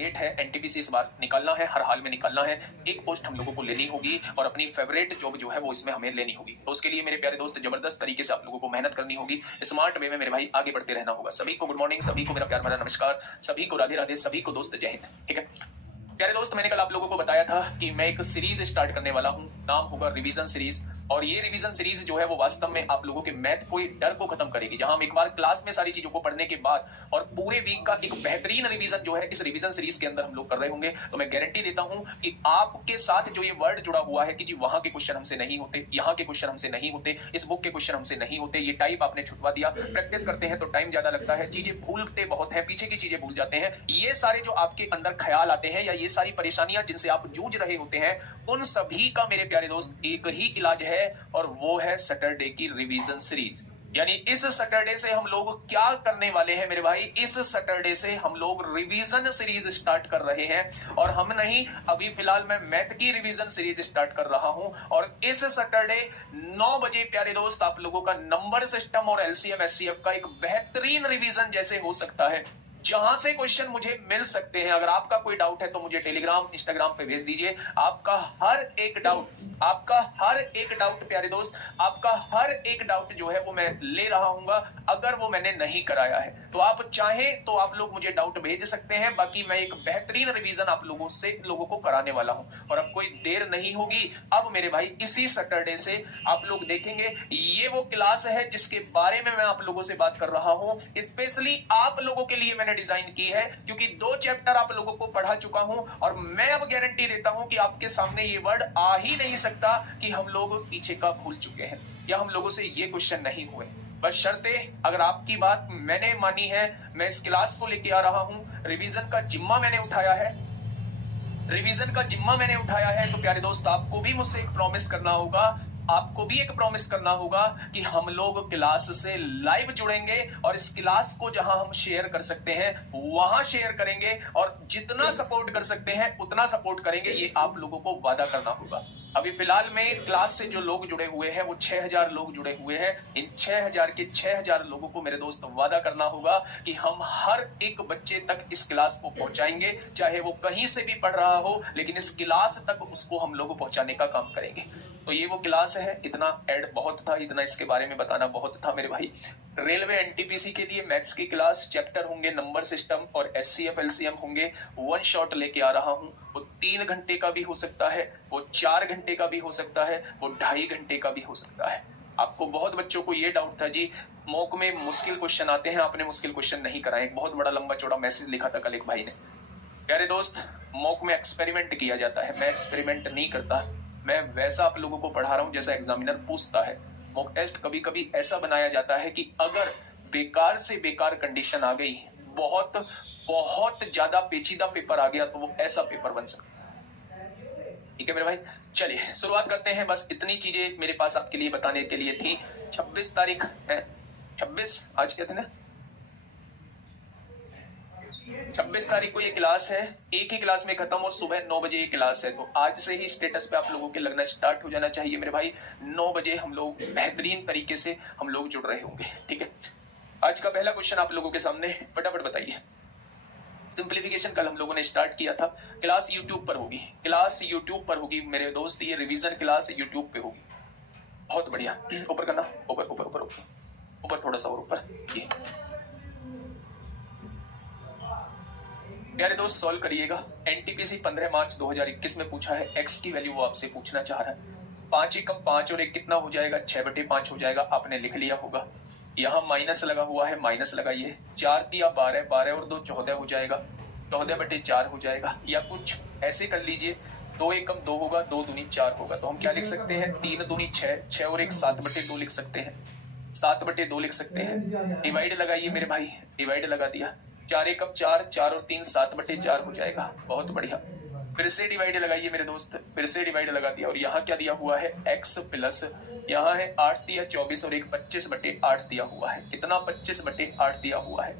Date है, NTPC इस बार निकालना है, हर हाल में निकालना है। एक पोस्ट हम लोगों को लेनी होगी और अपनी फेवरेट जॉब जो है वो इसमें हमें लेनी होगी। तो उसके लिए मेरे प्यारे दोस्त जबरदस्त तरीके से आप लोगों को मेहनत करनी होगी, स्मार्ट वे में मेरे भाई आगे बढ़ते रहना होगा। सभी को गुड मॉर्निंग, सभी को मेरा प्यार भरा नमस्कार, सभी को राधे राधे, सभी को दोस्त जय हिंद। ठीक है प्यारे दोस्त, मैंने कल आप लोगों को बताया था कि मैं एक सीरीज स्टार्ट करने वाला हूं, नाम होगा रिवीजन सीरीज। और ये रिवीजन सीरीज जो है वो वास्तव में आप लोगों के मैथ को डर को खत्म करेगी, जहां हम एक बार क्लास में सारी चीजों को पढ़ने के बाद और पूरे वीक का एक बेहतरीन रिवीजन जो है इस रिवीजन सीरीज के अंदर हम लोग कर रहे होंगे। तो मैं गारंटी देता हूं कि आपके साथ जो ये वर्ड जुड़ा हुआ है कि जी वहां के क्वेश्चन हमसे नहीं होते, यहाँ के क्वेश्चन हमसे नहीं होते, इस बुक के क्वेश्चन हमसे नहीं होते, ये टाइप आपने छुटवा दिया, प्रैक्टिस करते हैं तो टाइम ज्यादा लगता है, चीजें भूलते बहुत है, पीछे की चीजें भूल जाते हैं। ये सारे जो आपके अंदर ख्याल आते हैं या ये सारी परेशानियां जिनसे आप जूझ रहे होते हैं, उन सभी का मेरे प्यारे दोस्त एक ही इलाज है और वो है सैटरडे की रिवीजन सीरीज। यानी इस सैटरडे से हम लोग क्या करने वाले हैं मेरे भाई, इस सैटरडे से हम लोग रिवीजन सीरीज स्टार्ट कर रहे हैं। और हम नहीं, अभी फिलहाल मैं मैथ की रिवीजन सीरीज स्टार्ट कर रहा हूं और इस सैटरडे 9 बजे प्यारे दोस्त आप लोगों का नंबर सिस्टम और एलसीएम एचसीएफ का एक बेहतरीन रिवीजन जैसे हो सकता है, जहां से क्वेश्चन मुझे मिल सकते हैं। अगर आपका कोई डाउट है तो मुझे टेलीग्राम इंस्टाग्राम पे भेज दीजिए। आपका हर एक डाउट प्यारे दोस्त, आपका हर एक डाउट जो है वो मैं ले रहा हूंगा। अगर वो मैंने नहीं कराया है तो आप चाहें तो आप लोग मुझे डाउट भेज सकते हैं। बाकी मैं एक बेहतरीन रिवीजन आप लोगों को कराने वाला हूं और अब कोई देर नहीं होगी। अब मेरे भाई इसी सैटरडे से आप लोग देखेंगे, ये वो क्लास है जिसके बारे में मैं आप लोगों से बात कर रहा हूं। स्पेशली आप लोगों के लिए मैंने डिजाइन की है, क्योंकि 2 चैप्टर आप लोगों को पढ़ा चुका हूं और मैं अब गारंटी देता हूं कि आपके सामने ये वर्ड आ ही नहीं सकता कि हम लोग पीछे का भूल चुके हैं या हम लोगों से ये क्वेश्चन नहीं हुए। बस शर्ते, अगर आपकी बात मैंने मानी है, मैं इस क्लास को लेके आ रहा हूं, रिवीजन का जिम्मा मैंने उठाया है, तो प्यारे दोस्त आपको भी मुझसे एक प्रॉमिस करना होगा, आपको भी एक प्रॉमिस करना होगा कि हम लोग क्लास से लाइव जुड़ेंगे और इस क्लास को जहां हम शेयर कर सकते हैं वहां शेयर करेंगे और जितना सपोर्ट कर सकते हैं उतना सपोर्ट करेंगे। ये आप लोगों को वादा करना होगा। अभी फिलहाल में क्लास से जो लोग जुड़े हुए हैं वो 6000 लोग जुड़े हुए हैं। इन 6000 के 6000 लोगों को मेरे दोस्त वादा करना होगा कि हम हर एक बच्चे तक इस क्लास को पहुंचाएंगे, चाहे वो कहीं से भी पढ़ रहा हो, लेकिन इस क्लास तक उसको हम लोग पहुंचाने का काम करेंगे। तो ये वो क्लास है, इतना ऐड बहुत था, इतना इसके बारे में बताना बहुत था मेरे भाई। रेलवे एनटीपीसी के लिए मैथ्स की क्लास, चैप्टर होंगे नंबर सिस्टम और एचसीएफ एलसीएम होंगे, वन शॉट लेके आ रहा हूं। वो 3 घंटे का भी हो सकता है, वो 4 घंटे का भी हो सकता है, वो 2.5 घंटे का भी हो सकता है। आपको बहुत बच्चों को ये डाउट था जी मॉक में मुश्किल क्वेश्चन आते हैं, आपने मुश्किल क्वेश्चन नहीं कराए। एक बहुत बड़ा लंबा चौड़ा मैसेज लिखा था कल एक भाई ने। प्यारे दोस्त, मॉक में एक्सपेरिमेंट किया जाता है, मैं एक्सपेरिमेंट नहीं करता, मैं वैसा आप लोगों को पढ़ा रहा हूं जैसा एग्जामिनर पूछता है। मॉक टेस्ट कभी कभी ऐसा बनाया जाता है कि अगर बेकार से बेकार कंडीशन आ गई, बहुत बहुत ज्यादा पेचीदा पेपर आ गया, तो वो ऐसा पेपर बन सकता है। ठीक है मेरे भाई, चलिए शुरुआत करते हैं। बस इतनी चीजें मेरे पास आपके लिए बताने के लिए थी। 26 तारीख है, 26 आज क्या दिन है, 26 तारीख को ये क्लास है, एक ही क्लास में खत्म और सुबह 9 बजे ये क्लास है। तो आज से ही स्टेटस पे आप लोगों के लगना स्टार्ट हो जाना चाहिए मेरे भाई। 9 बजे हम लोग बेहतरीन तरीके से हम लोग जुड़ रहे होंगे। ठीक है, आज का पहला क्वेश्चन आप लोगों के सामने, फटाफट बताइए। सिंप्लीफिकेशन कल हम लोगों ने स्टार्ट किया था, क्लास यूट्यूब पर होगी मेरे दोस्त। ये रिवीजन क्लास यूट्यूब पे होगी। बहुत बढ़िया, ऊपर करना, ऊपर ऊपर ऊपर ऊपर ऊपर, थोड़ा सा और ऊपर। प्यारे दोस्त सॉल्व करिएगा। एनटीपीसी 15 मार्च 2021 में पूछा है, एक्स की वैल्यू वो आपसे पूछना चाह रहा है। 5 एकम 5 और 1 कितना हो जाएगा, 6/5 हो जाएगा। आपने लिख लिया होगा, यहाँ माइनस लगा हुआ है, माइनस लगाइए। 4 दिया 12, 12 और 2 14 हो जाएगा, 14/4 हो जाएगा। या कुछ ऐसे कर लीजिए, 2 एकम 2 होगा, 2 दूनी 4 होगा। तो हम क्या लिख सकते हैं, 3 दूनी 6, 6 और 1 7/2 लिख सकते हैं, 7/2 लिख सकते हैं। डिवाइड लगाइए मेरे भाई, डिवाइड लगा दिया। 4 एकम 4, 4 और 3 7/4 हो जाएगा। बहुत बढ़िया, फिर से डिवाइड लगाइए मेरे दोस्त, फिर से डिवाइड लगा दिया। और यहाँ क्या दिया हुआ है, x प्लस यहाँ है 8 दिया 24 और 1 25/8 दिया हुआ है। कितना, 25/8 दिया हुआ है।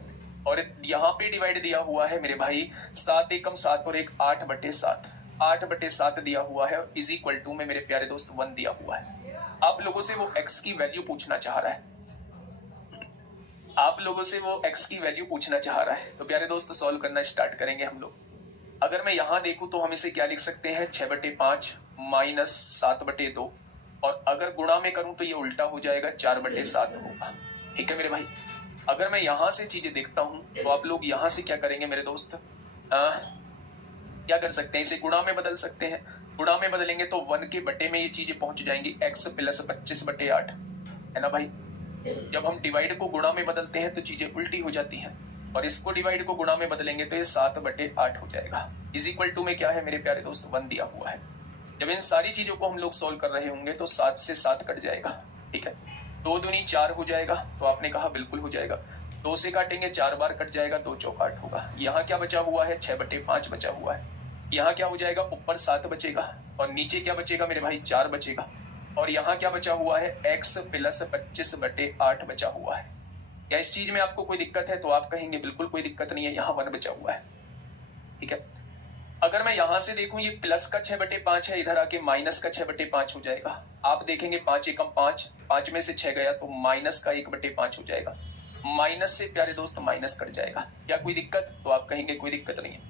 और यहाँ पे डिवाइड दिया हुआ है मेरे भाई 7 एकम 7 और 1 8/7, 8/7 दिया हुआ है। और इज इक्वल टू में मेरे प्यारे दोस्त 1 दिया हुआ है। आप लोगों से वो x की वैल्यू पूछना चाह रहा है, आप लोगों से वो x की वैल्यू पूछना चाह रहा है। तो प्यारे दोस्त सॉल्व करना स्टार्ट करेंगे हम लोग। अगर मैं यहां देखूं तो हम इसे क्या लिख सकते हैं, 6/5 माइनस 7/2, और अगर गुणा में करूं तो ये उल्टा हो जाएगा, 4/7 होगा। ठीक है मेरे भाई। अगर मैं यहां से चीजें देखता हूं तो आप लोग यहां से क्या करेंगे मेरे दोस्त, क्या कर सकते हैं, इसे गुणा में बदल सकते हैं। गुणा में बदलेंगे तो 1 के बटे में ये चीजें पहुंच जाएंगी, x प्लस 25/8, है ना भाई। जब हम डिवाइड को गुणा में बदलते हैं तो चीजें उल्टी हो जाती हैं, और इसको डिवाइड को गुणा में बदलेंगे तो ये 7/8 हो जाएगा। इज इक्वल टू में क्या है मेरे प्यारे दोस्त, 1 दिया हुआ है। जब इन सारी चीजों को हम लोग सोल्व कर रहे होंगे तो 7 से 7 कट जाएगा। ठीक है, 2 दूनी 4 हो जाएगा, तो आपने कहा बिल्कुल हो जाएगा। 2 से काटेंगे 4 बार कट जाएगा, 2 चौक 8 होगा। यहाँ क्या बचा हुआ है, 6/5 बचा हुआ है। यहाँ क्या हो जाएगा, ऊपर 7 बचेगा और नीचे क्या बचेगा मेरे भाई, 4 बचेगा। और यहाँ क्या बचा हुआ है, x प्लस 25/8 बचा हुआ है। क्या इस चीज में आपको कोई दिक्कत है, तो आप कहेंगे बिल्कुल कोई दिक्कत नहीं है, यहाँ 1 बचा हुआ है। ठीक है, अगर मैं यहां से देखूं, ये प्लस का 6/5 है, इधर आके माइनस का 6/5 हो जाएगा। आप देखेंगे 5 एकम 5, 5 में से 6 गया तो माइनस का 1/5 हो जाएगा। माइनस से प्यारे दोस्त माइनस कट जाएगा। क्या कोई दिक्कत, तो आप कहेंगे कोई दिक्कत नहीं है।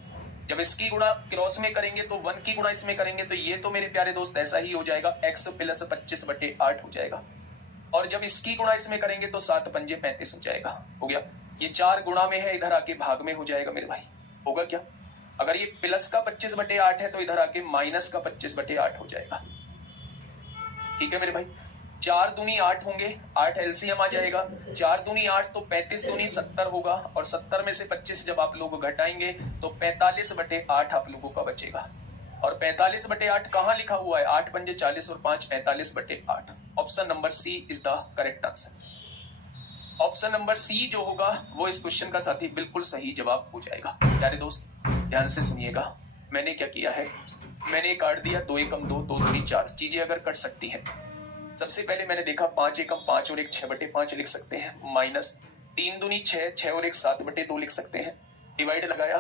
जब इसकी गुणा क्रॉस में करेंगे तो 1 की गुणा इसमें करेंगे तो ये तो मेरे प्यारे दोस्त ऐसा ही हो जाएगा, x प्लस 25/8 हो जाएगा। और जब इसकी गुणा इसमें करेंगे तो 7 पंजे 35 हो जाएगा। हो गया, ये 4 गुणा में है, इधर आके भाग में हो जाएगा मेरे भाई। होगा क्या, अगर ये प्लस का 25/8 है तो इधर आके माइनस का 25/8 हो जाएगा। ठीक है मेरे भाई, 4 दूनी 8 होंगे, 8 एलसीएम आ जाएगा। 4 दूनी 8 तो 35 दूनी 70 होगा, और 70 में से 25 जब आप लोग घटाएंगे तो 45/8 आप लोगों का बचेगा। और 45/8 कहां लिखा हुआ है, 8 पंजे 40 और 5 45/8। Option number C is the correct answer. Option number C जो होगा वो इस क्वेश्चन का साथी बिल्कुल सही जवाब हो जाएगा। प्यारे दोस्त ध्यान से सुनिएगा, मैंने क्या किया है, मैंने काट दिया 2 एकम 2, 2 दूनी 4। चीजें अगर कट सकती है, सबसे पहले मैंने देखा 5 एकम 5 और एक 6/5 लिख सकते हैं, माइनस 3 दूनी 6, 6 और एक 7/2 लिख सकते हैं, डिवाइड लगाया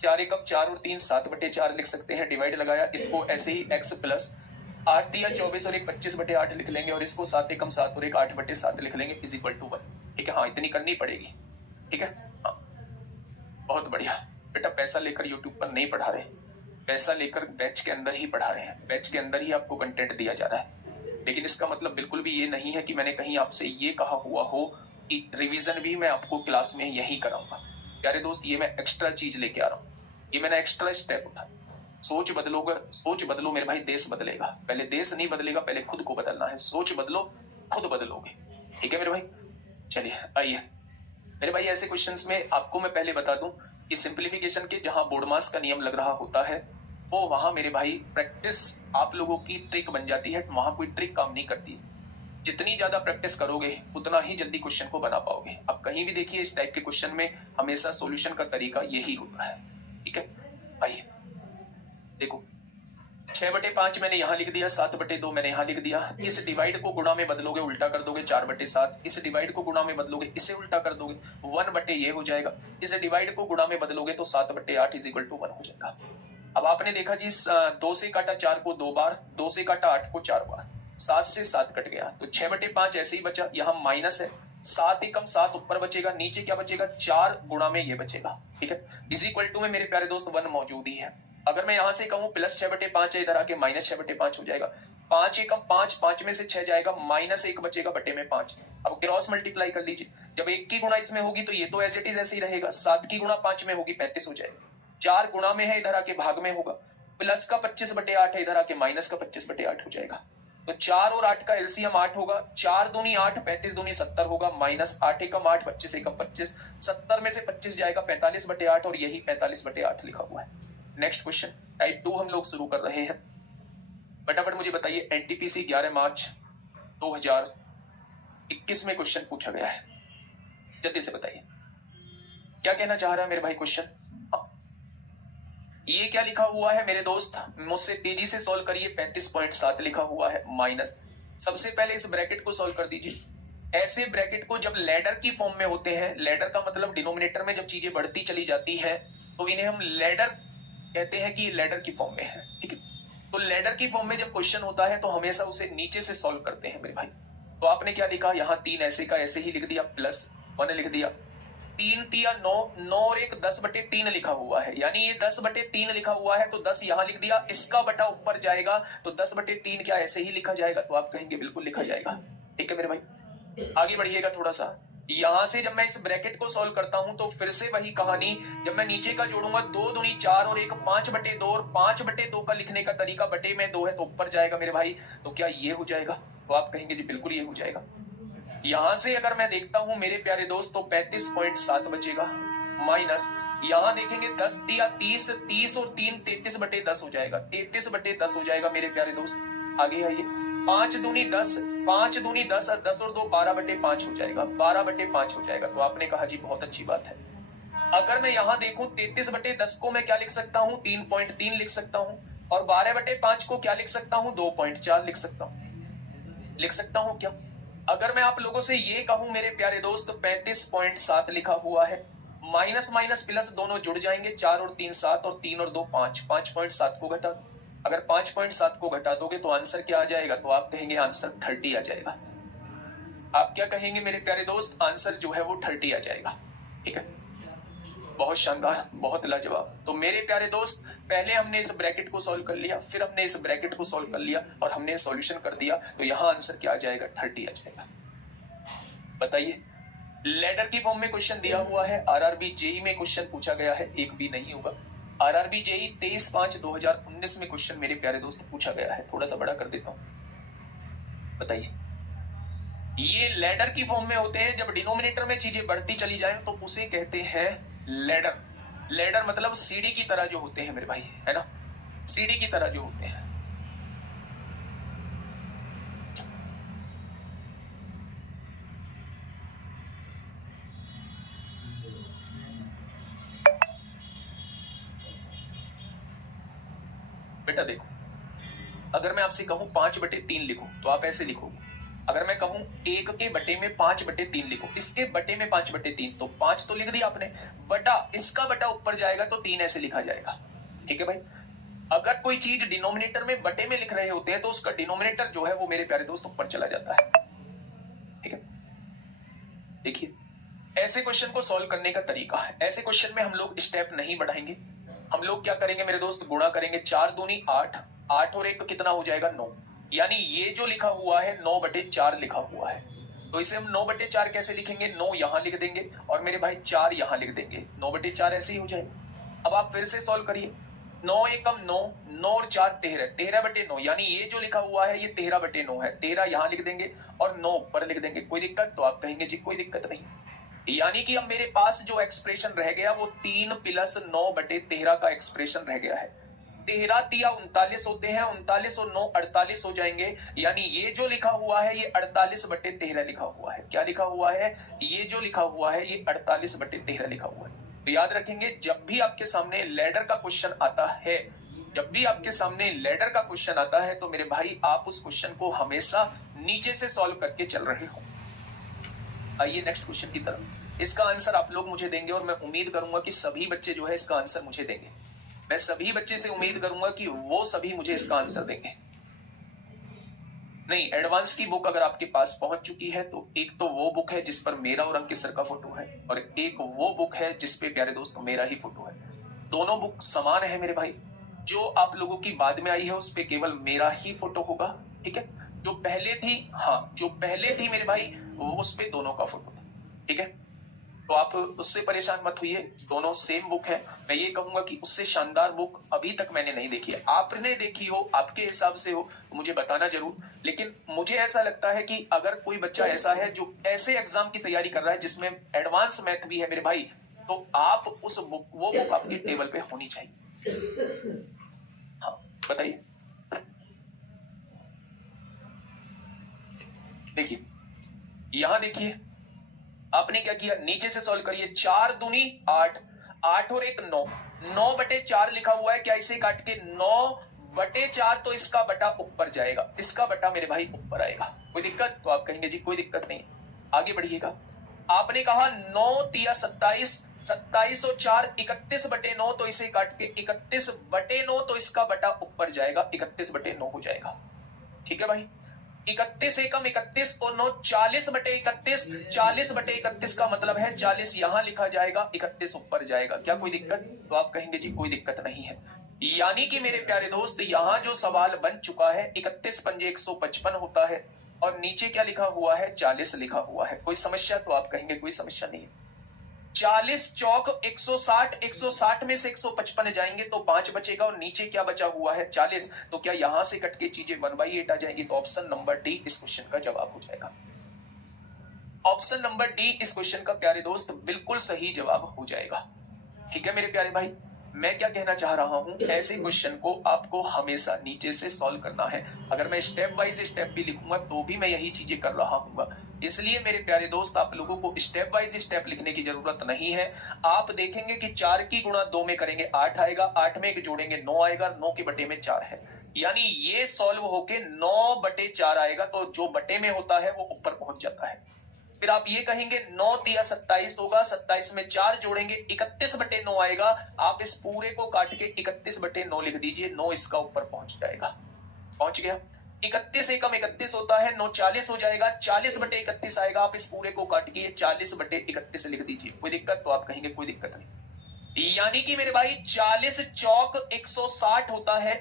4 एकम 4 और 3 7/4 लिख सकते हैं, डिवाइड लगाया। इसको ऐसे ही x प्लस 8 दिया 24 और एक 25/8 लिख लेंगे, और इसको 7 एकम 7 और एक 8/7 लिख लेंगे, इज इक्वल टू 1। ठीक है, हाँ इतनी करनी पड़ेगी। ठीक है, हाँ बहुत बढ़िया बेटा, पैसा लेकर यूट्यूब पर नहीं पढ़ा रहे, पैसा लेकर बैच के अंदर ही पढ़ा रहे हैं, बैच के अंदर ही आपको कंटेंट दिया जा रहा है। लेकिन इसका मतलब बिल्कुल भी ये नहीं है कि मैंने कहीं आपसे ये कहा हुआ हो कि रिवीजन भी मैं आपको क्लास में यही कराऊंगा। प्यारे दोस्त, ये मैं एक्स्ट्रा चीज लेके आ रहा हूँ, ये मैंने एक्स्ट्रा स्टेप उठाया। सोच बदलोगे, सोच बदलो मेरे भाई, देश बदलेगा। पहले देश नहीं बदलेगा, पहले खुद को बदलना है। सोच बदलो, खुद बदलोगे। ठीक है मेरे भाई, चलिए आइए मेरे भाई, ऐसे क्वेश्चंस में आपको मैं पहले बता दूं कि सिंप्लीफिकेशन के जहां बोर्ड मास का नियम लग रहा होता है, वो वहां मेरे भाई प्रैक्टिस आप लोगों की ट्रिक बन जाती है, वहां कोई ट्रिक काम नहीं करती। जितनी ज्यादा प्रैक्टिस करोगे उतना ही जल्दी क्वेश्चन को बना पाओगे। आप कहीं भी देखिए इस टाइप के क्वेश्चन में हमेशा सॉल्यूशन का तरीका यही होता है। ठीक है, आइए देखो, 6/5 मैंने यहां लिख दिया, 7/2 मैंने यहां लिख दिया। इस डिवाइड को गुणा में बदलोगे उल्टा कर दोगे, 4/7। इस डिवाइड को गुणा में बदलोगे इसे उल्टा कर दोगे, 1 ये हो जाएगा। इस डिवाइड को गुणा में बदलोगे तो 7/8 इज इक्वल टू 1 हो जाएगा। अब आपने देखा जी, 2 से काटा 4 को 2 बार, 2 से काटा 8 को 4 बार, 7 से 7 कट गया, तो 6/5 ऐसे ही बचा। यहाँ माइनस है, 7 एकम 7 ऊपर बचेगा, नीचे क्या बचेगा, 4 गुणा में ये बचेगा। ठीक है, इज इक्वल टू में मेरे प्यारे दोस्त 1 मौजूद ही है। अगर मैं यहां से कहूं प्लस 6/5 है, इधर आके माइनस 6/5 हो जाएगा। 5 एकम 5, 5 में से 6 जाएगा, माइनस 1 बचेगा बटे में 5। अब क्रॉस मल्टीप्लाई कर लीजिए, जब 1 की गुणा इसमें होगी तो ये तो एज इट इज ऐसे ही रहेगा, 7 की गुणा 5 में होगी 35 हो जाएगा। 4 गुणा में है, इधर आके भाग में होगा, प्लस का 25/8 है, इधर आके माइनस का 25/8 हो जाएगा। तो 4 और 8 का एलसीएम 8 होगा, 4 दूनी 8, 35 दूनी 70 होगा, माइनस 8 एकम 8, 25 एकम 25, 70 में से 25 जाएगा, 45/8, और यही 45/8 लिखा हुआ है। नेक्स्ट क्वेश्चन टाइप 2 हम लोग शुरू कर रहे हैं। फटाफट मुझे बताइए, एनटीपीसी 11 मार्च 2021 में क्वेश्चन पूछा गया है, जल्दी से बताइए क्या कहना चाह रहा है मेरे भाई क्वेश्चन। ये क्या लिखा हुआ है मेरे दोस्त, मुझसे तेजी से सॉल्व करिए। 35.7 लिखा हुआ है, माइनस। सबसे पहले इस ब्रैकेट को सॉल्व कर दीजिए। ऐसे ब्रैकेट को जब लैडर की फॉर्म में होते हैं, लैडर का मतलब डिनोमिनेटर में जब चीजें बढ़ती चली जाती है तो इन्हें हम लैडर कहते हैं कि लैडर की फॉर्म में है। ठीक है, तो लैडर की फॉर्म में जब क्वेश्चन होता है तो हमेशा उसे नीचे से सॉल्व करते हैं मेरे भाई। तो आपने क्या लिखा, यहाँ 3 ऐसे का ऐसे ही लिख दिया, प्लस 1 लिख दिया, 3 तिया 9, 9 और 1 10/3 लिखा हुआ है, यानी ये 10/3 लिखा हुआ है तो 10 यहां लिख दिया, इसका बटा ऊपर जाएगा तो 10/3 क्या ऐसे ही लिखा जाएगा? तो आप कहेंगे बिल्कुल लिखा जाएगा। ठीक है मेरे भाई, आगे बढ़िएगा थोड़ा सा। यहां से जब मैं इस ब्रैकेट को सॉल्व करता हूं तो फिर से वही कहानी, जब मैं नीचे का जोड़ूंगा 2 दूनी 4 और 1 5/2 और 5/2 का लिखने का तरीका बटे में 2 है तो ऊपर जाएगा मेरे भाई, तो क्या ये हो जाएगा? तो आप कहेंगे जी बिल्कुल ये हो जाएगा। यहां से अगर मैं देखता हूं मेरे प्यारे दोस्त तो 35.7 बचेगा, माइनस यहां देखेंगे 10 तिया 30, 30 और 3 33/10 हो जाएगा, 33/10 हो जाएगा मेरे प्यारे दोस्त। आगे आइए, 5 दूनी 10, 5 दूनी 10 और 10 और 2 12/5 हो जाएगा, 12/5 हो जाएगा। तो आपने कहा जी बहुत अच्छी बात है। अगर मैं यहां देखूं 33/10 को मैं क्या लिख सकता हूं? 3.3 लिख सकता हूं, और 12/5 को क्या लिख सकता हूं? 2.4 लिख सकता हूं। लिख सकता हूं क्या? अगर मैं आप लोगों से ये कहूं मेरे प्यारे दोस्त 35.7 लिखा हुआ है, माइनस माइनस प्लस दोनों जुड़ जाएंगे, 4 और 3 7 और 3 और 2 5, 5.7 को घटा दो। अगर 5.7 को घटा दोगे तो आंसर क्या आ जाएगा? तो आप कहेंगे आंसर 30 आ जाएगा। आप क्या कहेंगे मेरे प्यारे दोस्त? आंसर जो है वो 30 आ जाएगा। ठीक है, बहुत शानदार, बहुत लाजवाब। तो मेरे प्यारे दोस्त पहले हमने इस ब्रैकेट को सॉल्व कर लिया, फिर हमने इस ब्रैकेट को सॉल्व कर लिया और हमने सॉल्यूशन कर दिया, तो यहां आंसर क्या आ जाएगा? 30 आ जाएगा। बताइए, लेडर की फॉर्म में क्वेश्चन दिया हुआ है, आरआरबी जेई में क्वेश्चन पूछा गया है, एक भी नहीं होगा। आरआरबी जेई 23/5/2019 में क्वेश्चन मेरे प्यारे दोस्त पूछा गया है। थोड़ा सा बड़ा कर देता हूं। बताइए, ये लेडर की फॉर्म में होते हैं, जब डिनोमिनेटर में चीजें बढ़ती चली जाए तो उसे कहते हैं लेडर। लेडर मतलब सीढ़ी की तरह जो होते हैं मेरे भाई, है ना, सीढ़ी की तरह जो होते हैं। बेटा देखो, अगर मैं आपसे कहूं 5/3 लिखो तो आप ऐसे लिखोगे। अगर मैं कहूं 1 के बटे में 5/3 लिखो, इसके बटे में 5/3, तो 5 तो लिख दिया आपने, बटा इसका बटा ऊपर जाएगा तो 3 ऐसे लिखा जाएगा। ठीक है भाई, अगर कोई चीज डिनोमिनेटर में बटे में लिख रहे होते हैं तो उसका डिनोमिनेटर जो है वो मेरे प्यारे दोस्त ऊपर चला जाता है। ठीक है, देखिए ऐसे क्वेश्चन को सॉल्व करने का तरीका है, ऐसे क्वेश्चन में हम लोग स्टेप नहीं बढ़ाएंगे। हम लोग क्या करेंगे मेरे दोस्त? गुणा करेंगे, 4 दूनी 8, 8 और 1 कितना हो जाएगा? 9, यानी ये जो लिखा हुआ है 9/4 लिखा हुआ है, तो इसे हम 9/4 कैसे लिखेंगे? 9 यहां लिख देंगे और मेरे भाई 4 यहां लिख देंगे, 9/4 ऐसे ही हो जाएगा। अब आप फिर से सॉल्व करिए, 9 एकम 9, 9 और 4 13, 13/9, यानी ये जो लिखा हुआ है ये 13/9 है, 13 यहां लिख देंगे और 9 ऊपर लिख देंगे। कोई दिक्कत? तो आप कहेंगे जी कोई दिक्कत नहीं, यानी कि अब मेरे पास जो एक्सप्रेशन रह गया वो 3 + 9/13 का एक्सप्रेशन रह गया है। 13 तिया 39 होते हैं, 39 और 9 48 हो जाएंगे, यानी ये जो लिखा हुआ है ये 48/13 लिखा हुआ है। क्या लिखा हुआ है? ये जो लिखा हुआ है ये 48/13 लिखा हुआ है। तो याद रखेंगे, जब भी आपके सामने लेडर का क्वेश्चन आता है, जब भी आपके सामने लेडर का क्वेश्चन आता है तो मेरे भाई आप उस क्वेश्चन को हमेशा नीचे से सॉल्व करके चल रहे हो। आइए नेक्स्ट क्वेश्चन की तरफ। इसका आंसर आप लोग मुझे देंगे और मैं उम्मीद करूंगा कि सभी बच्चे जो है इसका आंसर मुझे देंगे। मैं सभी बच्चे से उम्मीद करूंगा कि वो सभी मुझे इसका आंसर देंगे। नहीं, एडवांस की बुक अगर आपके पास पहुंच चुकी है तो एक तो वो बुक है जिस पर मेरा और अंकित सर का फोटो है, और एक वो बुक है जिस पे प्यारे दोस्त मेरा ही फोटो है। दोनों बुक समान है मेरे भाई। जो आप लोगों की बाद में आई है उस पे केवल मेरा ही फोटो होगा। ठीक है, जो पहले थी, हाँ जो पहले थी मेरे भाई वो उस पे दोनों का फोटो था। ठीक है, तो आप उससे परेशान मत होइए, दोनों सेम बुक है। मैं ये कहूंगा कि उससे शानदार बुक अभी तक मैंने नहीं देखी है। आपने देखी हो, आपके हिसाब से हो तो मुझे बताना जरूर, लेकिन मुझे ऐसा लगता है कि अगर कोई बच्चा ऐसा है जो ऐसे एग्जाम की तैयारी कर रहा है जिसमें एडवांस मैथ भी है मेरे भाई, तो आप उस बुक, वो बुक आपकी टेबल पे होनी चाहिए। हाँ बताइए, देखिए यहां देखिए आपने क्या किया, नीचे से सॉल्व करिए। 4 दूनी 8, 8 और 1 9, 9/4 लिखा हुआ है, क्या इसे काट के 9/4, तो इसका बटा ऊपर जाएगा, इसका बटा मेरे भाई ऊपर आएगा। कोई दिक्कत? तो आप कहेंगे जी कोई दिक्कत नहीं। आगे बढ़िएगा, आपने कहा 9 तिया 27, 27 और 4 31/9, तो इसे काट के 31/9, तो इसका बटा ऊपर जाएगा, 31/9 हो जाएगा। ठीक है भाई, 31 एकम 31 और 9 40/31। 40/31 का मतलब है 40 यहां लिखा जाएगा, 31 ऊपर जाएगा। क्या कोई दिक्कत? तो आप कहेंगे जी कोई दिक्कत नहीं है। यानी कि मेरे प्यारे दोस्त यहां जो सवाल बन चुका है 31 पंजे 155 होता है और नीचे क्या लिखा हुआ है? 40 लिखा हुआ है। कोई समस्या? तो आप कहेंगे कोई समस्या नहीं है। 40 चौक 160, 160 में से 155 जाएंगे तो 5 बचेगा और नीचे क्या बचा हुआ है? 40। तो क्या यहां से कट के चीजें 1/8 आ जाएंगी? तो ऑप्शन नंबर डी इस क्वेश्चन का जवाब हो जाएगा। ऑप्शन नंबर डी इस क्वेश्चन का प्यारे दोस्त बिल्कुल सही जवाब हो जाएगा। ठीक है मेरे प्यारे भाई, मैं क्या कहना चाह रहा हूं, ऐसे क्वेश्चन को आपको हमेशा नीचे से सॉल्व करना है। अगर मैं स्टेप वाइज स्टेप भी लिखूंगा तो भी मैं यही चीजें कर रहा हूँ। इसलिए मेरे प्यारे दोस्त आप लोगों को स्टेप वाइज स्टेप लिखने की जरूरत नहीं है। आप देखेंगे कि 4 की गुणा 2 में करेंगे 8 आएगा, 8 में 1 जोड़ेंगे 9 आएगा, 9 के बटे में 4 है, यानी ये सॉल्व होके 9/4 आएगा। तो जो बटे में होता है वो ऊपर पहुंच जाता है। फिर आप ये कहेंगे 9 तिया 27 होगा, 27 में 4 जोड़ेंगे 31/9 आएगा। आप इस पूरे को काट के 31/9 लिख दीजिए, 9 इसका ऊपर पहुंच जाएगा। पहुंच गया। 31 एकम 31 होता है, 9 40 हो जाएगा, 40/31 आएगा। आप इस पूरे को काट के 40/31 लिख दीजिए। कोई दिक्कत? तो आप कहेंगे कोई दिक्कत नहीं। यानी कि मेरे भाई 40 चौक 160 होता है,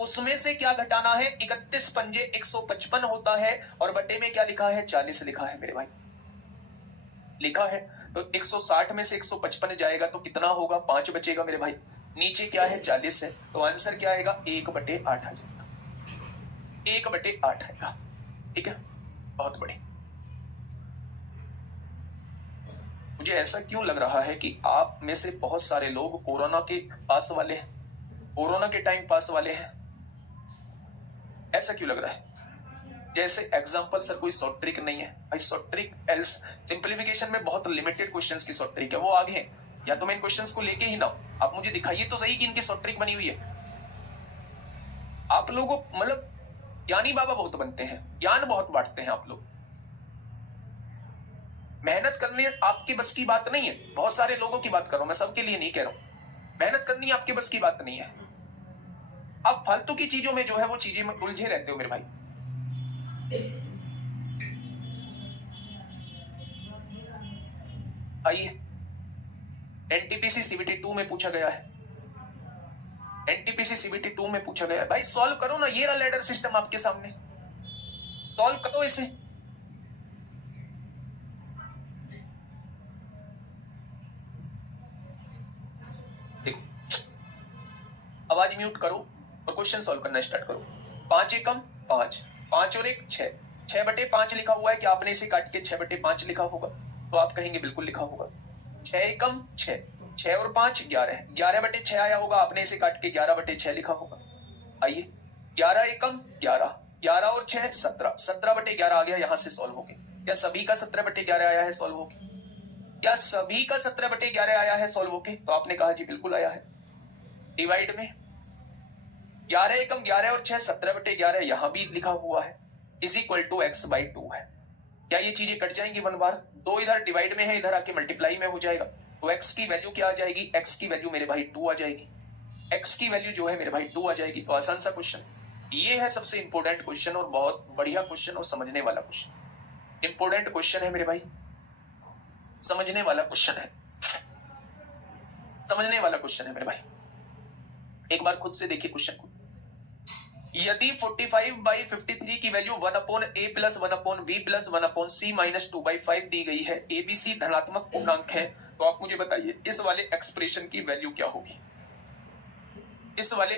उसमें से क्या घटाना है? 31 पंजे 155 होता है और बटे में क्या लिखा है? 40 लिखा है मेरे भाई, लिखा है। तो 160 में से 155 जाएगा तो कितना होगा? 5 बचेगा मेरे भाई। नीचे क्या है? 40 है, तो आंसर क्या आएगा? 1/8 आ जाएगा, 1/8 आएगा। ठीक है, बहुत बढ़िया। मुझे ऐसा क्यों लग रहा है कि आप में से बहुत सारे लोग कोरोना के पास वाले हैं, कोरोना के टाइम पास वाले हैं? ऐसा क्यों लग रहा है? जैसे एग्जांपल सर कोई शॉर्ट ट्रिक नहीं है भाई। शॉर्ट ट्रिक एल्स सिंप्लीफिकेशन में बहुत लिमिटेड क्वेश्चंस की शॉर्ट ट्रिक है, वो आगे है। या तो मैं इन क्वेश्चंस को लेके ही ना, आप मुझे दिखाइए तो सही कि इनकी शॉर्ट ट्रिक बनी हुई है। आप लोगों मतलब ज्ञानी बाबा बहुत बनते हैं, ज्ञान बहुत बांटते हैं आप लोग। मेहनत करनी आपकी बस की बात नहीं है। बहुत सारे लोगों की बात कर रहा हूं मैं, सबके लिए नहीं कह रहा हूं। मेहनत करनी आपकी बस की बात नहीं है। आप फालतू की चीजों में जो है वो चीजें में उलझे रहते हो मेरे भाई। आइए, एनटीपीसी सीबीटी 2 में पूछा गया है, एनटीपीसी सीबीटी 2 में पूछा गया है। भाई सॉल्व करो ना, ये रहा लैडर सिस्टम आपके सामने, सॉल्व करो इसे। देखो, आवाज म्यूट करो और क्वेश्चन सॉल्व करना स्टार्ट करो। 5 एकम 5, 5 और 1 6, 6/5 लिखा हुआ है कि आपने इसे काट के 6/5 लिखा होगा? तो आप कहेंगे बिल्कुल लिखा होगा। 6 एकम 6, 6 और 5 11, 11/6 आया होगा, आपने इसे काट के 11/6 लिखा होगा। आइए, 11 एकम 11, 11 और 6 17, 17/11 आ गया, यहां से सॉल्व हो गया। क्या सभी का 17/11 आया है सॉल्व होके? क्या सभी का 17/11 आया है सॉल्व होके? तो आपने कहा जी बिल्कुल आया है। डिवाइड में 11 एकम 11 और 6 17/11 यहां भी लिखा हुआ है, इज इक्वल टू x/2 है। क्या ये चीजें कट जाएंगी 1 बार? 2 इधर डिवाइड में है, इधर आके मल्टीप्लाई में हो जाएगा। तो x की वैल्यू क्या आ जाएगी? x की वैल्यू मेरे भाई 2 आ जाएगी। x की वैल्यू जो है मेरे भाई 2 आ जाएगी। तो आसान सा क्वेश्चन ये है, सबसे इंपॉर्टेंट क्वेश्चन और बहुत बढ़िया क्वेश्चन और समझने वाला क्वेश्चन। इंपॉर्टेंट क्वेश्चन है मेरे भाई, समझने वाला क्वेश्चन है, समझने वाला क्वेश्चन है मेरे भाई। एक बार खुद से देखिए क्वेश्चन को। यदि 45/53 की वैल्यू 1/a + 1/b + 1/c - 2/5 दी गई है, abc धनात्मक पूर्णांक है, तो आप मुझे बताइए इस वाले एक्सप्रेशन की वैल्यू क्या होगी? इस वाले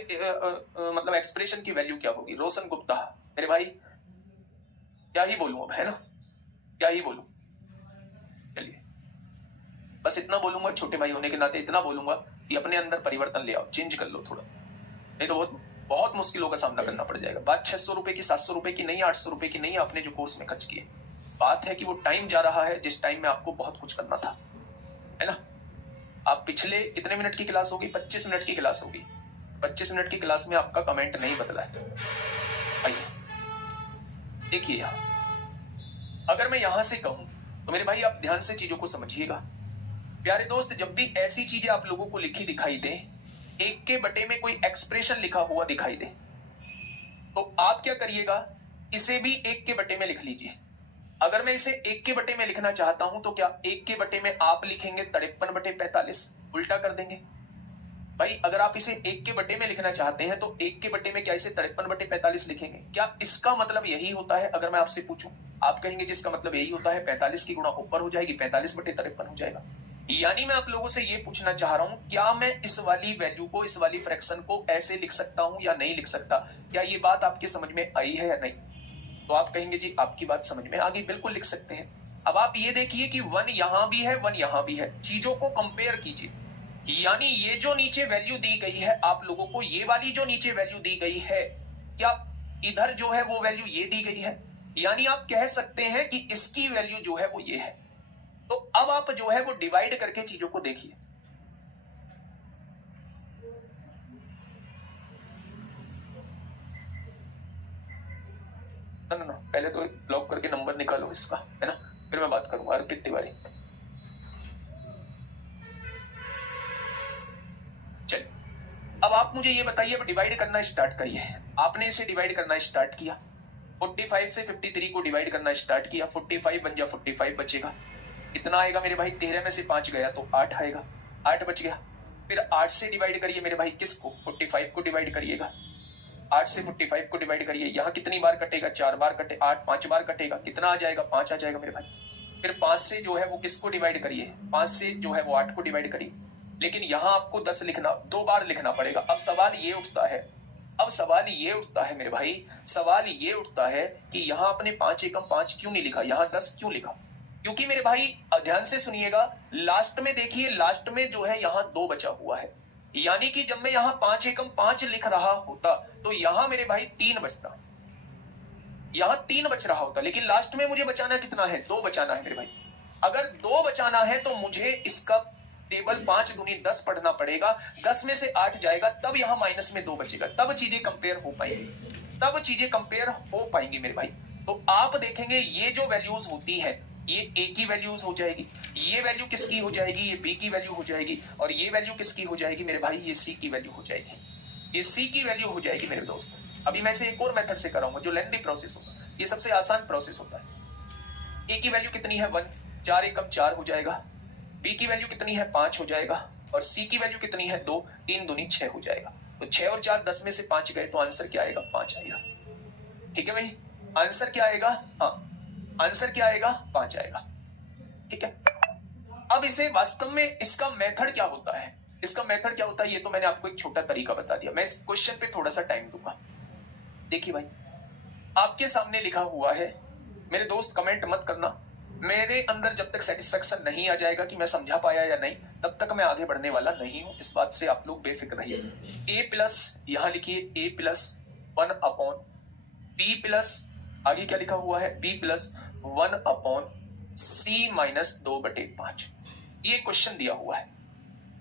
मतलब एक्सप्रेशन की वैल्यू क्या होगी? रोशन गुप्ता मेरे भाई, क्या ही बोलूं अब, है ना, क्या ही बोलूं। चलिए बस इतना बोलूंगा, छोटे भाई होने के नाते इतना बोलूंगा कि अपने अंदर परिवर्तन ले आओ, चेंज कर लो थोड़ा, नहीं तो बहुत बहुत मुश्किलों का सामना करना पड़ जाएगा। बात 600 रुपए की, 700 रुपए की नहीं, 800 रुपए की नहीं, आपने जो कोर्स में खर्च किए। बात है कि वो टाइम जा रहा है जिस टाइम में आपको बहुत कुछ करना था, है ना। आप पिछले कितने मिनट की क्लास होगी? 25 मिनट की क्लास होगी। 25 मिनट की क्लास में आपका कमेंट नहीं बदला है। आइए देखिए, यहां अगर मैं यहां से कहूं तो मेरे भाई आप ध्यान से चीजों को समझिएगा। प्यारे दोस्त, जब भी ऐसी चीजें आप लोगों को लिखी दिखाई दे, 1 के बटे में कोई एक्सप्रेशन लिखा हुआ दिखाई दे, तो आप क्या करिएगा? इसे भी 1 के बटे में लिख लीजिए। अगर मैं इसे 1 के बटे में लिखना चाहता हूं तो क्या 1 के बटे में आप लिखेंगे 53 बटे 45, उल्टा कर देंगे। भाई अगर आप इसे 1 के बटे में लिखना चाहते हैं तो 1 के बटे में क्या इसे 53 बटे 45 लिखेंगे? क्या इसका मतलब यही होता है? अगर मैं आपसे पूछूं, आप कहेंगे जिसका मतलब यही होता है, 45 की गुणा ऊपर हो जाएगी, 45 बटे 53 हो जाएगा। यानी मैं आप लोगों से ये पूछना चाह रहा हूं, क्या मैं इस वाली वैल्यू को, इस वाली फ्रैक्शन को ऐसे लिख सकता हूं या नहीं लिख सकता? क्या ये बात आपके समझ में आई है या नहीं? तो आप कहेंगे जी आपकी बात समझ में आ गई, बिल्कुल लिख सकते हैं। अब आप ये देखिए कि 1 यहां भी है, 1 यहां भी है, चीजों को कंपेयर कीजिए। यानी ये जो नीचे वैल्यू दी गई है आप लोगों को, ये वाली जो नीचे वैल्यू दी गई है, क्या इधर जो है वो वैल्यू ये दी गई है? यानी आप कह सकते हैं कि इसकी वैल्यू जो है वो ये है। तो अब आप जो है वो डिवाइड करके चीजों को देखिए। ना पहले तो ब्लॉक करके नंबर निकालो इसका, है ना, फिर मैं बात करूंगा अर्पित तिवारी। चलिए अब आप मुझे ये बताइए, अब डिवाइड करना स्टार्ट करिए। आपने इसे डिवाइड करना स्टार्ट किया, 45 से 53 को डिवाइड करना स्टार्ट किया, 45 बन जा 45 बचेगा, कितना आएगा मेरे भाई? 13 में से 5 गया तो 8 आएगा, 8 बच गया। फिर 8 से डिवाइड करिए मेरे भाई, किसको? 45 को डिवाइड करिएगा, 8 से 45 को डिवाइड करिए, यहां कितनी बार कटेगा? 4 बार कटे, 8 5 बार कटेगा, कितना आ जाएगा? 5 आ जाएगा मेरे भाई। फिर 5 से जो है वो किसको डिवाइड करिए? 5 से जो है वो 8 को डिवाइड करिए, लेकिन यहां आपको 10 लिखना, 2 बार लिखना पड़ेगा। अब सवाल ये उठता है, अब सवाल ये उठता है मेरे भाई, सवाल ये उठता है कि यहां आपने 5 एकम 5 क्यों नहीं लिखा, यहां 10 क्यों लिखा? क्योंकि मेरे भाई ध्यान से सुनिएगा, लास्ट में देखिए, लास्ट में जो है यहां 2 बचा हुआ है। यानी कि जब मैं यहां 5 एकम 5 लिख रहा होता तो यहां मेरे भाई 3 बचता, यहां 3 बच रहा होता, लेकिन लास्ट में मुझे बचाना कितना है? 2 बचाना है मेरे भाई। अगर 2 बचाना है तो मुझे इसका टेबल 5 दूनी 10 पढ़ना पड़ेगा, 10 में से 8 जाएगा, तब यहां माइनस में 2 बचेगा, तब चीजें कंपेयर हो पाएंगी, तब चीजें कंपेयर हो पाएंगी मेरे भाई। तो आप देखेंगे ये जो वैल्यूज होती है ये ए की वैल्यूज हो जाएगी, ये वैल्यू किसकी हो जाएगी? ये बी की वैल्यू हो जाएगी, और ये वैल्यू किसकी हो जाएगी मेरे भाई? ये सी की वैल्यू हो जाएगी, ये सी की वैल्यू हो जाएगी मेरे दोस्त। अभी मैं इसे एक और मेथड से कराऊंगा जो लेंथी प्रोसेस होगा, ये सबसे आसान प्रोसेस होता है। ए की वैल्यू कितनी है? 1, 4 एकम 4 हो जाएगा, बी की वैल्यू कितनी है? 5 हो जाएगा, और सी की वैल्यू कितनी है? 2, 3 दूनी 6 हो जाएगा। तो 6 और 4 10 में से 5 गए तो आंसर क्या आएगा? 5 आएगा। ठीक है भाई, आंसर क्या आएगा? हाँ, आंसर क्या आएगा? 5 आएगा। ठीक है, अब इसे वास्तव में इसका मेथड क्या होता है, इसका मेथड क्या होता है, ये तो मैंने आपको एक छोटा तरीका बता दिया। मैं इस क्वेश्चन पे थोड़ा सा टाइम दूंगा। देखिए भाई, आपके सामने लिखा हुआ है, मेरे दोस्त कमेंट मत करना, मेरे अंदर जब तक सेटिस्फेक्शन नहीं आ जाएगा कि मैं समझा पाया या नहीं, तब तक मैं आगे बढ़ने वाला नहीं हूं, इस बात से आप लोग बेफिक्र रहिए। ए प्लस, यहां लिखिए ए प्लस 1 अपॉन बी प्लस, आगे क्या लिखा हुआ है? बी प्लस 1 अपॉन सी माइनस 2/5। ये क्वेश्चन दिया हुआ है,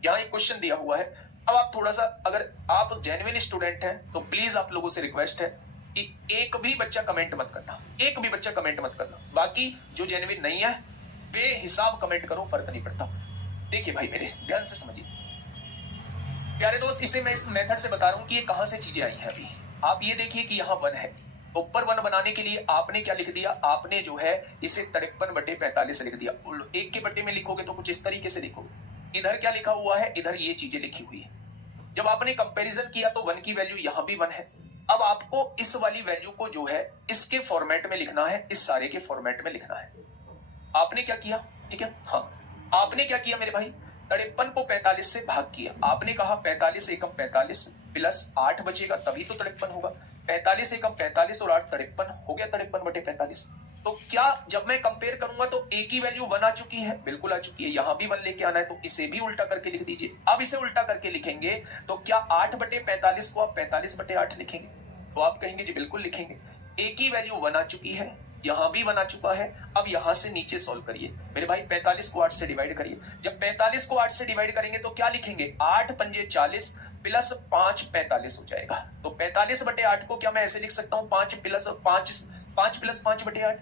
यहां एक क्वेश्चन दिया हुआ है। अब आप थोड़ा सा, अगर आप जेन्युइन स्टूडेंट हैं तो प्लीज आप लोगों से रिक्वेस्ट है कि एक भी बच्चा कमेंट मत करना, एक भी बच्चा कमेंट मत करना, बाकी जो जेन्युइन नहीं है बेहिसाब कमेंट करो, फर्क नहीं पड़ता। देखिए भाई मेरे ध्यान से समझिए प्यारे दोस्त, इसे मैं इस मेथड से बता रहा हूं कि ये कहां से चीजें आई हैं। अभी आप ये देखिए कि यहां 1 है, ऊपर 1 बनाने के लिए आपने क्या लिख दिया? आपने जो है इसे 53/45 लिख दिया। 1 के बटे में लिखोगे तो कुछ इस तरीके से लिखोगे। इधर क्या लिखा हुआ है? इधर ये चीजें लिखी हुई है। जब आपने कंपैरिजन किया तो 1 की वैल्यू यहां भी 1 है। अब आपको इस वाली वैल्यू को जो है इसके फॉर्मेट में लिखना है, इस सारे के फॉर्मेट में लिखना है। आपने क्या किया? ठीक है, हाँ, आपने क्या किया मेरे भाई? 53 को 45 से भाग किया। आपने कहा 45 एकम 45 प्लस 8 बचेगा तभी तो 53 होगा। 45 एकम 45 और 8 53 हो गया, 53/45। तो क्या जब मैं कंपेयर करूंगा तो ए की वैल्यू 1 आ चुकी है? बिल्कुल आ चुकी है। यहां भी 1 लेके आना है तो इसे भी उल्टा करके लिख दीजिए। अब इसे उल्टा करके लिखेंगे तो क्या 8/45 को आप 45/8 लिखेंगे? तो आप कहेंगे जी बिल्कुल लिखेंगे। ए की वैल्यू 1 आ चुकी है, यहां भी 1 आ चुका है। अब यहां से नीचे सॉल्व करिए मेरे भाई, 45 को 8 से डिवाइड करिए। जब 45 को 8 से डिवाइड करेंगे तो क्या लिखेंगे? 8 पंजे 40 प्लस 5 45 हो जाएगा। तो 45/8 को क्या मैं ऐसे लिख सकता हूं? 5 प्लस 5/8।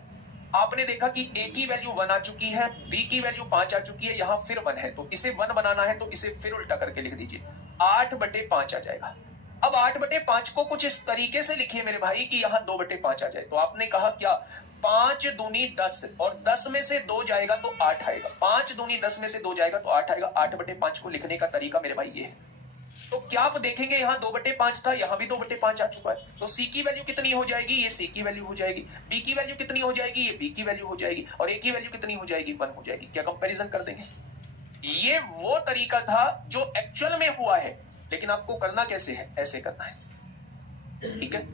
आपने देखा कि ए की वैल्यू 1 आ चुकी है, बी की वैल्यू 5 आ चुकी है, यहां फिर 1 है, तो इसे 1 बनाना है तो इसे फिर उल्टा करके लिख दीजिए, 8/5 आ जाएगा। अब 8/5 को कुछ इस तरीके से लिखिए मेरे भाई कि यहां 2/5 आ जाए। तो आपने कहा क्या 5 दूनी 10 और 10 में से 2 जाएगा तो 8 आएगा। 5 दूनी 10 में से 2 जाएगा तो 8 आएगा। 8/5 को लिखने का तरीका मेरे भाई ये है। तो क्या आप देखेंगे यहां 2/5 था, यहां भी 2/5 आ चुका है। तो सी की वैल्यू कितनी हो जाएगी, ये सी की वैल्यू हो जाएगी। बी की वैल्यू कितनी हो जाएगी, ये बी की वैल्यू हो जाएगी। और ए की वैल्यू कितनी हो जाएगी, 1 हो जाएगी। क्या कंपैरिजन कर देंगे? ये वो तरीका था जो एक्चुअल में हुआ है, लेकिन आपको करना कैसे है, ऐसे करना है। ठीक है,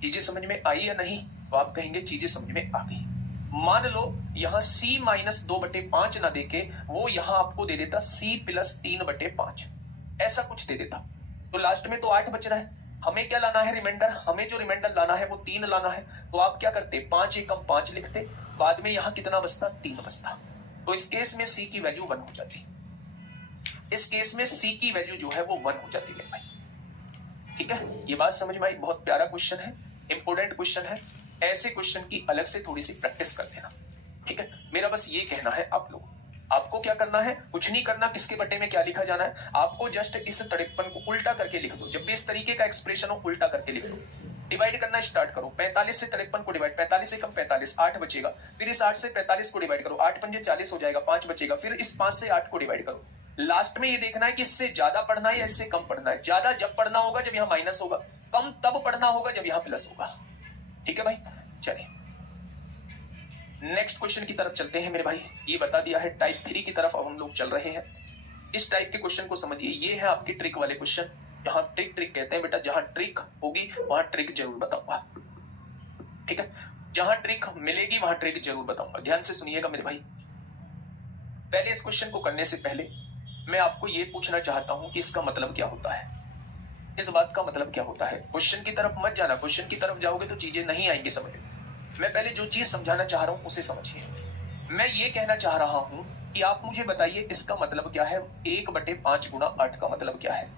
चीजें समझ में आई या नहीं? तो आप कहेंगे चीजें समझ में आ गई। मान लो यहां c माइनस 2/5 ना देके वो यहां आपको दे देता c प्लस 3/5, ऐसा कुछ दे देता, तो लास्ट में तो 8 बच रहा है। हमें क्या लाना है, रिमाइंडर। हमें जो रिमाइंडर लाना है वो 3 लाना है। तो आप क्या करते, 5 एकम 5 लिखते, बाद में यहां कितना बचता, 3 बचता। तो इस केस में c की वैल्यू 1 हो जाती। इस केस में c की वैल्यू जो है वो 1 हो जाती है भाई। ठीक है, ये बात समझ में आई? बहुत प्यारा क्वेश्चन है, इंपोर्टेंट क्वेश्चन है। ऐसे क्वेश्चन की अलग से थोड़ी सी प्रैक्टिस कर देना। ठीक है, मेरा बस ये कहना है आप लोग, आपको क्या करना है, कुछ नहीं करना। किसके बटे में क्या लिखा जाना है, आपको जस्ट इस 53 को उल्टा करके लिख दो। जब भी इस तरीके का एक्सप्रेशन हो उल्टा करके लिख दो। डिवाइड करना स्टार्ट करो। 45 से 53 को डिवाइड, 45 से कम 45, 8 बचेगा। फिर इस 8 से 45 को डिवाइड करो, 8 पंजे 40 हो जाएगा, 5 बचेगा। फिर इस 5 से 8 को डिवाइड करो। लास्ट में ये देखना है कि इससे ज्यादा पढ़ना है या इससे कम पढ़ना है। ज्यादा जब पढ़ना होगा जब यहां माइनस होगा, कम तब पढ़ना होगा जब यहां प्लस होगा। ठीक है भाई, चलिए नेक्स्ट क्वेश्चन की तरफ चलते हैं मेरे भाई। ये बता दिया है, टाइप 3 की तरफ अब हम लोग चल रहे हैं। इस टाइप के क्वेश्चन को समझिए, ये है आपकी ट्रिक वाले क्वेश्चन। जहां ट्रिक कहते हैं बेटा, जहां ट्रिक होगी वहां ट्रिक जरूर बताऊंगा। ठीक है, जहां ट्रिक मिलेगी वहां ट्रिक जरूर बताऊंगा। ध्यान से सुनिएगा मेरे भाई। पहले इस क्वेश्चन को करने से पहले मैं आपको ये पूछना चाहता हूं कि इसका मतलब क्या होता है। इस बात का मतलब क्या होता है, क्वेश्चन की तरफ मत जाना। क्वेश्चन की तरफ जाओगे तो चीजें नहीं आएंगी समझ में। मैं पहले जो चीज समझाना चाह रहा हूं उसे समझिए। मैं ये कहना चाह रहा हूं कि आप मुझे बताइए इसका मतलब क्या है, 1/5 गुणा 8 का मतलब क्या है।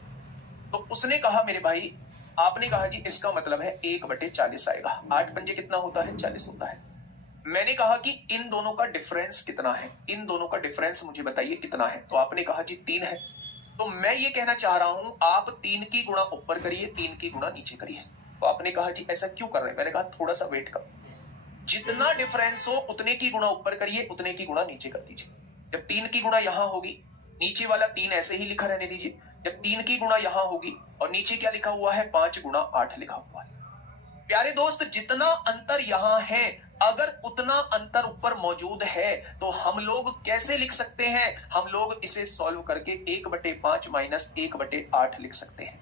तो उसने कहा मेरे भाई, आपने कहा जी इसका मतलब है 1/40 आएगा। 8 पंजे कितना होता है, 40 होता है। मैंने कहा कि इन दोनों का डिफरेंस कितना है, इन दोनों का डिफरेंस मुझे बताइए कितना है। तो आपने कहा जी 3 है। तो मैं ये कहना चाह रहा हूं आप 3 की गुणा ऊपर करिए, 3 की गुणा नीचे करिए। तो आपने कहा जी ऐसा क्यों कर रहे हैं, मैंने कहा थोड़ा सा वेट करो। जितना डिफरेंस हो उतने की गुणा ऊपर करिए, उतने की गुणा नीचे कर दीजिए। जब 3 की गुणा यहां होगी, नीचे वाला 3 ऐसे ही लिखा रहने दीजिए। जब 3 की गुणा यहां होगी और नीचे क्या लिखा हुआ है, 5 गुणा 8 लिखा हुआ है। प्यारे दोस्त, जितना अंतर यहां है, अगर उतना अंतर ऊपर मौजूद है तो हम लोग कैसे लिख सकते हैं, हम लोग इसे सॉल्व करके 1/5 माइनस 1/8 लिख सकते हैं।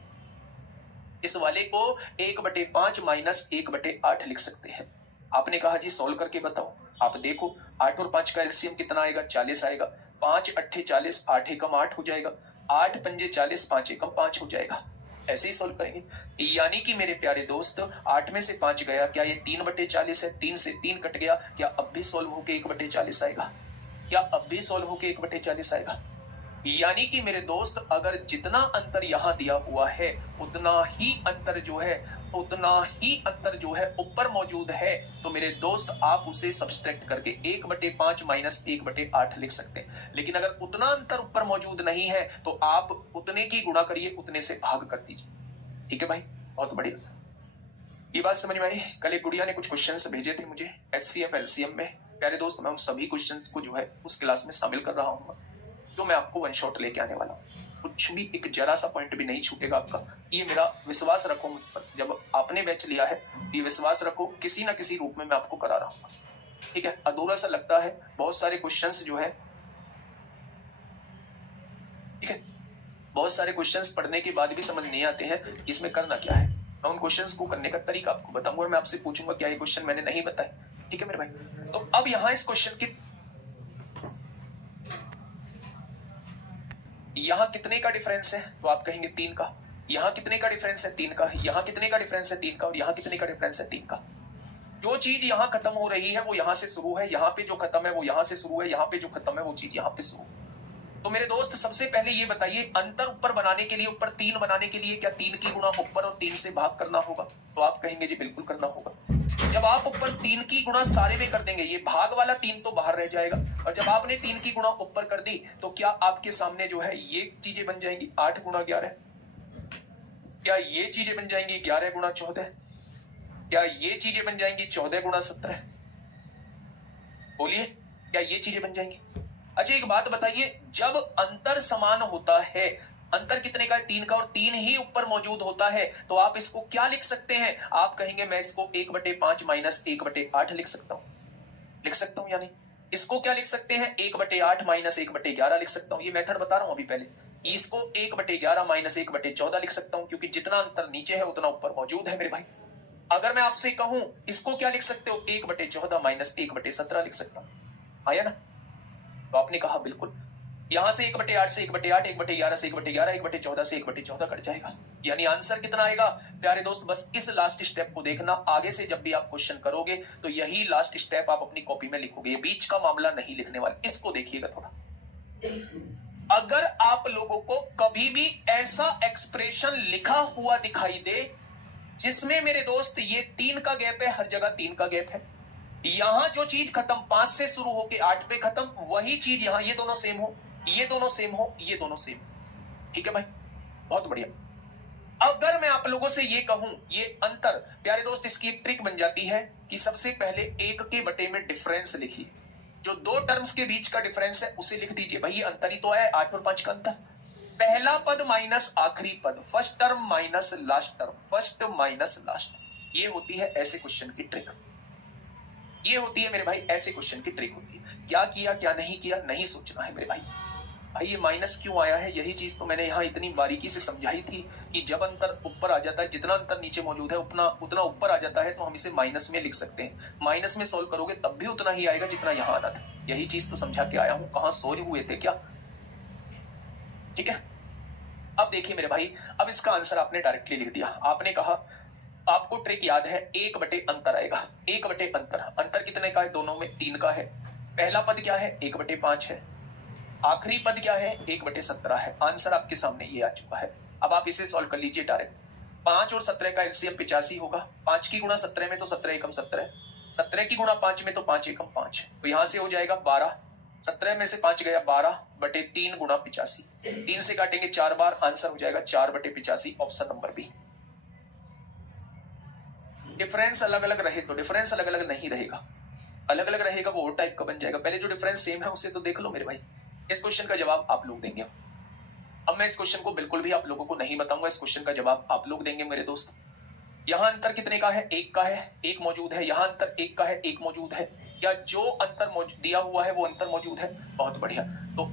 इस वाले को 1/5 माइनस 1/8 लिख सकते हैं। आपने कहा जी सॉल्व करके बताओ। आप देखो 8 और 5 का एलसीएम कितना आएगा, 40 आएगा। 5 8 40, 8 एकम 8 हो जाएगा। 8 पंजे 40, 5 एकम 5 हो जाएगा। ऐसे ही सॉल्व करेंगे। यानी कि मेरे प्यारे दोस्त 8 में से 5 गया, क्या ये 3/40 है? 3 से 3 कट गया, क्या अब भी सॉल्व होके 1/40 आएगा? क्या अब भी सॉल्व होके 1/40 आएगा? यानी कि मेरे दोस्त अगर जितना अंतर यहां दिया हुआ है उतना ही अंतर जो है ऊपर मौजूद है, तो मेरे दोस्त आप उसे सब्सट्रैक्ट करके 1/5 माइनस 1/8 लिख सकते हैं। लेकिन अगर उतना अंतर ऊपर मौजूद नहीं है तो आप उतने की गुणा करिए, उतने से भाग कर दीजिए। ठीक है भाई, बहुत बढ़िया। ये बात समझ में आई? कल एक गुड़िया ने कुछ क्वेश्चंस भेजे थे मुझे HCF LCM में। प्यारे दोस्त, मैं उन सभी क्वेश्चंस को जो है उस क्लास में शामिल कर रहा हूँ, जो मैं आपको वन शॉट लेके आने वाला हूँ। कुछ भी एक जरा सा पॉइंट भी नहीं छूटेगा आपका। ये मेरा विश्वास रखो मुझ पर, जब आपने बैच लिया है ये विश्वास रखो, किसी ना किसी रूप में मैं आपको करा रहा हूँ। ठीक है, अधूरा सा लगता है, बहुत सारे क्वेश्चंस जो है, ठीक है, बहुत सारे क्वेश्चंस पढ़ने के बाद भी समझ नहीं आते हैं इसमें करना क्या है। मैं उन क्वेश्चंस को करने का तरीका आपको बताऊंगा और मैं आपसे पूछूंगा क्या ये क्वेश्चन मैंने नहीं बताए। ठीक है मेरे भाई, तो अब यहां इस क्वेश्चन की यहां कितने का डिफरेंस है, तो आप कहेंगे 3 का। यहां कितने का डिफरेंस है, 3 का। यहां कितने का डिफरेंस है, 3 का। और यहां कितने का डिफरेंस है, 3 का। जो चीज यहां खत्म हो रही है वो यहां से शुरू है, यहां पे जो खत्म है वो यहां से शुरू है, यहां पे जो खत्म है वो चीज यहां पे शुरू है। तो मेरे दोस्त सबसे पहले ये बताइए, अंतर ऊपर बनाने के लिए, ऊपर 3 बनाने के लिए क्या 3 की गुणा ऊपर और 3 से भाग करना होगा? तो आप कहेंगे जी बिल्कुल करना होगा। जब आप ऊपर 3 की गुणा सारे में कर देंगे, ये भाग वाला 3 तो बाहर रह जाएगा, और जब आपने 3 की गुणा ऊपर कर दी तो क्या आपके सामने जो है ये चीजें बन जाएंगी, 8 गुणा 11, क्या ये चीजें बन जाएंगी 11 गुणा 14? क्या ये चीजें बन जाएंगी 14 गुणा 17? बोलिए, क्या ये चीजें बन जाएंगी? अच्छा एक बात बताइए, जब अंतर समान होता है, अंतर कितने का है? 3 का, और 3 ही ऊपर मौजूद होता है, तो आप इसको क्या लिख सकते हैं? आप कहेंगे मैं इसको 1/5 माइनस 1/8 लिख सकता हूं। लिख सकता हूं या नहीं? इसको क्या लिख सकते हैं? 1/8 माइनस 1/11 लिख सकता हूं। ये मेथड बता रहा हूं अभी पहले। इसको 1/11 माइनस 1/14 लिख सकता हूं, क्योंकि जितना अंतर नीचे है उतना ऊपर मौजूद है मेरे भाई। अगर मैं आपसे कहूं इसको क्या लिख सकते हो? 1/14 माइनस 1/17 लिख सकता हूं। आया ना? तो आपने कहा बिल्कुल। यहां से 1/8 से 1/8, 1/11 से 1/11, 1/14 से 1/14 कट जाएगा। यानी आंसर कितना आएगा प्यारे दोस्त? बस इस लास्ट स्टेप को देखना, आगे से जब भी आप क्वेश्चन करोगे तो यही लास्ट स्टेप आप अपनी कॉपी में लिखोगे, ये बीच का मामला नहीं लिखने वाले। इसको देखिएगा थोड़ा। अगर आप लोगों को कभी भी ऐसा एक्सप्रेशन लिखा हुआ दिखाई दे जिसमें मेरे दोस्त ये 3 का गैप है, हर जगह 3 का गैप है, यहां जो चीज खत्म 5 से शुरू होके 8 पे खत्म, वही चीज यहां ये दोनों सेम हो, ये दोनों सेम हो, ये दोनों सेम। ठीक है भाई, बहुत बढ़िया। अगर मैं आप लोगों से ये कहूं ये अंतर, प्यारे दोस्त इसकी एक ट्रिक बन जाती है कि सबसे पहले 1 के बटे में डिफरेंस लिखिए। जो दो टर्म्स के बीच का डिफरेंस है उसे लिख दीजिए। भाई ये अंतर ही तो है, 8 और 5 का अंतर। पहला पद माइनस आखिरी पद, first term minus last term, first minus last. ये होती है ऐसे क्वेश्चन की ट्रिक। ये होती है मेरे भाई ऐसे क्वेश्चन की ट्रिक होती है। क्या किया क्या नहीं किया नहीं सोचना है मेरे भाई। भाई ये माइनस क्यों आया है, यही चीज तो मैंने यहाँ इतनी बारीकी से समझाई थी कि जब अंतर ऊपर आ जाता है, जितना अंतर नीचे मौजूद है उतना ऊपर आ जाता है, तो हम इसे माइनस में लिख सकते हैं। माइनस में सोल्व करोगे तब भी उतना ही आएगा जितना यहाँ आना था। यही चीज तो समझा के आया हूं, कहां सोए हुए थे क्या? ठीक है, अब देखिए मेरे भाई, अब इसका आंसर आपने डायरेक्टली लिख दिया। आपने कहा आपको ट्रिक याद है, 1 बटे अंतर आएगा। 1 बटे अंतर, अंतर कितने का है? दोनों में 3 का है। पहला पद क्या है? 1/5 है। आखिरी पद क्या है? 1/17 है। आंसर आपके सामने ये आ चुका है। अब आप इसे सॉल्व कर लीजिए डायरेक्ट। 5 और 17 का एलसीएम 85 होगा। 5 की गुणा 17 में तो 17 एकम 17, 17 की गुणा 5 में तो 5 एकम 5, तो यहां से हो जाएगा 12। 17 में से 5 गया 12/3 गुणा 85। 3 से काटेंगे 4 बार, आंसर हो जाएगा 4/85, ऑप्शन नंबर बी। डिफरेंस अलग अलग रहे तो डिफरेंस अलग अलग नहीं रहेगा, अलग अलग रहेगा वो और टाइप का बन जाएगा। पहले जो डिफरेंस सेम है उसे तो देख लो मेरे भाई। इस क्वेश्चन का जवाब आप लोग देंगे। अब मैं इस क्वेश्चन को बिल्कुल भी आप लोगों को नहीं बताऊंगा, इस क्वेश्चन का जवाब आप लोग देंगे मेरे दोस्त। यहां अंतर कितने का है? 1 का है, 1 मौजूद है। यहां अंतर 1 का है, 1 मौजूद है। या जो अंतर दिया हुआ है वो अंतर मौजूद है। बहुत बढ़िया। तो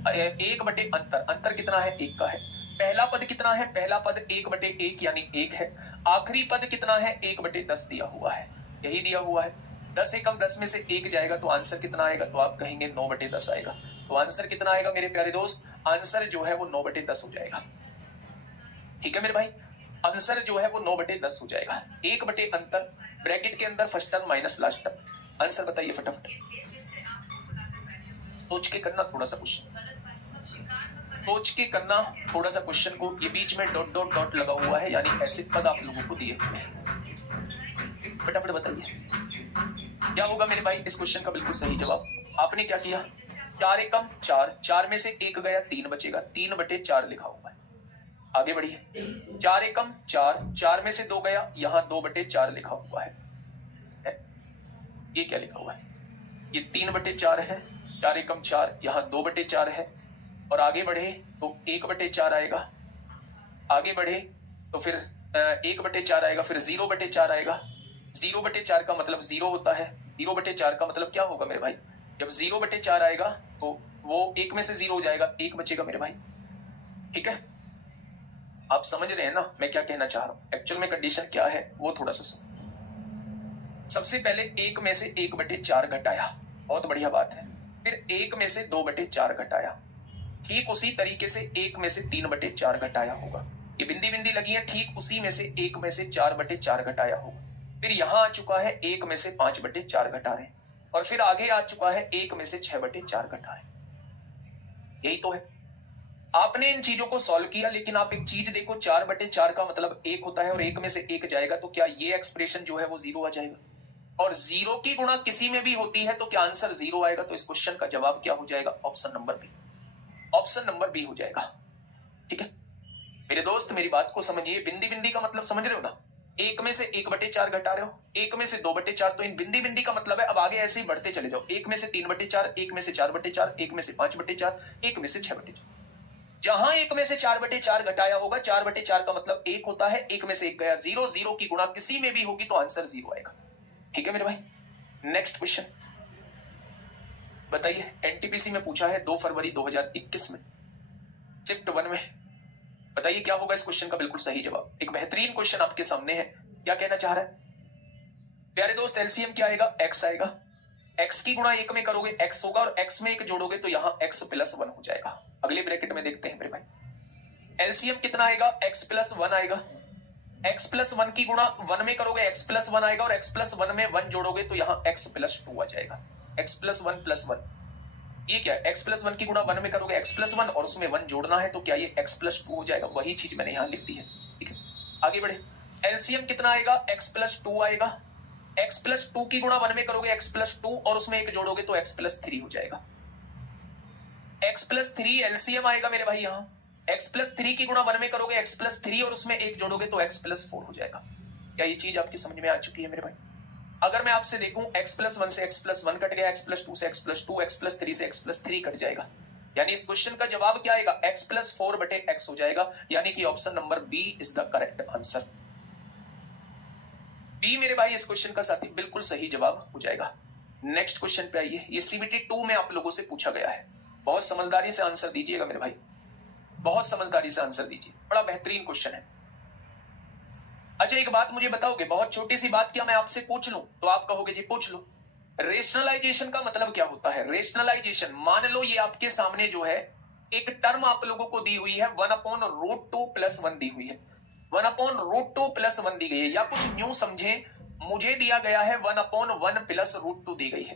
1 बटे अंतर, अंतर कितना है? 1 का है। पहला पद कितना है? पहला पद 1/1 यानी 1 है। आखिरी पद कितना है? 1/10 दिया हुआ है, यही दिया हुआ है। 10 एकम 10 में से 1 जाएगा तो आंसर कितना आएगा? तो आप कहेंगे 9/10 आएगा। तो आंसर कितना आएगा मेरे प्यारे दोस्त? आंसर जो है वो 9/10 हो जाएगा। ठीक है मेरे भाई, आंसर जो है वो 9/10 हो जाएगा। 1 बटे अंतर, ब्रैकेट के अंदर first term minus last term. Answer बताइए फटाफट, सोच के करना थोड़ा सा क्वेश्चन, सोच के करना थोड़ा सा क्वेश्चन को। ये बीच में डॉट डॉट डॉट लगा हुआ है, यानी ऐसे पद आप लोगों को दिए हुए हैं। फटाफट बताइए क्या होगा मेरे भाई इस क्वेश्चन का बिल्कुल सही जवाब। आपने क्या किया? 4 एकम 4, 4 में से 1 गया 3 बचेगा, 3/4 लिखा हुआ है। आगे बढ़िए। 4 एकम 4, 4 में से 2 गया, यहाँ 2/4 लिखा हुआ है। ये क्या लिखा हुआ है? ये 3/4 है। 4 एकम 4, यहाँ 2/4 है। और आगे बढ़े तो 1/4 आएगा। आगे बढ़े तो फिर 1/4 आएगा, फिर 0/4 आएगा। 0/4 का मतलब 0 होता है। 0/4 का मतलब क्या होगा मेरे भाई? जब 0/4 आएगा तो वो 1 में से 0 हो जाएगा, 1 बचेगा मेरे भाई। ठीक है, आप समझ रहे हैं ना मैं क्या कहना चाह रहा हूं? एक्चुअल में कंडीशन क्या है वो थोड़ा सा सुनो। सबसे पहले 1 में से 1/4 घटाया, बहुत बढ़िया बात है। फिर 1 में से 2/4 घटाया। ठीक उसी तरीके से 1 में से 3/4 घटाया होगा। ये बिंदी बिंदी लगी है, ठीक उसी में से 1 में से 4/4 घटाया होगा। फिर यहां आ चुका है 1 में से 5/4 घटा रहे, और फिर आगे आ चुका है 1 में से 6/4 घटा रहे। यही तो है। आपने इन चीजों को सॉल्व किया, लेकिन आप एक चीज देखो, 4/4 का मतलब 1 होता है, और 1 में से 1 जाएगा तो क्या ये एक्सप्रेशन जो है वो 0 आ जाएगा? और 0 की गुणा किसी में भी होती है तो क्या आंसर 0 आएगा? तो इस क्वेश्चन का जवाब क्या हो जाएगा? Option number B, option number B हो जाएगा। ठीक है, मेरे दोस्त मेरी बात को समझिए, बिंदी बिंदी का मतलब समझ रहे हो ना? एक में से 1/4 घटा रहे हो, एक में से 2/4, तो इन बिंदी बिंदी का मतलब है अब आगे ऐसे ही बढ़ते चले जाओ, एक में से 3/4, एक में से 4/4, एक में से 5/4, एक में से 6/4। जहां एक में से 4/4 घटाया होगा, 4/4 का मतलब 1 होता है, एक में से 1 गया 0, 0 की गुणा किसी में भी होगी तो आंसर 0 आएगा। ठीक है मेरे भाई, नेक्स्ट क्वेश्चन बताइए। एनटीपीसी में पूछा है 2 फरवरी 2021 में, शिफ्ट 1 में। बताइए क्या होगा इस क्वेश्चन का बिल्कुल सही जवाब। एक बेहतरीन क्वेश्चन आपके सामने है। क्या कहना चाह रहा है प्यारे दोस्त? एलसीएम क्या आएगा? x आएगा। x की गुणा 1 में करोगे x होगा, और x में 1 जोड़ोगे तो यहां x + 1 हो जाएगा। अगले ब्रैकेट में देखते हैं मेरे भाई, एलसीएम कितना आएगा? x + 1 आएगा। x + 1 की गुणा 1 में करोगे x + 1 आएगा, और x + 1 में 1 जोड़ोगे तो यहां x + 2 आ जाएगा। x + 1 + 1 ये क्या है? x + 1 की गुणा 1 में करोगे x + 1 और उसमें 1 जोड़ना है तो क्या ये x + 2 हो जाएगा? वही चीज मैंने यहां लिख दी है। ठीक है, आगे बढ़े। एलसीएम कितना आएगा? x + 2 आएगा। x + 2 की गुणा 1 में करोगे x + 2 और उसमें 1 जोड़ोगे तो x + 3 हो जाएगा। x + 3 एलसीएम आएगा मेरे भाई यहां। x + 3 की गुणा 1 में करोगे x + 3 और उसमें 1 जोड़ोगे तो x + 4 हो जाएगा। क्या ये चीज आपकी समझ में आ चुकी है मेरे भाई? अगर मैं आपसे देखूं x + 1 से x + 1 कट गया, x + 2 से x + 2, x + 3 से x + 3 कट जाएगा, यानी इस क्वेश्चन का जवाब क्या आएगा? x + 4/x हो जाएगा, यानी कि option number B is the correct answer. B मेरे भाई इस क्वेश्चन का साथी बिल्कुल सही जवाब हो जाएगा। नेक्स्ट क्वेश्चन पे आइए। ये सीबीटी 2 में आप लोगों से पूछा गया है, बहुत समझदारी से आंसर दीजिएगा मेरे भाई, बहुत समझदारी से आंसर दीजिए, बड़ा बेहतरीन क्वेश्चन है। अच्छा एक बात मुझे बताओगे, बहुत छोटी सी बात, क्या मैं आपसे पूछ लूं तो आप कहोगे जी पूछ लो। रेशनलाइजेशन का मतलब क्या होता है? रेशनलाइजेशन, मान लो ये आपके सामने जो है एक टर्म आप लोगों को दी हुई है 1/√2 + 1 दी हुई है, 1/√2 + 1 दी गई है, या कुछ न्यू समझे, मुझे दिया गया है 1/1 + √2 दी गई है।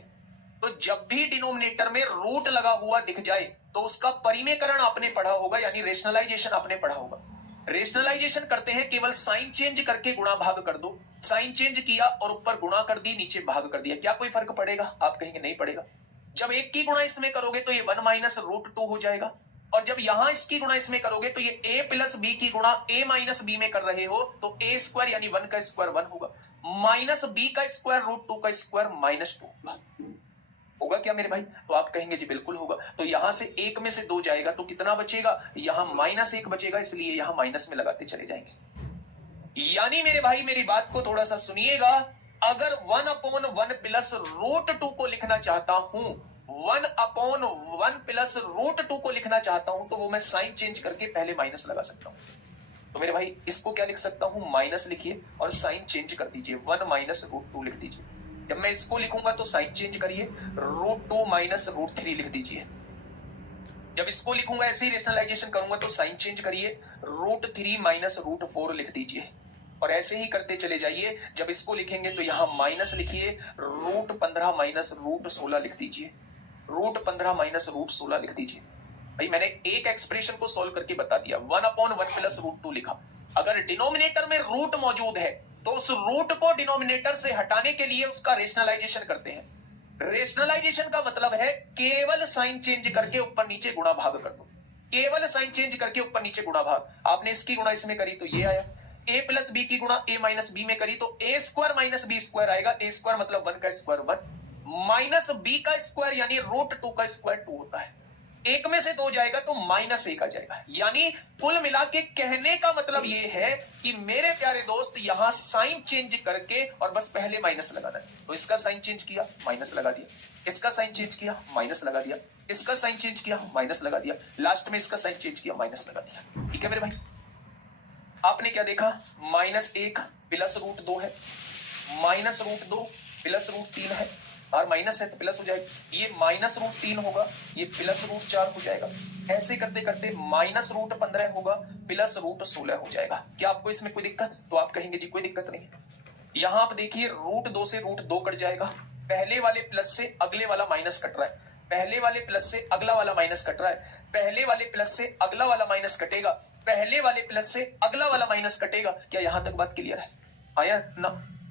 तो जब भी डिनोमिनेटर में रूट लगा हुआ दिख जाए तो उसका परिमेयकरण आपने पढ़ा होगा, यानी रेशनलाइजेशन आपने पढ़ा होगा। रेशनलाइजेशन करते हैं केवल साइन चेंज करके गुणा भाग कर दो, साइन चेंज किया और ऊपर गुणा कर दी, नीचे भाग कर दिया, क्या कोई फर्क पड़ेगा? आप कहेंगे नहीं पड़ेगा। जब एक की गुणा इसमें करोगे तो ये 1 - √2 हो जाएगा, और जब यहां इसकी गुणा इसमें करोगे तो ये a + b की गुणा a - b में कर रहे हो तो a² यानी 1 का स्क्वायर 1 होगा, -b का स्क्वायर √2 का स्क्वायर -2 होगा क्या मेरे भाई? तो आप कहेंगे जी बिल्कुल होगा। तो यहां से 1 में से 2 जाएगा तो कितना बचेगा? यहां -1 बचेगा, इसलिए यहां माइनस में लगाते चले जाएंगे। यानी मेरे भाई मेरी बात को थोड़ा सा सुनिएगा, अगर 1/1 + √2 को लिखना चाहता हूं, 1/1 + √2 को लिखना चाहता हूं तो वो मैं साइन चेंज करके पहले माइनस लगा सकता हूं। तो मेरे भाई इसको क्या लिख सकता हूं? माइनस लिखिए और साइन चेंज कर दीजिए, 1 - √2 लिख दीजिए। जब मैं इसको लिखूंगा तो साइन चेंज करिए, √2 - √3 लिख दीजिए। जब इसको लिखूंगा ऐसे ही रेशनलाइजेशन करूंगा तो साइन चेंज करिए, √3 - √4 लिख दीजिए, और ऐसे ही करते चले जाइए। जब इसको लिखेंगे तो यहां माइनस लिखिए, √15 - √16 लिख दीजिए, √15 - √16 लिख दीजिए। भाई मैंने एक एक्सप्रेशन को सॉल्व करके बता दिया, 1/1 + √2 लिखा। अगर डिनोमिनेटर में रूट मौजूद है तो उस रूट को डिनोमिनेटर से हटाने के लिए उसका रेशनलाइजेशन करते हैं। रेशनलाइजेशन का मतलब है केवल साइन चेंज करके ऊपर नीचे गुणा भाग कर दो, केवल साइन चेंज करके ऊपर नीचे गुणा भाग। आपने इसकी गुणा इसमें करी तो ये आया, a + b की गुणा a - b में करी तो a² - b² आएगा, a² मतलब 1 का स्क्वायर 1, -b का स्क्वायर यानी √2 का स्क्वायर 2 होता है। एक में से 2 जाएगा तो -1 आ जाएगा। यानी कुल मिला के कहने का मतलब ये है कि मेरे प्यारे दोस्त यहां साइन चेंज करके और बस पहले माइनस लगाना है। तो इसका साइन चेंज किया, माइनस लगा दिया, इसका साइन चेंज किया, माइनस लगा दिया, इसका साइन चेंज किया, माइनस लगा दिया, लास्ट में इसका साइन चेंज किया, माइनस लगा दिया। ठीक है मेरे भाई, आपने क्या देखा? -1 + √2 है, -√2 + √3 है, और माइनस है तो प्लस हो जाएगा, ये -√3 होगा, ये +√4 हो जाएगा। ऐसे करते करते -√15 होगा, +√16 हो जाएगा। क्या आपको इसमें कोई दिक्कत? तो आप कहेंगे जी कोई दिक्कत नहीं। यहां आप देखिए √2 से √2 कट जाएगा, पहले वाले प्लस से अगले वाला माइनस कट रहा है, पहले वाले प्लस से अगला वाला माइनस कट रहा है, पहले वाले प्लस से अगला वाला माइनस कटेगा, पहले वाले प्लस से अगला वाला माइनस कटेगा। क्या यहां तक बात क्लियर है? आया ना?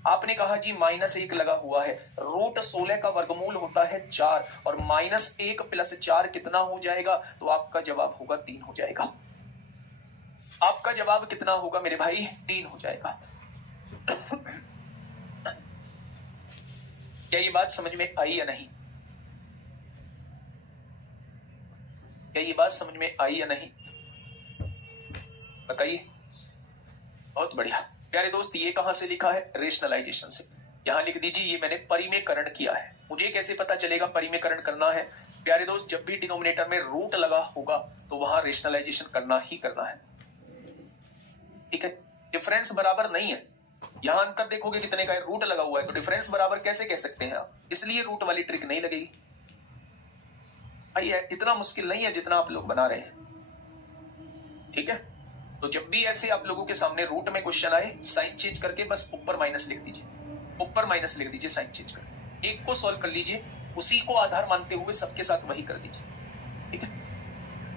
आपने कहा जी -1 लगा हुआ है, √16 का वर्गमूल होता है 4, और -1 + 4 कितना हो जाएगा? तो आपका जवाब होगा 3 हो जाएगा। आपका जवाब कितना होगा मेरे भाई? 3 हो जाएगा। क्या ये बात समझ में आई या नहीं? क्या ये बात समझ में आई या नहीं? बताइए। बहुत बढ़िया प्यारे दोस्त, ये कहां से लिखा है? रेशनलाइजेशन से। यहां लिख दीजिए ये मैंने परिमेयकरण किया है। मुझे कैसे पता चलेगा परिमेयकरण करना है? प्यारे दोस्त, जब भी डिनोमिनेटर में रूट लगा होगा तो वहां रेशनलाइजेशन करना ही करना है। ठीक है, डिफरेंस बराबर नहीं है। यहां अंतर देखोगे कितने का है, रूट लगा हुआ है, तो डिफरेंस बराबर कैसे कह सकते हैं आप? इसलिए रूट वाली ट्रिक नहीं लगेगी भाई। इतना मुश्किल नहीं है जितना आप लोग बना रहे हैं। ठीक है, तो जब भी ऐसे आप लोगों के सामने रूट में क्वेश्चन आए, साइन चेंज करके बस ऊपर माइनस लिख दीजिए, ऊपर माइनस लिख दीजिए साइन चेंज करके। एक को सॉल्व कर लीजिए, उसी को आधार मानते हुए सबके साथ वही कर दीजिए। ठीक है,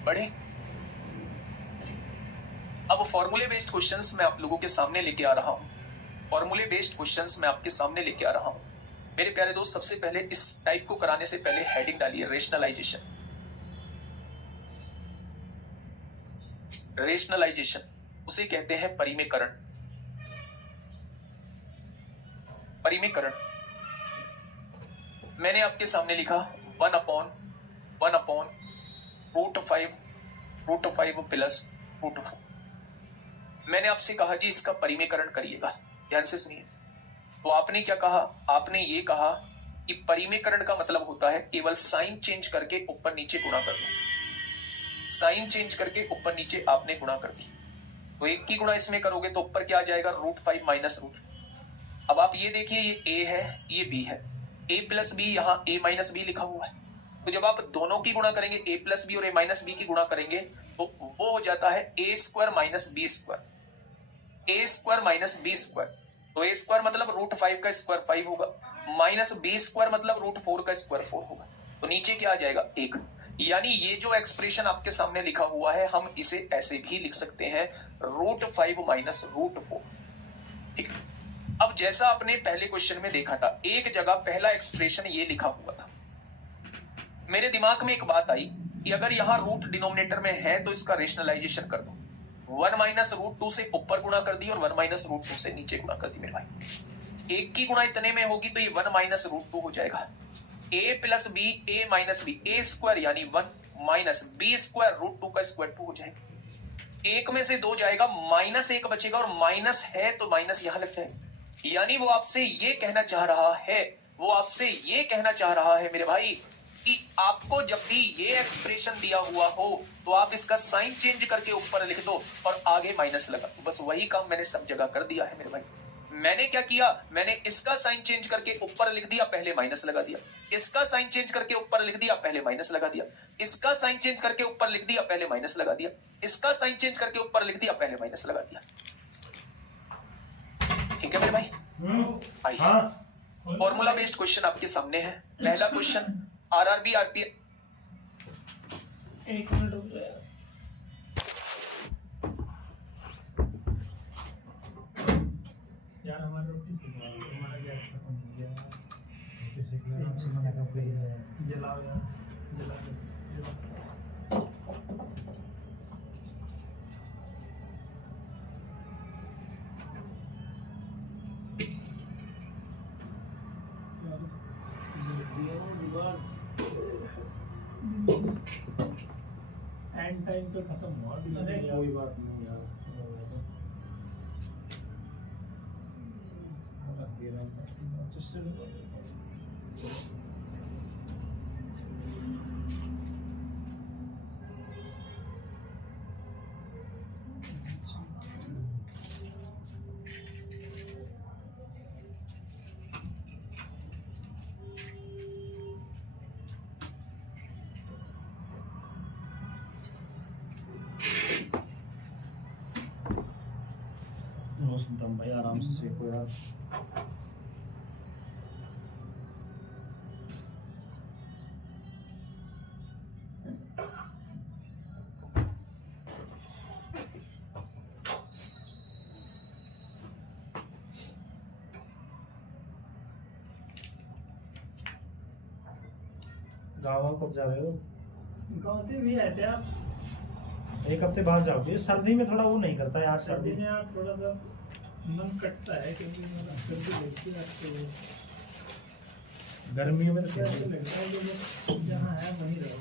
बढ़े। अब फॉर्मूले बेस्ड क्वेश्चंस मैं आप लोगों के सामने लेके आ रहा हूं। फॉर्मूले बेस्ड क्वेश्चंस मैं आपके सामने लेके आ रहा हूं मेरे प्यारे दोस्त। सबसे पहले इस टाइप को कराने से पहले हेडिंग डालिए रेशनलाइजेशन। रेशनलाइजेशन उसे कहते हैं परिमेयकरण। परिमेयकरण मैंने आपके सामने लिखा 1/1/√ 5 प्लस √4। मैंने आपसे कहा जी इसका परिमेयकरण करिएगा। ध्यान से सुनिए। तो आपने क्या कहा? आपने ये कहा कि परिमेयकरण का मतलब होता है केवल साइन चेंज करके ऊपर नीचे गुणा कर दो। साइन चेंज करके ऊपर नीचे आपने गुणा कर दी, तो एक की गुणा इसमें करोगे तो ऊपर क्या आ जाएगा? √5 माइनस रूट। अब आप ये देखिए, ये a है, ये b है। a प्लस बी, यहाँ a माइनस बी लिखा हुआ है। तो जब आप दोनों की गुणा करेंगे, a प्लस बी और a माइनस बी की गुणा करेंगे, तो वो हो जाता है a² minus b square. a² minus b square, तो a² मतलब √5 का स्क्वायर 5 होगा, माइनस b स्क्वायर मतलब √4 का स्क्वायर 4 होगा। तो नीचे क्या आ जाएगा? 1। यानी ये जो एक्सप्रेशन आपके सामने लिखा हुआ है, हम इसे ऐसे भी लिख सकते हैं √5 माइनस √4। ठीक। अब जैसा आपने पहले क्वेश्चन में देखा था, एक जगह पहला एक्सप्रेशन ये लिखा हुआ था। मेरे दिमाग में एक बात आई कि अगर यहां रूट डिनोमिनेटर में है तो इसका रेशनलाइजेशन कर दो। 1 माइनस √2 से ऊपर गुणा कर दी और 1 माइनस √2 से नीचे गुणा कर दी मेरे भाई। एक की गुणा इतने में होगी तो ये 1 माइनस √2 हो जाएगा। a plus B, a minus B, a square यानी 1 माइनस b स्क्वायर √2 का स्क्वायर 2 हो जाएगा। एक में से 2 जाएगा, माइनस 1 बचेगा, और माइनस है तो माइनस यहां लग जाएगा। यानी वो आपसे ये कहना चाह रहा है, वो आपसे ये कहना चाह रहा है मेरे भाई कि आपको जब भी ये एक्सप्रेशन दिया हुआ हो तो आप इसका साइन चेंज करके ऊपर लिख दो और आगे माइनस लगा दो। बस वही काम मैंने सब जगह कर दिया है मेरे भाई। मैंने क्या किया? मैंने इसका साइन चेंज करके ऊपर लिख दिया, पहले माइनस लगा दिया। इसका साइन चेंज करके ऊपर लिख दिया, पहले माइनस लगा दिया। इसका साइन चेंज करके ऊपर लिख दिया, पहले माइनस लगा दिया। इसका साइन चेंज करके ऊपर लिख दिया, पहले माइनस लगा दिया। ठीक है मेरे भाई, आइए फॉर्मूला बेस्ड क्वेश्चन आपके सामने है। पहला क्वेश्चन आरआरबी आरपी। एक मिनट रुक जाओ यार, हमारा रोटी सिखा दो, हमारा गैस खत्म हो गया। रोटी सिखा दो, आपसे मना कर रही है। जलाओ यार, जला दो। एंड टाइम पे खत्म हुआ। अरे कोई बात नहीं यार, दम भाई आराम से सेको यार। गाँव कब जा रहे हो? गाँव से भी आए थे आप? एक हफ्ते बाद जाओगे। सर्दी में थोड़ा वो नहीं करता यार, सर्दी में यार थोड़ा सा मन कटता है क्योंकि मतलब सर्दी लगती है तो गर्मियों में तो ऐसा सर्दी लगता है कि बस जहाँ है वहीं रहो।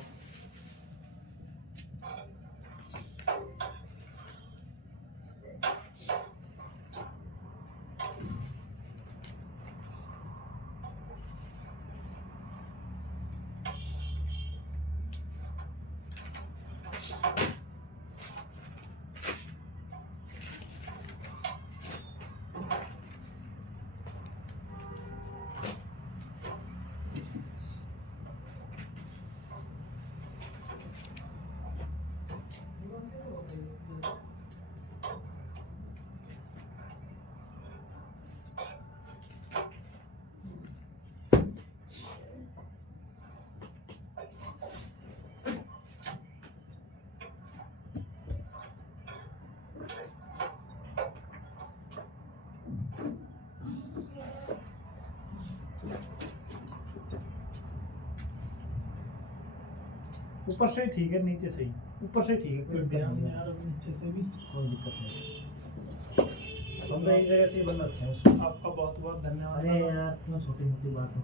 ऊपर से ठीक है, नीचे से ही, ऊपर से ठीक है, कोई दिक्कत ध्यान नहीं यार है, अब नीचे से भी। कोई दिक्कत नहीं। सब एक जगह से ही बन रखे हैं। आपका बहुत बहुत धन्यवाद। अरे यार इतना छोटी मोटी बात है।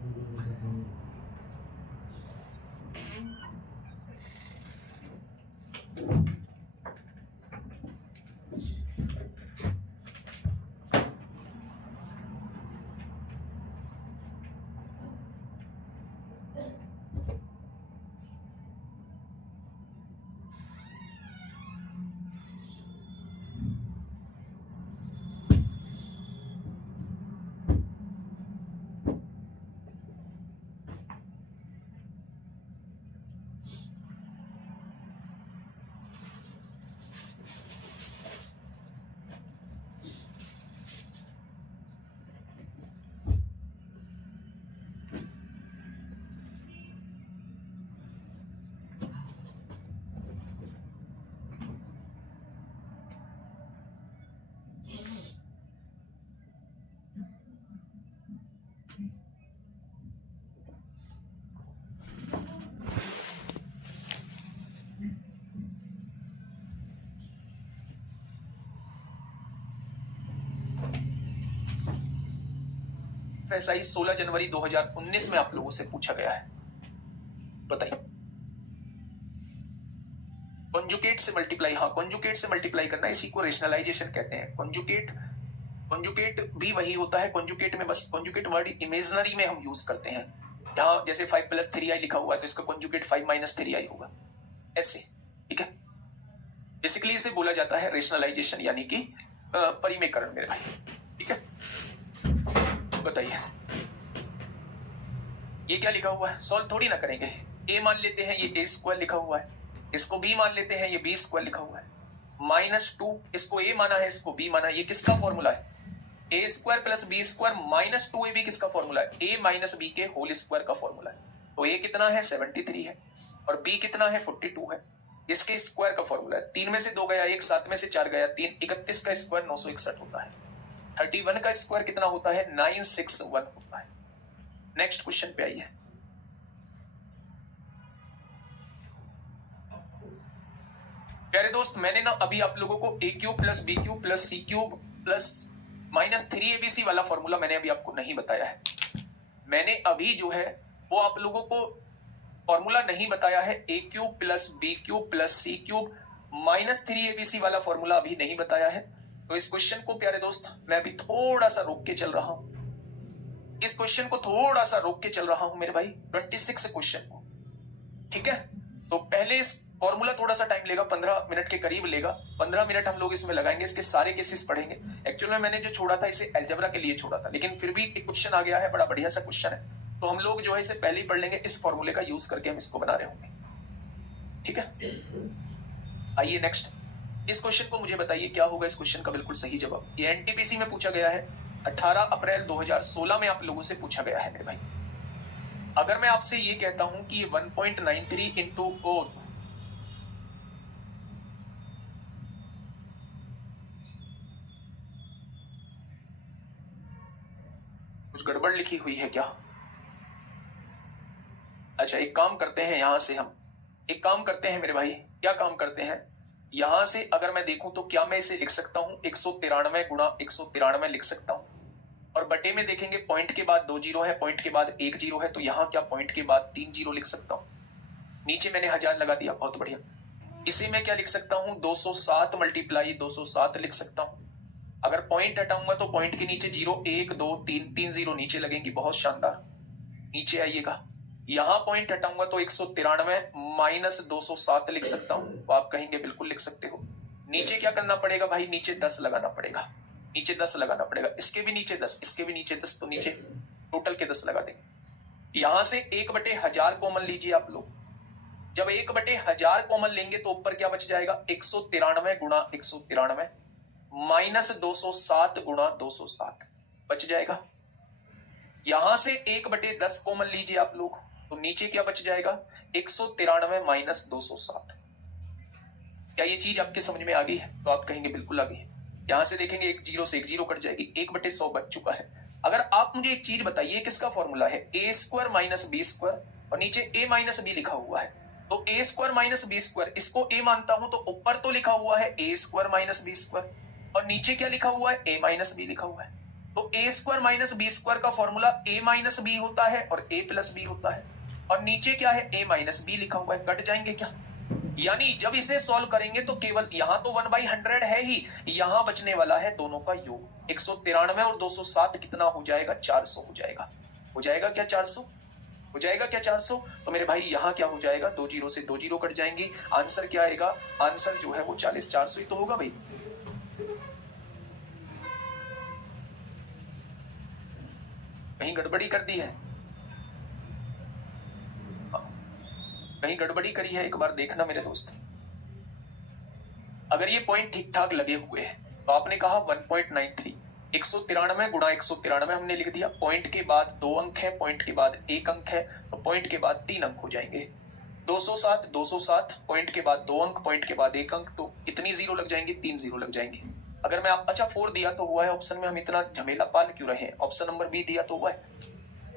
FSI 16 जनवरी 2019 में आप लोगों से पूछा गया है, बताइए। कॉन्जुगेट से मल्टीप्लाई, हाँ कॉन्जुगेट से मल्टीप्लाई करना, इसी को रेशनलाइजेशन कहते हैं। कॉन्जुगेट भी वही होता है। कॉन्जुगेट में बस कॉन्जुगेट वर्ड इमेजिनरी में हम यूज करते हैं। यहाँ जैसे 5 + 3i लिखा हुआ है तो इसका कॉन्जुगेट 5 - 3i होगा, ऐसे, ठीक है। बेसिकली इसे बोला जाता है रेशनलाइजेशन, यानी कि परिमेयकरण मेरे भाई, ठीक है। बताइए ये क्या लिखा हुआ है, सॉल्व थोड़ी ना करेंगे। a मान लेते हैं, ये a² लिखा हुआ है, इसको b मान लेते हैं, ये b² लिखा हुआ है, -2 इसको a माना है, इसको b माना है। ये किसका फॉर्मूला है, a² + b² - 2ab किसका फॉर्मूला है, a - b के होल स्क्वायर का फॉर्मूला है। तो a कितना है 73 है और b कितना है 42 है, इसके स्क्वायर का फॉर्मूला है। 3 में से 2 गया 1, 7 में से 4 गया 3, 31 का स्क्वायर 961 होता है। 31 का स्क्वायर कितना होता है 961 होता है। नेक्स्ट क्वेश्चन पे आइए। प्यारे दोस्त, मैंने ना अभी आप लोगों को a³ + b³ + c³ + -3abc वाला फॉर्मूला मैंने अभी आपको नहीं बताया है। मैंने अभी जो है वो आप लोगों को फॉर्मूला नहीं बताया है, a³ + b³ + c³ -3abc वाला फॉर्मूला अभी नहीं बताया है। तो इस क्वेश्चन को प्यारे दोस्त मैं अभी थोड़ा सा रोक के चल रहा हूं, इस क्वेश्चन को थोड़ा सा रोक के चल रहा हूं मेरे भाई, 26 क्वेश्चन को, ठीक है। तो पहले इस फॉर्मूला थोड़ा सा टाइम लेगा, 15 मिनट के करीब लेगा। 15 मिनट हम लोग इसमें लगाएंगे, इसके सारे केसेस पढ़ेंगे। एक्चुअल में मैंने जो छोड़ा था इसे अलजेब्रा के लिए छोड़ा था, लेकिन फिर भी एक क्वेश्चन आ गया है, बड़ा बढ़िया सा क्वेश्चन है, तो हम लोग जो है इसे पहले ही पढ़ लेंगे। इस फॉर्मूले का यूज करके हम इसको बना रहे होंगे, ठीक है। आइए नेक्स्ट, इस क्वेश्चन को मुझे बताइए क्या होगा इस क्वेश्चन का बिल्कुल सही जवाब। ये एनटीपीसी में पूछा गया है, 18 अप्रैल 2016 में आप लोगों से पूछा गया है मेरे भाई। अगर मैं आपसे ये कहता हूं कि ये 1.93 इंटू कुछ गड़बड़ लिखी हुई है क्या? अच्छा एक काम करते हैं, यहां से हम एक काम करते हैं मेरे भाई, क्या काम करते हैं, यहां से अगर मैं देखूं तो क्या मैं इसे लिख सकता हूं 193 गुणा 193 लिख सकता हूं, और बटे में देखेंगे पॉइंट के बाद 2 जीरो है, पॉइंट के बाद 1 जीरो है, तो यहां क्या पॉइंट के बाद 3 जीरो लिख सकता हूं। नीचे मैंने 1000 लगा दिया, बहुत बढ़िया। इसे मैं क्या लिख सकता हूं 207 मल्टीप्लाई 207 लिख सकता हूं। अगर पॉइंट हटाऊंगा तो पॉइंट के नीचे 0 1 2 3 3 जीरो नीचे लगेंगी, बहुत शानदार। नीचे आइएगा, यहां पॉइंट हटाऊंगा तो 193 माइनस 207 लिख सकता हूं, तो आप कहेंगे बिल्कुल लिख सकते हो। नीचे क्या करना पड़ेगा भाई, नीचे 10 लगाना पड़ेगा, नीचे 10 लगाना पड़ेगा, इसके भी नीचे 10, इसके भी नीचे 10, तो नीचे टोटल के 10 लगा देंगे। यहां से 1/1000 कॉमन लीजिए आप लोग। जब 1/1000 कॉमन लेंगे तो ऊपर क्या बच जाएगा 193 गुणा 193 माइनस 207 गुणा 207 बच जाएगा। यहां से 1/10 कॉमन लीजिए आप लोग, तो नीचे क्या बच जाएगा 193 माइनस 207। क्या ये चीज आपके समझ में आ गई है? तो आप कहेंगे बिल्कुल आ गई है। यहां से देखेंगे 1 जीरो से 1 जीरो कट जाएगी, 1/100 बच चुका है। अगर आप मुझे एक चीज बताइए, किसका फॉर्मूला है a square minus B square, और नीचे a माइनस बी लिखा हुआ है, तो a square minus B square, इसको a मानता हूं तो ऊपर तो लिखा हुआ है a square minus B square, और नीचे क्या लिखा हुआ है a माइनस बी लिखा हुआ है। तो a square minus B square का फॉर्मूला a माइनस बी होता है और a प्लस बी होता है, और नीचे क्या है a माइनस बी लिखा हुआ है, कट जाएंगे क्या? यानी जब इसे सॉल्व करेंगे तो केवल यहां तो 1/100 है ही, यहां बचने वाला है दोनों का योग। 193 और 207 कितना हो जाएगा 400 हो जाएगा। हो जाएगा क्या 400? हो जाएगा क्या 400? तो मेरे भाई यहां क्या हो जाएगा 2 जीरो से 2 जीरो कट जाएंगे, आंसर क्या आएगा, आंसर जो है वो 40 400 ही तो होगा भाई। कहीं गड़बड़ी कर दी है, कहीं गड़बड़ी करी है, एक बार देखना मेरे दोस्त। अगर ये पॉइंट ठीक ठाक लगे हुए हैं तो आपने कहा 1.93, 193 गुणा 193 हमने लिख दिया, पॉइंट के बाद 2 अंक है, पॉइंट के बाद 1 अंक है, तो पॉइंट के बाद 3 अंक हो जाएंगे। 207 207, पॉइंट के बाद 2 अंक, पॉइंट के बाद 1 अंक, तो इतनी जीरो लग जाएंगी, 3 जीरो लग जाएंगे। अगर मैं आप अच्छा 4 दिया तो हुआ है ऑप्शन में, हम इतना झमेला पाल क्यों रहे हैं? ऑप्शन नंबर बी दिया तो हुआ है,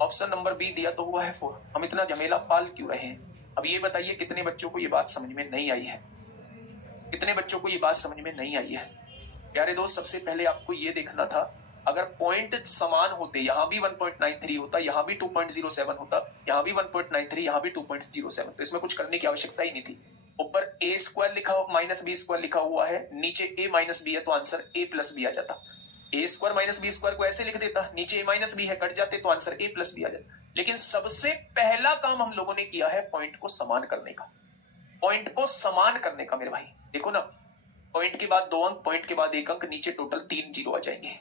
ऑप्शन नंबर बी दिया तो हुआ है 4, हम इतना झमेला पाल क्यों रहे हैं? अब ये बताइए कितने बच्चों को ये बात समझ में नहीं आई है, कितने बच्चों को ये बात समझ में नहीं आई है? प्यारे दोस्त, सबसे पहले आपको ये देखना था, अगर पॉइंट समान होते, यहां भी 1.93 होता, यहां भी 2.07 होता, यहां भी 1.93, यहां भी 2.07, तो इसमें कुछ करने की आवश्यकता ही नहीं थी। ऊपर a स्क्वायर लिखा माइनस बी स्क्वायर लिखा हुआ है, नीचे a माइनस बी है, तो आंसर a प्लस बी आ जाता। a square minus B square को ऐसे लिख देता, नीचे a माइनस बी है, कट जाते तो आंसर a प्लस बी आ जाता। लेकिन सबसे पहला काम हम लोगों ने किया है पॉइंट को समान करने का, पॉइंट को समान करने का। मेरे भाई देखो ना, पॉइंट के बाद 2 अंक, पॉइंट के बाद 1 अंक, नीचे टोटल 3 जीरो आ जाएंगे।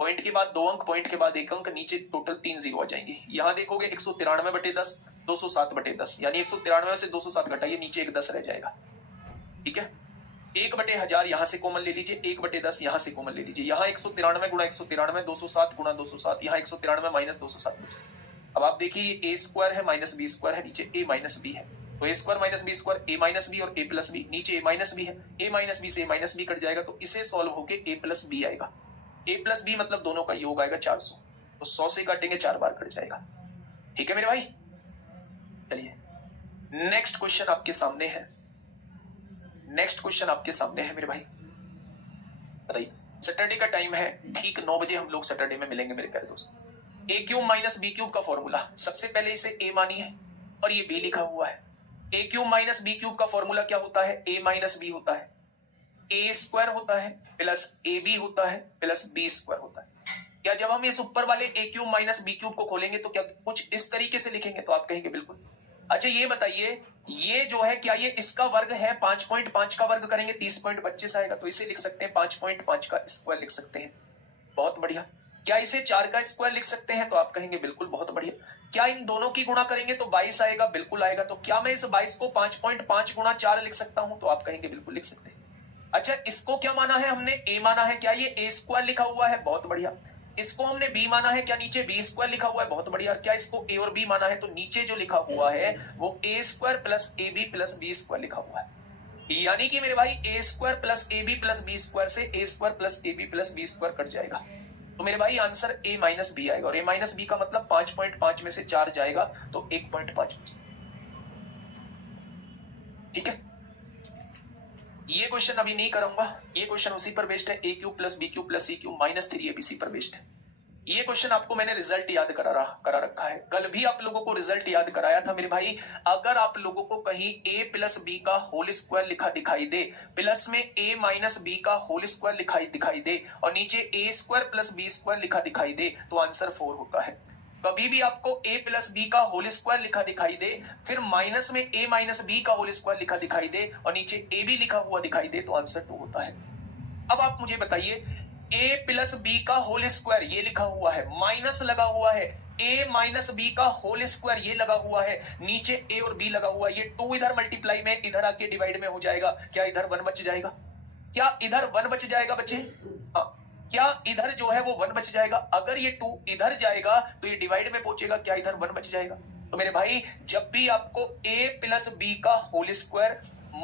पॉइंट के बाद 2 अंक, पॉइंट के बाद 1 अंक, नीचे टोटल 3 जीरो आ जाएंगे। यहां देखोगे 193/10, 207/10, यानी 193 से 207 घटाइए, नीचे एक 10 रह जाएगा। ठीक है, 1/1000 यहां से कॉमन ले लीजिए, 1/10 यहां से कॉमन ले लीजिए। यहां 193 गुणा 193, 207 गुणा 207, यहां 193 माइनस 207। अब आप देखिए ए स्क्वायर है माइनस बी स्क्वायर है, नीचे ए माइनस बी है, तो ए स्क्वायर माइनस बी स्क्वायर, ए माइनस बी और ए प्लस बी, नीचे ए माइनस बी है, ए माइनस बी से ए माइनस बी कट जाएगा, तो इसे सॉल्व होके ए प्लस बी आएगा। ए प्लस बी मतलब दोनों का योग आएगा 400, तो 100 से काटेंगे 4 बार कट जाएगा। ठीक है मेरे भाई, चलिए नेक्स्ट क्वेश्चन आपके सामने है, नेक्स्ट क्वेश्चन आपके सामने है मेरे भाई। बताइए, सैटरडे का टाइम है, ठीक 9 बजे हम लोग सैटरडे में मिलेंगे मेरे प्यारे दोस्त। ए क्यूब माइनस बी क्यूब का फॉर्मूला, सबसे पहले इसे ए मानी है और ये बी लिखा हुआ है। A cube minus B cube का फॉर्मूला क्या होता है, ए माइनस बी होता है, ए स्क्वायर होता है प्लस ए बी होता है प्लस बी स्क्वायर होता है। क्या जब हम इस ऊपर वाले ए क्यूब माइनस बी क्यूब को खोलेंगे तो क्या कुछ इस तरीके से लिखेंगे? तो आप कहेंगे बिल्कुल। अच्छा ये बताइए, ये जो है क्या ये इसका वर्ग है? 5.5 का वर्ग करेंगे 30.25 आएगा, तो इसे लिख सकते हैं 5.5 का स्क्वायर लिख सकते हैं। बहुत बढ़िया। क्या इसे 4 का स्क्वायर लिख सकते हैं? तो आप कहेंगे बिल्कुल, बहुत बढ़िया। क्या इन दोनों की गुणा करेंगे तो 22 आएगा? बिल्कुल आएगा। तो क्या मैं इस 22 को 5.5 गुणा 4 लिख सकता हूं? तो आप कहेंगे बिल्कुल लिख सकते हैं। अच्छा इसको क्या माना है हमने? ए माना है। क्या ये ए स्क्वायर लिखा हुआ है? बहुत बढ़िया। इसको हमने बी माना है, क्या नीचे बी स्क्वायर लिखा हुआ है? बहुत बढ़िया। क्या इसको ए और बी माना है? तो नीचे जो लिखा हुआ है वो A square plus A B plus B square लिखा हुआ है। यानी कि मेरे भाई A square plus A B plus B square से A square plus A B plus B square cut जाएगा, तो मेरे भाई आंसर ए माइनस बी आएगा। और ए माइनस बी का मतलब 5.5 में से 4 जाएगा तो 1.5। ठीक है, ये क्वेश्चन अभी नहीं करूंगा, ये क्वेश्चन उसी पर बेस्ड है, A cube plus B cube plus C cube minus 3abc पर बेस्ड है। ये क्वेश्चन आपको मैंने रिजल्ट याद करा रखा है, कल भी आप लोगों को रिजल्ट याद कराया था मेरे भाई। अगर आप लोगों को कहीं a प्लस बी का होल स्क्वायर लिखा दिखाई दे, प्लस में a माइनस बी का होल स्क्वायर दिखाई दे और नीचे a square plus B square लिखा दिखाई दे, तो आंसर 4 होता है। कभी भी आपको a प्लस बी का होल स्क्वायर लिखा दिखाई दे, फिर माइनस में a माइनस बी का होल स्क्वायर लिखा दिखाई दे और नीचे a भी लिखा हुआ दिखाई दे, तो आंसर 2 होता है। अब आप मुझे बताइए, a प्लस बी का होल स्क्वायर ये लिखा हुआ है, माइनस लगा हुआ है, a माइनस बी का होल स्क्वायर ये लगा हुआ है, नीचे a और b लगा हुआ है, ये 2 इधर मल्टीप्लाई में इधर आके डिवाइड में हो जाएगा, क्या इधर 1 बच जाएगा? क्या इधर 1 बच जाएगा बच्चे? हाँ, क्या इधर जो है वो 1 बच जाएगा? अगर ये 2 इधर जाएगा तो ये डिवाइड में पहुंचेगा, क्या इधर 1 बच जाएगा? तो मेरे भाई जब भी आपको a प्लस बी का whole square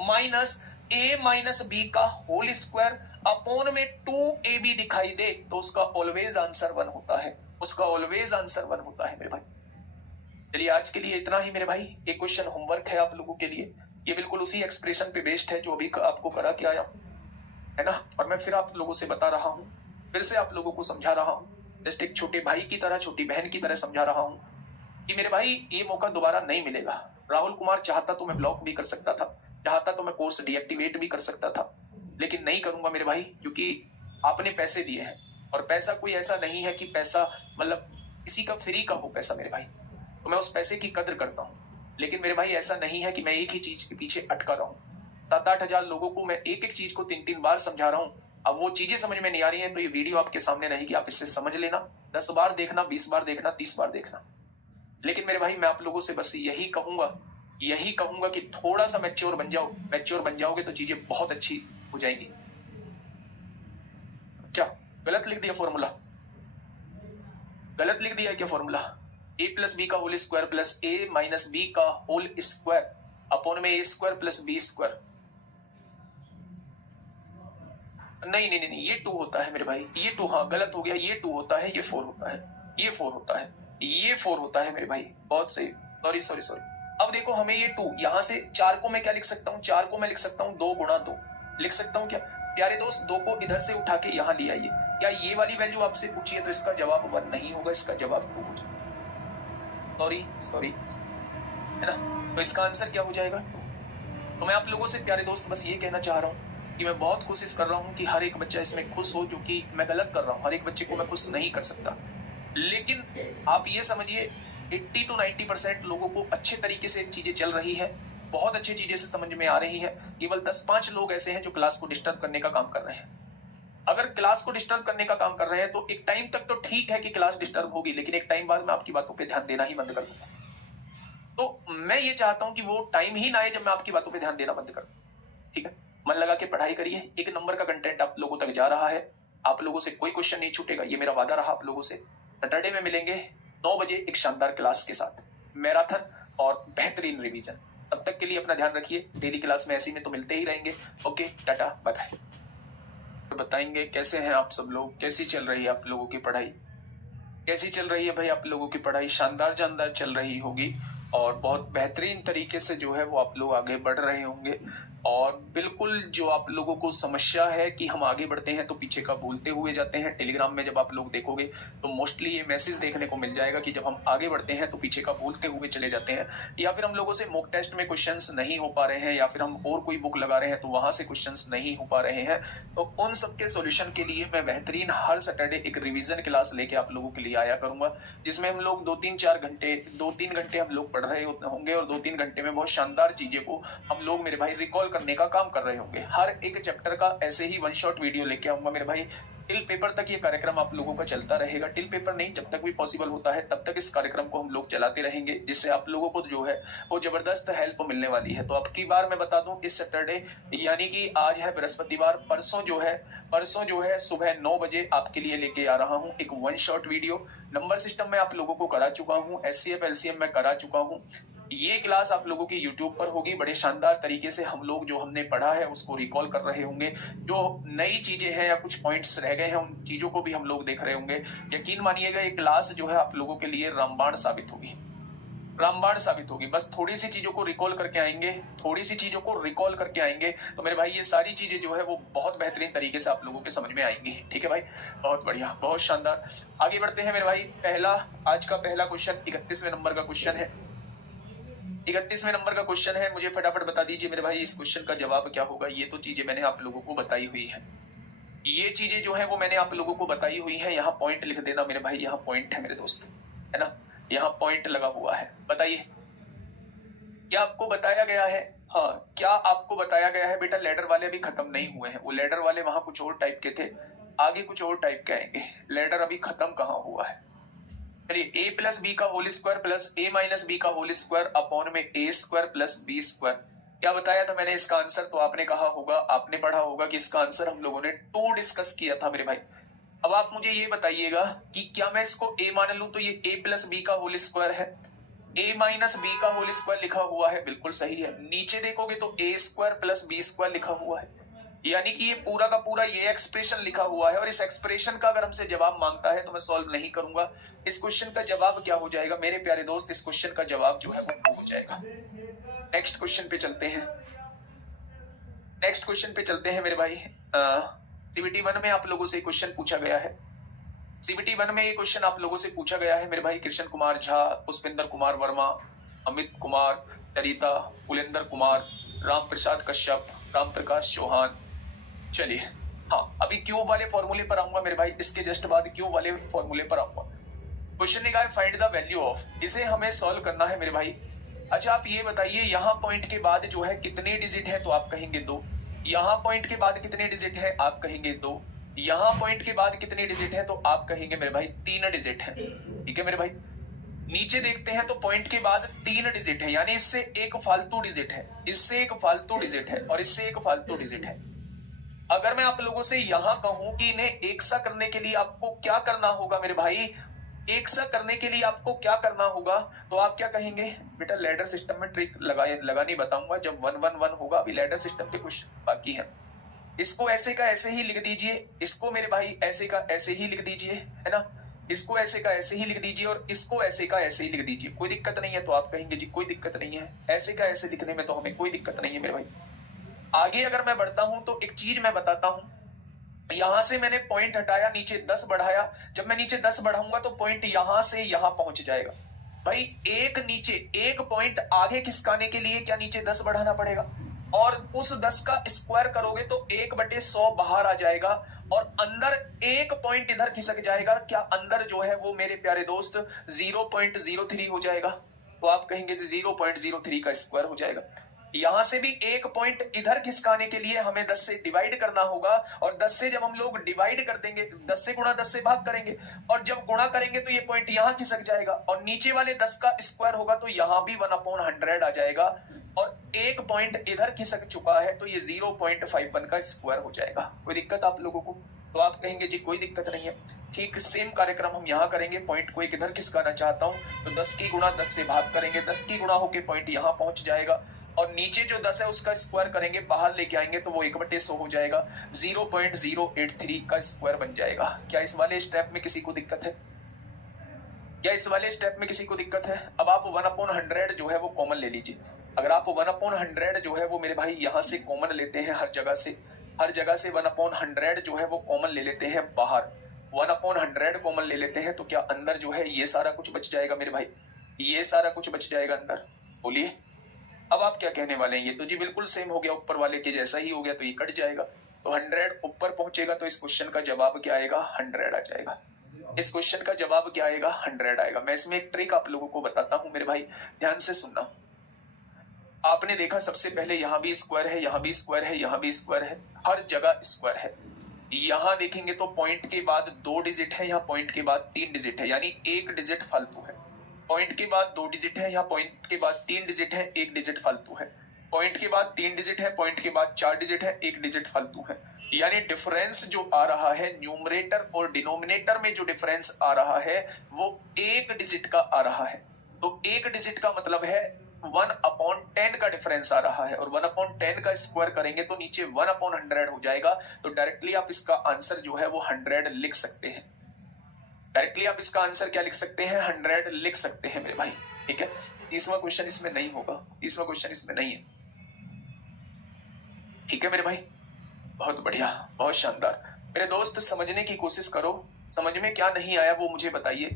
minus a minus B का होल स्क्वायर अपॉन में 2ab दिखाई दे, तो उसका ऑलवेज आंसर 1 होता है, उसका ऑलवेज आंसर 1 होता है मेरे भाई। चलिए आज के लिए इतना ही मेरे भाई। एक क्वेश्चन होमवर्क है आप लोगों के लिए, ये बिल्कुल उसी एक्सप्रेशन पे बेस्ड है जो अभी आपको करा के आया है ना, और मैं फिर आप लोगों से बता रहा हूं, फिर से आप लोगों को समझा रहा हूं, जस्ट एक छोटे भाई की तरह, छोटी बहन की तरह समझा रहा हूं कि मेरे भाई ये मौका दोबारा नहीं मिलेगा। राहुल कुमार चाहता तो मैं ब्लॉक भी कर सकता था, चाहता तो मैं कोर्स डीएक्टिवेट भी कर सकता था, लेकिन नहीं करूंगा मेरे भाई, क्योंकि आपने पैसे दिए हैं और पैसा कोई ऐसा नहीं है कि पैसा मतलब किसी का फ्री का हो पैसा मेरे भाई, तो मैं उस पैसे की कदर करता हूँ। लेकिन मेरे भाई ऐसा नहीं है कि मैं एक ही चीज के पीछे अटका रहा हूँ। 7-8 हजार लोगों को मैं एक एक चीज को 3-3 बार समझा रहा हूँ। अब वो चीजें समझ में नहीं आ रही हैं तो ये वीडियो आपके सामने रहेगी, आप इससे समझ लेना, 10 बार देखना, 20 बार देखना, 30 बार देखना। लेकिन मेरे भाई मैं आप लोगों से बस यही कहूंगा कि थोड़ा सा मैच्योर बन जाओ, मैच्योर बन जाओगे तो चीजें बहुत अच्छी हो जाएंगी। क्या गलत लिख दिया फॉर्मूला? गलत लिख दिया क्या फॉर्मूला? a प्लस बी का whole square plus a minus B का होल स्क्वायर अपॉन में a square plus B square. नहीं, ये 2 होता है मेरे भाई, ये 2, हाँ गलत हो गया, ये 2 होता है, ये 4 होता है, ये 4 होता है, ये 4 होता है मेरे भाई, बहुत सही, सॉरी। अब देखो हमें ये 2 यहां से 4 को मैं क्या लिख सकता हूँ? 4 को मैं लिख सकता हूँ 2 गुणा 2 लिख सकता हूँ क्या प्यारे दोस्त? 2 को इधर से उठा के यहां ले आइए। क्या ये वाली वैल्यू आपसे पूछिए तो इसका जवाब 1 नहीं होगा, इसका जवाब 2 हो जाएगा। सॉरी है ना, तो इसका आंसर क्या हो जाएगा? तो मैं आप लोगों से प्यारे दोस्त बस ये कहना चाह रहा हूँ कि मैं बहुत कोशिश कर रहा हूँ कि हर एक बच्चा इसमें खुश हो, जो कि मैं गलत कर रहा हूँ, हर एक बच्चे को मैं खुश नहीं कर सकता, लेकिन आप ये समझिए 80 to 90% लोगों को अच्छे तरीके से चीजें चल रही है, बहुत अच्छी चीजें से समझ में आ रही है। केवल 10-5 लोग ऐसे हैं जो क्लास को डिस्टर्ब करने का काम कर रहे हैं। अगर क्लास को डिस्टर्ब करने का काम कर रहे हैं तो एक टाइम तक तो ठीक है कि क्लास डिस्टर्ब होगी, लेकिन एक टाइम बाद मैं आपकी बातों पे ध्यान देना ही बंद कर दूंगा। तो मैं ये चाहता हूं कि वो टाइम ही ना आए जब मैं आपकी बातों पे ध्यान देना बंद कर दूं। ठीक है, मन लगा के पढ़ाई करिए, 1 नंबर का कंटेंट आप लोगों तक जा रहा है, आप लोगों से कोई क्वेश्चन नहीं छूटेगा, ये मेरा वादा रहा आप लोगों से। सैटरडे में मिलेंगे 9 बजे एक शानदार क्लास के साथ, मैराथन और बेहतरीन रिवीजन। तब तक के लिए अपना ध्यान रखिए, डेली क्लास में ऐसी में तो मिलते ही रहेंगे। Okay, tata bye bye. बताएंगे कैसे हैं आप सब लोग, कैसी चल रही है आप लोगों की पढ़ाई, कैसी चल रही है भाई आप लोगों की पढ़ाई? शानदार चल रही होगी और बहुत बेहतरीन तरीके से जो है वो आप लोग आगे बढ़ रहे होंगे। और बिल्कुल जो आप लोगों को समस्या है कि हम आगे बढ़ते हैं तो पीछे का भूलते हुए जाते हैं, टेलीग्राम में जब आप लोग देखोगे तो मोस्टली ये मैसेज देखने को मिल जाएगा कि जब हम आगे बढ़ते हैं तो पीछे का भूलते हुए चले जाते हैं, या फिर हम लोगों से मॉक टेस्ट में क्वेश्चंस नहीं हो पा रहे हैं, या फिर हम और कोई बुक लगा रहे हैं तो वहां से क्वेश्चंस नहीं हो पा रहे हैं। तो उन सबके सोल्यूशन के लिए मैं बेहतरीन हर सैटरडे एक रिविजन क्लास लेके आप लोगों के लिए आया करूंगा, जिसमें हम लोग 2-3 घंटे हम लोग पढ़ रहे होंगे और 2-3 घंटे में बहुत शानदार चीजें को हम लोग मेरे भाई रिकॉल करने का काम कर रहे होंगे। हर एक चैप्टर का ऐसे ही 1 शॉट वीडियो लेके आऊंगा मेरे भाई। टिल पेपर तक ये कार्यक्रम आप लोगों का चलता रहेगा, टिल पेपर नहीं, जब तक भी पॉसिबल होता है तब तक इस कार्यक्रम को हम लोग चलाते रहेंगे, जिससे आप लोगों को जो है वो जबरदस्त हेल्प मिलने वाली है। तो अब की बार मैं बता दूं, इस सैटरडे यानी कि आज है बृहस्पतिवार, परसों जो है सुबह 9 बजे आपके लिए लेके आ रहा हूं एक 1 शॉट वीडियो। नंबर सिस्टम में आप लोगों को करा चुका हूं, SCF LCM में करा चुका हूं। ये क्लास आप लोगों की YouTube पर होगी। बड़े शानदार तरीके से हम लोग जो हमने पढ़ा है उसको रिकॉल कर रहे होंगे, जो नई चीजें हैं या कुछ पॉइंट्स रह गए हैं उन चीजों को भी हम लोग देख रहे होंगे। यकीन मानिएगा ये क्लास जो है आप लोगों के लिए रामबाण साबित होगी। रामबाण साबित होगी। बस थोड़ी सी चीजों को रिकॉल करके आएंगे, थोड़ी सी चीजों को रिकॉल करके आएंगे तो मेरे भाई ये सारी चीजें जो है वो बहुत बेहतरीन तरीके से आप लोगों के समझ में आएंगी। ठीक है भाई, बहुत बढ़िया, बहुत शानदार। आगे बढ़ते हैं मेरे भाई। आज का पहला क्वेश्चन 31वें नंबर का क्वेश्चन है। 31वें नंबर का क्वेश्चन है। मुझे फटाफट बता दीजिए मेरे भाई इस क्वेश्चन का जवाब क्या होगा। ये तो चीजें मैंने आप लोगों को बताई हुई है, ये चीजें जो है वो मैंने आप लोगों को बताई हुई है। यहाँ पॉइंट लिख देना मेरे भाई, यहाँ पॉइंट है मेरे दोस्त, है ना, यहाँ पॉइंट लगा हुआ है। बताइए क्या आपको बताया गया है? हाँ, क्या आपको बताया गया है? बेटा लैडर वाले अभी खत्म नहीं हुए हैं, वो लैडर वाले वहां कुछ और टाइप के थे, आगे कुछ और टाइप के आएंगे। लैडर अभी खत्म कहाँ हुआ है? चलिए, a प्लस बी का whole square plus a minus B का होल स्क्वायर अपॉन में a square plus B square. क्या बताया था मैंने इसका आंसर? तो आपने कहा होगा, आपने पढ़ा होगा कि इसका आंसर हम लोगों ने 2 डिस्कस किया था मेरे भाई। अब आप मुझे ये बताइएगा कि क्या मैं इसको a मान लूं तो ये a प्लस बी का होल स्क्वायर है, a माइनस बी का होल स्क्वायर लिखा हुआ है, बिल्कुल सही है। नीचे देखोगे तो a square plus B square लिखा हुआ है, यानी कि ये पूरा का पूरा ये एक्सप्रेशन लिखा हुआ है। और इस एक्सप्रेशन का अगर हमसे जवाब मांगता है तो मैं सॉल्व नहीं करूंगा। इस क्वेश्चन का जवाब क्या हो जाएगा मेरे प्यारे दोस्त? इस क्वेश्चन का जवाब जो है वो हो जाएगा। नेक्स्ट क्वेश्चन पे चलते हैं, नेक्स्ट क्वेश्चन पे चलते हैं मेरे भाई। सीबीटी 1 में आप लोगों से क्वेश्चन पूछा गया है, सीबीटी 1 में ये क्वेश्चन आप लोगों से पूछा गया है मेरे भाई। कृष्ण कुमार झा, पुष्पेंद्र कुमार वर्मा, अमित कुमार, चरिता, कुलेंद्र कुमार, राम प्रसाद कश्यप, राम प्रकाश चौहान। चलिए, हाँ, अभी क्यूब वाले फॉर्मूले पर आऊंगा मेरे भाई, इसके जस्ट बाद क्यूब वाले फॉर्मूले पर आऊंगा। क्वेश्चन निकाय फाइंड द वैल्यू ऑफ, इसे हमें सॉल्व करना है मेरे भाई। अच्छा, आप ये बताइए यहाँ पॉइंट के बाद जो है कितने डिजिट है? तो आप कहेंगे 2। यहाँ पॉइंट के बाद कितने डिजिट है? आप कहेंगे 2। यहाँ पॉइंट के बाद कितने डिजिट है? तो आप कहेंगे मेरे भाई 3 डिजिट है। ठीक है मेरे भाई, नीचे देखते हैं तो पॉइंट के बाद 3 डिजिट है, यानी इससे एक फालतू डिजिट है, इससे एक फालतू डिजिट है और इससे एक फालतू डिजिट है। अगर मैं आप लोगों से यहां कहूं कि इन्हें एक सा करने के लिए आपको क्या करना होगा मेरे भाई, एक सा करने के लिए आपको क्या करना होगा, तो आप क्या कहेंगे? बेटा लैडर सिस्टम में ट्रिक लगानी बताऊंगा जब 1 1 1 होगा, अभी लैडर सिस्टम के कुछ बाकी है। इसको ऐसे का ऐसे ही लिख दीजिए, इसको मेरे भाई ऐसे का ऐसे ही लिख दीजिए, है ना, इसको ऐसे का ऐसे ही लिख दीजिए और इसको ऐसे का ऐसे ही लिख दीजिए। कोई दिक्कत नहीं है? तो आप कहेंगे जी कोई दिक्कत नहीं है, ऐसे का ऐसे लिखने में तो हमें कोई दिक्कत नहीं है मेरे भाई। आगे अगर मैं बढ़ता हूं तो एक चीज मैं बताता हूं, यहां से मैंने पॉइंट हटाया, नीचे 10 बढ़ाया, जब मैं नीचे 10 बढ़ाऊंगा तो पॉइंट यहां से यहां पहुंच जाएगा। भाई एक नीचे एक पॉइंट आगे खिसकाने के लिए क्या नीचे 10 बढ़ाना पड़ेगा? और उस 10 का स्क्वायर करोगे तो 1/100 बाहर आ जाएगा और अंदर एक पॉइंट इधर खिसक जाएगा। क्या अंदर जो है वो मेरे प्यारे दोस्त 0.03 हो जाएगा? तो आप कहेंगे 0.03 का स्क्वायर हो जाएगा। यहां से भी एक पॉइंट इधर खिसकाने के लिए हमें 10 से डिवाइड करना होगा और 10 से जब हम लोग डिवाइड कर देंगे, 10 से गुणा 10 से भाग करेंगे और जब गुणा करेंगे तो ये पॉइंट यहां खिसक जाएगा और नीचे वाले 10 का स्क्वायर होगा तो यहां भी 1/100 आ जाएगा और एक पॉइंट इधर खिसक चुका है तो ये 0.51 का स्क्वायर हो जाएगा। कोई दिक्कत आप लोगों को? तो आप कहेंगे जी कोई दिक्कत नहीं है। ठीक सेम कार्यक्रम हम यहाँ करेंगे, पॉइंट को एक इधर खिसकाना चाहता हूं तो 10 की गुणा 10 से भाग करेंगे, 10 की गुणा होके पॉइंट यहाँ पहुंच जाएगा और नीचे जो 10 है उसका स्क्वायर करेंगे, बाहर लेके आएंगे तो वो 1/100 हो जाएगा, 0.083 का स्क्वायर बन जाएगा। क्या इस वाले स्टेप में किसी को दिक्कत है? क्या इस वाले स्टेप में किसी को दिक्कत है? अब आप 1/100 जो है वो कॉमन ले लीजिए। अगर आप 1/100 जो है वो मेरे भाई यहां से कॉमन लेते हैं, हर जगह से 1/100 जो है वो कॉमन ले लेते हैं, बाहर 1/100 कॉमन ले लेते हैं तो क्या अंदर जो है ये सारा कुछ बच जाएगा मेरे भाई, ये सारा कुछ बच जाएगा अंदर? बोलिए अब आप क्या कहने वाले हैं? ये तो जी बिल्कुल सेम हो गया, ऊपर वाले के जैसा ही हो गया, तो ये कट जाएगा तो 100 ऊपर पहुंचेगा तो इस क्वेश्चन का जवाब क्या आएगा? 100 आ जाएगा। इस क्वेश्चन का जवाब क्या आएगा? 100 आएगा। मैं इसमें एक ट्रिक आप लोगों को बताता हूं मेरे भाई, ध्यान से सुनना। आपने देखा सबसे पहले यहां भी स्क्वायर है, यहां भी स्क्वायर है, यहां भी स्क्वायर है, हर जगह स्क्वायर है। यहां देखेंगे तो पॉइंट के बाद 2 डिजिट है, यहाँ पॉइंट के बाद 3 डिजिट है, यानी 1 डिजिट फालतू है। पॉइंट के बाद 2 डिजिट है, यहाँ पॉइंट के बाद 3 डिजिट है, 1 डिजिट फालतू है। पॉइंट के बाद 3 डिजिट है, पॉइंट के बाद 4 डिजिट है, 1 डिजिट फालतू है। यानी डिफरेंस जो आ रहा है न्यूमरेटर और डिनोमिनेटर में, जो डिफरेंस आ रहा है वो 1 डिजिट का आ रहा है। तो 1 डिजिट का मतलब है 1/10 का डिफरेंस आ रहा है और 1/10 का स्क्वायर करेंगे तो नीचे 1/100 हो जाएगा। तो डायरेक्टली आप इसका आंसर जो है वो 100 लिख सकते हैं। डायरेक्टली आप इसका आंसर क्या लिख सकते हैं, 100 लिख सकते हैं मेरे भाई। ठीक है, 30वां क्वेश्चन इसमें नहीं होगा, 30वां क्वेश्चन इसमें नहीं है। ठीक है मेरे भाई, बहुत बढ़िया, बहुत शानदार। मेरे दोस्त समझने की कोशिश करो, समझ में क्या नहीं आया वो मुझे बताइए।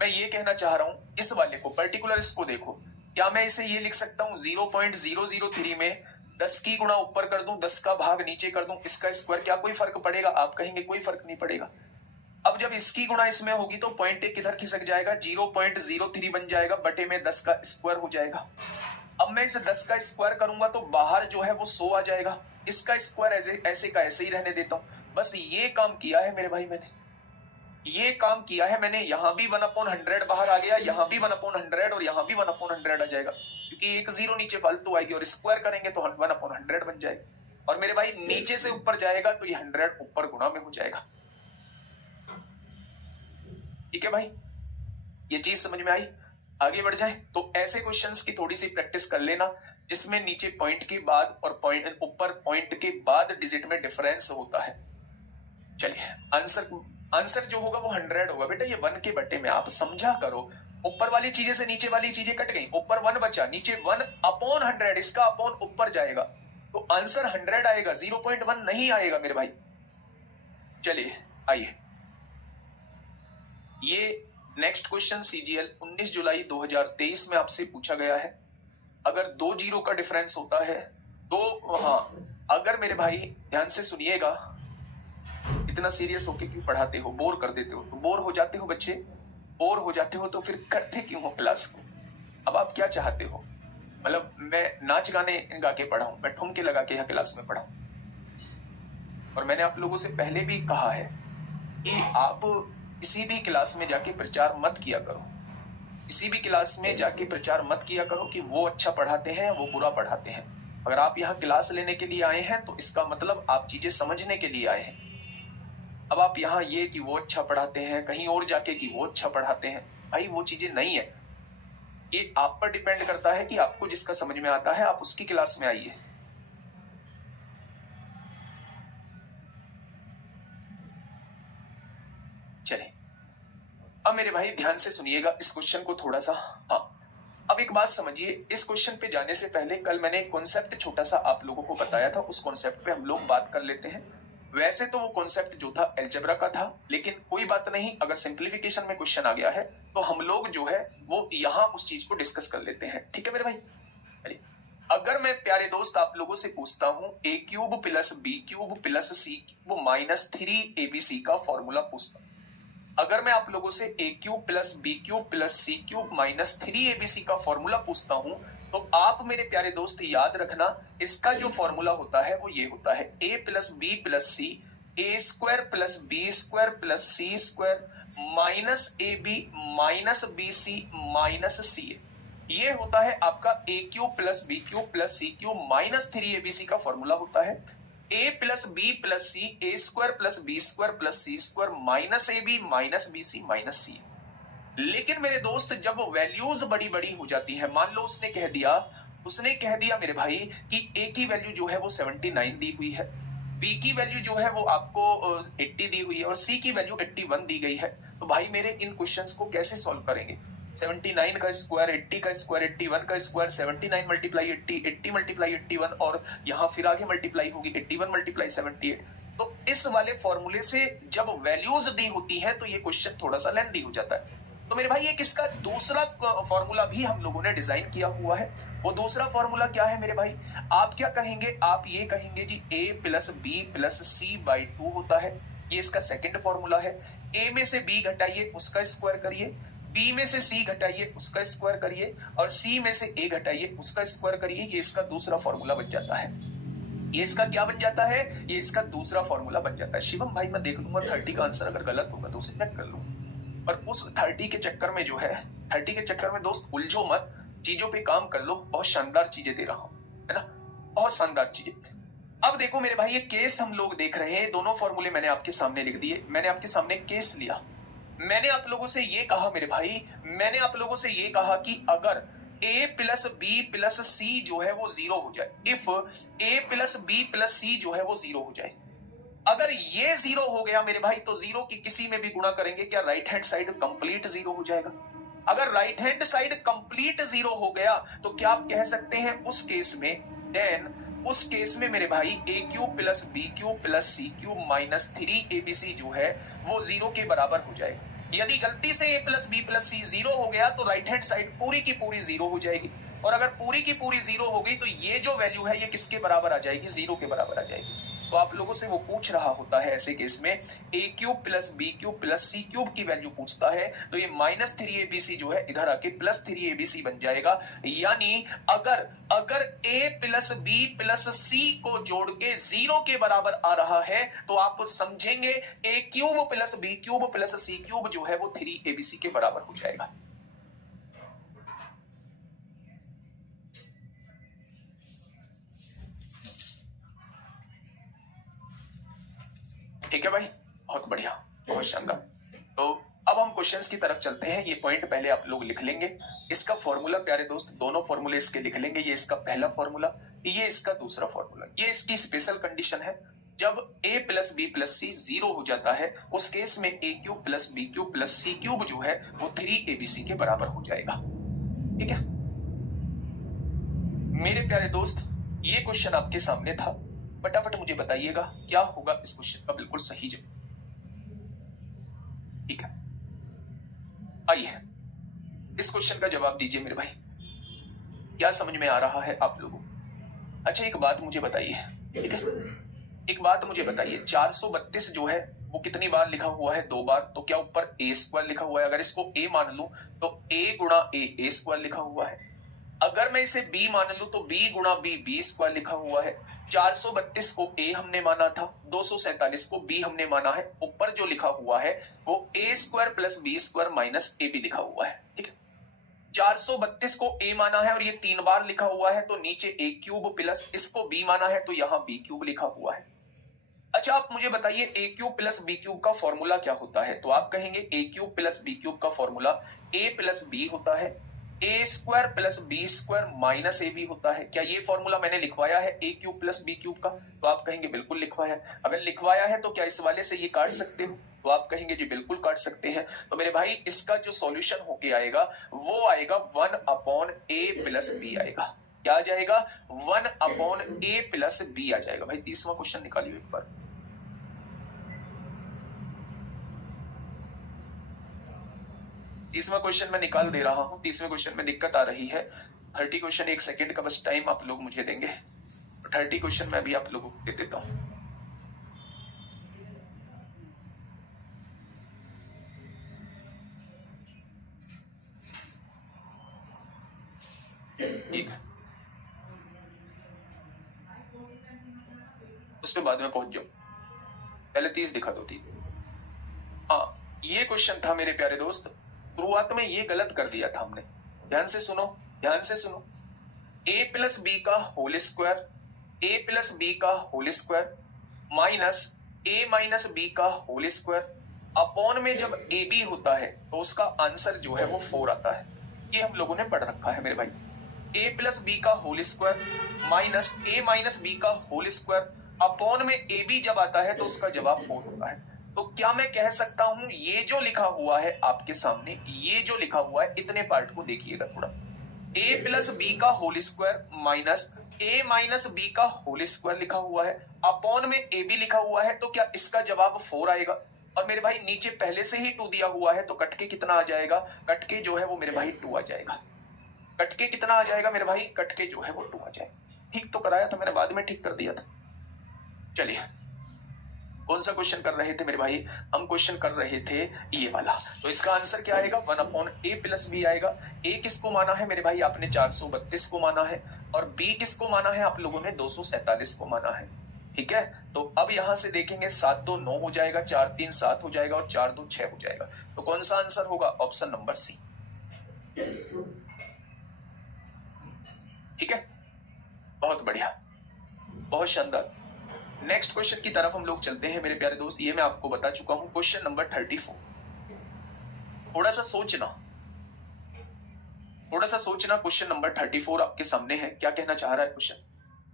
मैं ये कहना चाह रहा हूं, इस वाले को पर्टिकुलर इसको देखो, क्या मैं इसे ये लिख सकता हूं 0.003 में 10 की गुणा ऊपर कर दूं, 10 का भाग नीचे कर दूं, इसका स्क्वायर, क्या कोई फर्क पड़ेगा? आप कहेंगे कोई फर्क नहीं पड़ेगा। अब जब इसकी गुणा इसमें होगी तो पॉइंट एक किधर खिसक जाएगा, 0.03 बन जाएगा, बटे में 10 का स्क्वायर हो जाएगा। अब मैं इसे 10 का स्क्वायर करूंगा तो बाहर जो है वो 100 आ जाएगा, इसका स्क्वायर ऐसे का ऐसे ही रहने देता हूं। बस ये काम किया है मेरे भाई मैंने, ये काम किया है मैंने। यहां भी 1/100 बाहर आ गया, यहां भी 1/100 और यहां भी 1/100 आ जाएगा, क्योंकि एक 0 नीचे फालतू आएगी और स्क्वायर करेंगे तो 1/100 बन जाएगा। और मेरे भाई नीचे से ऊपर जाएगा तो ये 100 ऊपर गुणा में हो जाएगा। ठीक है भाई, ये चीज समझ में आई? आगे बढ़ जाए तो ऐसे क्वेश्चंस की थोड़ी सी प्रैक्टिस कर लेना, जिसमें नीचे पॉइंट के बाद और पॉइंट ऊपर पॉइंट के बाद डिजिट में डिफरेंस होता है। चलिए, आंसर जो होगा वो 100 होगा बेटा, ये 1 के बटे में। आप समझा करो, ऊपर वाली चीजें से नीचे वाली चीजें कट गई, ऊपर 1 बचा, नीचे 1/100, इसका अपॉन ऊपर जाएगा तो आंसर 100 आएगा, 0.1 नहीं आएगा मेरे भाई। चलिए आइए, ये नेक्स्ट क्वेश्चन सीजीएल 19 जुलाई 2023 में आपसे पूछा गया है। अगर 2 जीरो का डिफरेंस होता है तो अगर मेरे भाई ध्यान से सुनिएगा, इतना सीरियस होके क्यों पढ़ाते हो, बोर कर देते हो। तो बोर हो जाते हो बच्चे, बोर हो जाते हो तो फिर करते क्यों हो क्लास को? अब आप क्या चाहते हो, मतलब मैं नाच गाने गा के पढ़ाऊं, मैं ठुमके लगा के यहाँ क्लास में पढ़ाऊं? और मैंने आप लोगों से पहले भी कहा है कि आप किसी भी क्लास में जाके प्रचार मत किया करो, किसी भी क्लास में जाके प्रचार मत किया करो कि वो अच्छा पढ़ाते हैं वो बुरा पढ़ाते हैं। अगर आप यहाँ क्लास लेने के लिए आए हैं तो इसका मतलब आप चीजें समझने के लिए आए हैं। अब आप यहाँ ये कि वो अच्छा पढ़ाते हैं, कहीं और जाके कि वो अच्छा पढ़ाते हैं, भाई वो चीजें नहीं है। ये आप पर डिपेंड करता है कि आपको जिसका समझ में आता है आप उसकी क्लास में आइए। चलिए, अब मेरे भाई ध्यान से सुनिएगा इस क्वेश्चन को थोड़ा सा। अब एक बात समझिए, इस क्वेश्चन पे जाने से पहले कल मैंने एक कॉन्सेप्ट छोटा सा आप लोगों को बताया था, उस कॉन्सेप्ट पे हम लोग बात कर लेते हैं। वैसे तो वो कॉन्सेप्ट जो था अलजेब्रा का था, लेकिन कोई बात नहीं, अगर सिंप्लीफिकेशन में क्वेश्चन आ गया है तो हम लोग जो है वो यहाँ उस चीज को डिस्कस कर लेते हैं। ठीक है मेरे भाई? अगर मैं प्यारे दोस्त आप लोगों से पूछता हूं a³ + b³ + c³ minus 3abc का फॉर्मूला पूछता हूं, अगर मैं आप लोगों से a³ + b³ + c³ minus 3abc का फॉर्मूला पूछता हूं तो आप मेरे प्यारे दोस्त याद रखना, इसका जो फॉर्मूला होता है वो ये होता है a + b + c a² + b² + c² minus ab minus bc minus ca। ये होता है आपका a³ + b³ + c³ minus 3abc का फॉर्मूला होता है। a + b + c a² + b² + c² minus ab minus bc minus c। लेकिन मेरे दोस्त जब वैल्यूज बड़ी बड़ी हो जाती है, मान लो उसने कह दिया मेरे भाई कि a की वैल्यू जो है वो 79 दी हुई है, b की वैल्यू जो है वो आपको 80 दी हुई है और c की वैल्यू 81 दी गई है, तो भाई मेरे इन क्वेश्चंस को कैसे सॉल्व करेंगे? 79 का स्क्वायर, 80 का स्क्वायर, 81 का स्क्वायर, 79 मल्टीप्लाई 80, 80 मल्टीप्लाई 81 और यहाँ फिर आगे मल्टीप्लाई होगी 81 मल्टीप्लाई 78। तो इस वाले फॉर्मूले से जब वैल्यूज दी होती है तो ये क्वेश्चन थोड़ा सा लेंथी हो जाता है। तो मेरे भाई एक इसका दूसरा फॉर्मूला भी हम लोगों ने डिजाइन किया हुआ है। वो दूसरा फॉर्मूला क्या है मेरे भाई? आप क्या कहेंगे? आप ये कहेंगे जी a + b + c/2 होता है, ये इसका सेकंड फॉर्मूला है। a में से b घटाइए उसका स्क्वायर करिए, b में से c घटाइए उसका स्क्वायर करिए और c में से a घटाइए उसका स्क्वायर करिए, ये इसका दूसरा फॉर्मूला बन जाता है। ये इसका क्या बन जाता है? ये इसका दूसरा फॉर्मूला बन जाता है। शिवम भाई मैं देख लूंगा 30 का आंसर अगर गलत होगा तो उसे चेक कर लूंगा, पर उस 30 के चक्कर में जो है, 30 के चक्कर में दोस्त उलझो मत, चीजों पे काम कर लो। बहुत शानदार चीजें दे रहा हूं, है ना, बहुत शानदार चीजें। अब देखो मेरे भाई, ये केस हम लोग देख रहे हैं, दोनों फॉर्मूले मैंने आपके सामने लिख दिए। मैंने आपके सामने केस लिया, मैंने आप लोगों से ये कहा मेरे भाई, मैंने आप लोगों से ये कहा कि अगर a + b + c जो है वो 0 हो जाए, इफ a + b + c जो है वो 0 हो जाए, अगर ये 0 हो गया मेरे भाई तो 0 की किसी में भी गुणा करेंगे क्या राइट हैंड साइड कंप्लीट 0 हो जाएगा? अगर राइट हैंड साइड कंप्लीट 0 हो गया तो क्या आप कह सकते हैं उस केस में मेरे भाई a cube plus B cube plus C cube minus 3abc जो है वो 0 के बराबर हो जाएगा। यदि गलती से a plus B plus C 0 हो गया तो राइट हैंड साइड पूरी की पूरी 0 हो जाएगी, और अगर पूरी की पूरी 0 हो गई तो ये जो वैल्यू है ये किसके बराबर आ जाएगी? 0 के बराबर आ जाएगी। तो आप लोगों से वो पूछ रहा होता है ऐसे केस में a cube plus B cube plus C cube की वैल्यू पूछता है, तो ये माइनस 3abc जो है इधर आके प्लस 3abc बन जाएगा। यानी अगर a प्लस बी प्लस सी को जोड़ के 0 के बराबर आ रहा है तो आप समझेंगे a cube plus B cube plus C cube जो है वो 3abc के बराबर हो जाएगा। ठीक है भाई, बहुत बढ़िया, बहुत शानदार। तो अब हम क्वेश्चंस की तरफ चलते हैं। ये पॉइंट पहले आप लोग लिख लेंगे। इसका फॉर्मूला प्यारे दोस्त, दोनों फॉर्मूले इसके लिख लेंगे। ये इसका पहला फॉर्मूला, ये इसका दूसरा फॉर्मूला। ये इसकी स्पेशल कंडीशन है, जब a plus B plus C 0 हो जाता है उस केस में a cube plus B cube plus C cube जो है वो 3abc के बराबर हो जाएगा। ठीक है मेरे प्यारे दोस्त, ये क्वेश्चन आपके सामने था। फटाफट मुझे बताइएगा क्या होगा इस क्वेश्चन का बिल्कुल सही जवाब। ठीक है, आइए इस क्वेश्चन का जवाब दीजिए मेरे भाई। क्या समझ में आ रहा है आप लोगों को? अच्छा एक बात मुझे बताइए, ठीक है, एक बात मुझे बताइए, 432 जो है वो कितनी बार लिखा हुआ है? 2 बार। तो क्या ऊपर a स्क्वायर लिखा हुआ है? अगर इसको a मान लूं तो a गुणा a स्क्वायर लिखा हुआ है। अगर मैं इसे b मान लूं तो b गुणा b स्क्वायर लिखा हुआ है। 432 को a हमने माना था, 247 को b हमने माना है। ऊपर जो लिखा हुआ है वो a square plus b square minus ab लिखा हुआ है। ठीक है, 432 को a माना है और ये 3 बार लिखा हुआ है, तो नीचे a क्यूब प्लस इसको b माना है तो यहाँ b क्यूब लिखा हुआ है। अच्छा आप मुझे बताइए a cube plus b cube का फॉर्मूला क्या होता है? तो आप कहेंगे a cube plus b cube का फॉर्मूला a प्लस b होता है, a square plus b square minus ab होता है। क्या ये फॉर्मूला मैंने लिखवाया है a cube plus b cube का? तो आप कहेंगे बिल्कुल लिखवाया है। अगर लिखवाया है तो क्या इस वाले से ये काट सकते हो? तो आप कहेंगे जी बिल्कुल काट सकते हैं। तो मेरे भाई इसका जो सॉल्यूशन होके आएगा वो आएगा 1/a प्लस b आएगा। क्या आ जाएगा? 1/a प्लस b आ जाएगा। भाई 30वां क्वेश्चन निकालिए एक बार। तीसवां क्वेश्चन मैं निकाल दे रहा हूं। 30वें क्वेश्चन में दिक्कत आ रही है। 30 क्वेश्चन 1 सेकेंड का बस टाइम आप लोग मुझे देंगे। 30 क्वेश्चन मैं भी आप लोगों को दे देता हूं। ठीक है, उस पर बाद में पहुंच जाओ, पहले 30 दिखा दो। 30 हाँ, ये क्वेश्चन था मेरे प्यारे दोस्त। शुरुआत में ये गलत कर दिया था हमने। ध्यान से सुनो, ध्यान से सुनो। a प्लस बी का whole square, a plus B का whole square minus a minus B का होल स्क्वायर अपॉन में जब ए बी होता है तो उसका आंसर जो है वो 4 आता है। ये हम लोगों ने पढ़ रखा है मेरे भाई। a प्लस बी का whole square minus a minus B का होल स्क्वायर अपॉन में ए बी जब आता है तो उसका जवाब 4 होता है। तो क्या मैं कह सकता हूं ये जो लिखा हुआ है आपके सामने, ये जो लिखा हुआ है, इतने पार्ट को देखिएगा थोड़ा। a प्लस बी का whole square minus a minus B का होल स्क्वायर लिखा हुआ है, अपॉन में ए बी लिखा हुआ है, तो क्या इसका जवाब 4 आएगा? और मेरे भाई नीचे पहले से ही 2 दिया हुआ है तो कट के कितना आ जाएगा? कट के जो है वो मेरे भाई 2 आ जाएगा। कट के कितना आ जाएगा मेरे भाई? कट के जो है वो 2 आ जाएगा। ठीक तो कराया था मैंने, बाद में ठीक कर दिया था। चलिए कौन सा क्वेश्चन कर रहे थे मेरे भाई? हम क्वेश्चन कर रहे थे ये वाला। तो इसका आंसर क्या आएगा? 1/a प्लस b आएगा। a किसको माना है मेरे भाई? आपने 432 को माना है, और b किसको माना है? आप लोगों ने 247 को माना है। ठीक है, तो अब यहां से देखेंगे 7 2 9 हो जाएगा, 4 3 7 हो जाएगा और 4 2 6 हो जाएगा। तो कौन सा आंसर होगा? Option number C. ठीक है, बहुत बढ़िया, बहुत शानदार। नेक्स्ट क्वेश्चन की तरफ हम लोग चलते हैं मेरे प्यारे दोस्त। ये मैं आपको बता चुका हूं, क्वेश्चन नंबर 34। थोड़ा सा सोचना, थोड़ा सा सोचना। क्वेश्चन नंबर 34 आपके सामने है। क्या कहना चाह रहा है क्वेश्चन?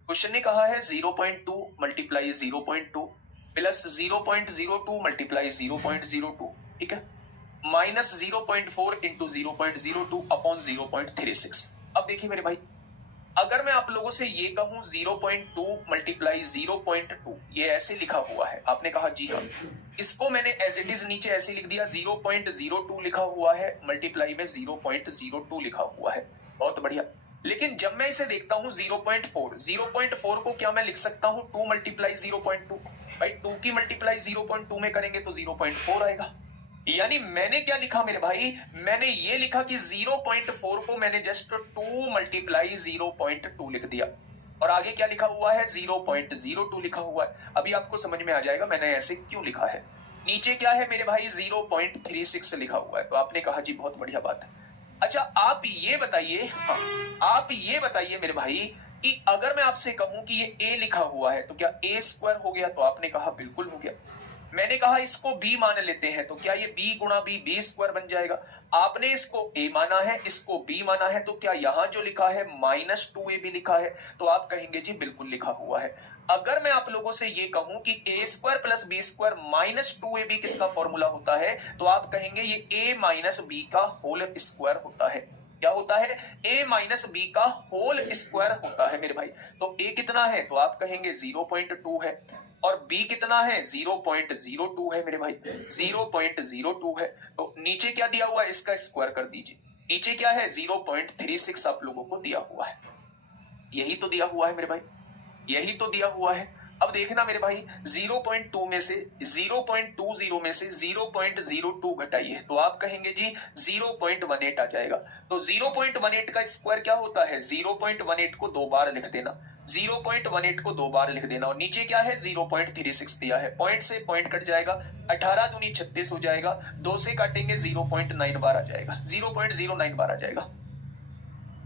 क्वेश्चन ने कहा है 0.2 मल्टीप्लाई 0.2 प्लस 0.02 मल्टीप्लाई 0.02, ठीक है, माइनस 0.4 इंटू 0.02 अपॉन 0.36। अब देखिए मेरे भाई, अगर मैं आप लोगों से ये कहूं 0.2 मल्टीप्लाई 0.2, ये ऐसे लिखा हुआ है, आपने कहा जी हाँ, इसको मैंने एज इट इज नीचे ऐसे लिख दिया, 0.02 लिखा हुआ है मल्टीप्लाई में 0.02 लिखा हुआ है, बहुत बढ़िया। लेकिन जब मैं इसे देखता हूं 0.4 को क्या मैं लिख सकता हूं 2 मल्टीप्लाई 0.2, भाई 2 की मल्टीप्लाई 0.2 में करेंगे तो 0.4 आएगा। यानी मैंने क्या लिखा मेरे भाई, मैंने ये लिखा कि 0.4 को मैंने जस्ट 2 मल्टीप्लाई 0.2 लिख दिया, और आगे क्या लिखा हुआ है 0.02 लिखा हुआ है। अभी आपको समझ में आ जाएगा मैंने ऐसे क्यों लिखा है। नीचे क्या है मेरे भाई 0.36 लिखा हुआ है, तो आपने कहा जी बहुत बढ़िया बात है। अच्छा आप ये बताइए, हाँ आप ये बताइए मेरे भाई कि अगर मैं आपसे कहूं कि ये a लिखा हुआ है तो क्या a स्क्वायर हो गया, तो आपने कहा बिल्कुल हो गया। मैंने कहा इसको b मान लेते हैं तो क्या ये b गुणा b स्क्वायर बन जाएगा। आपने इसको a माना है, इसको b माना है, तो क्या यहां जो लिखा है -2ab लिखा है, तो आप कहेंगे जी बिल्कुल लिखा हुआ है। अगर मैं आप लोगों से ये कहूं कि a square plus b square -2ab किसका फॉर्मूला होता है, तो आप कहेंगे ये a माइनस b का होल स्क्वायर होता है। क्या होता है, a माइनस b का होल स्क्वायर होता है मेरे भाई। तो a कितना है, तो आप कहेंगे 0.2 है, और b कितना है 0.02 है मेरे भाई, 0.02 है। तो नीचे क्या दिया हुआ है, इसका स्क्वायर कर दीजिए। नीचे क्या है 0.36 आप लोगों को दिया हुआ है, यही तो दिया हुआ है मेरे भाई, यही तो दिया हुआ है। अब देखना मेरे भाई 0.2 में से 0.20 में से 0.02 घटाइए, तो आप कहेंगे जी 0.18 आ जाएगा। तो 0.18 का स्क्वायर क्या होता है, 0.18 को 2 बार लिख देना, 0.18 को 2 बार लिख देना, और नीचे क्या है 0.36 दिया है, पॉइंट से पॉइंट कट जाएगा, 18 दूनी 36 हो जाएगा, 2 से काटेंगे 0.9 बार आ जाएगा, 0.09 बार आ जाएगा,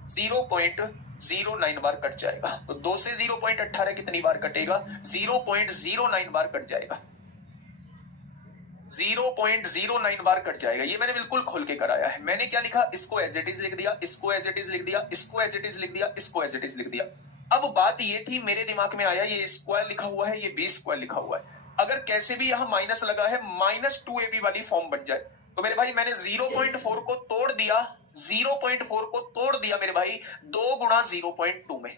0.09 बार कट जाएगा। तो 2 से 0.18 कितनी बार कटेगा, 0.09 बार कट जाएगा, 0.09 बार कट जाएगा। ये मैंने बिल्कुल खोल के कराया है। मैंने क्या लिखा, इसको एज इट इज लिख दिया, इसको एज इट इज लिख दिया, इसको एज इट इज लिख दिया, इसको एज इट इज लिख दिया। अब बात ये थी, मेरे दिमाग में आया ये स्क्वायर लिखा हुआ है, ये b स्क्वायर लिखा हुआ है, अगर कैसे भी यहां माइनस लगा है -2ab वाली फॉर्म बन जाए, तो मेरे भाई मैंने 0.4 को तोड़ दिया, 0.4 को तोड़ दिया मेरे भाई 2 गुणा 0.2 में,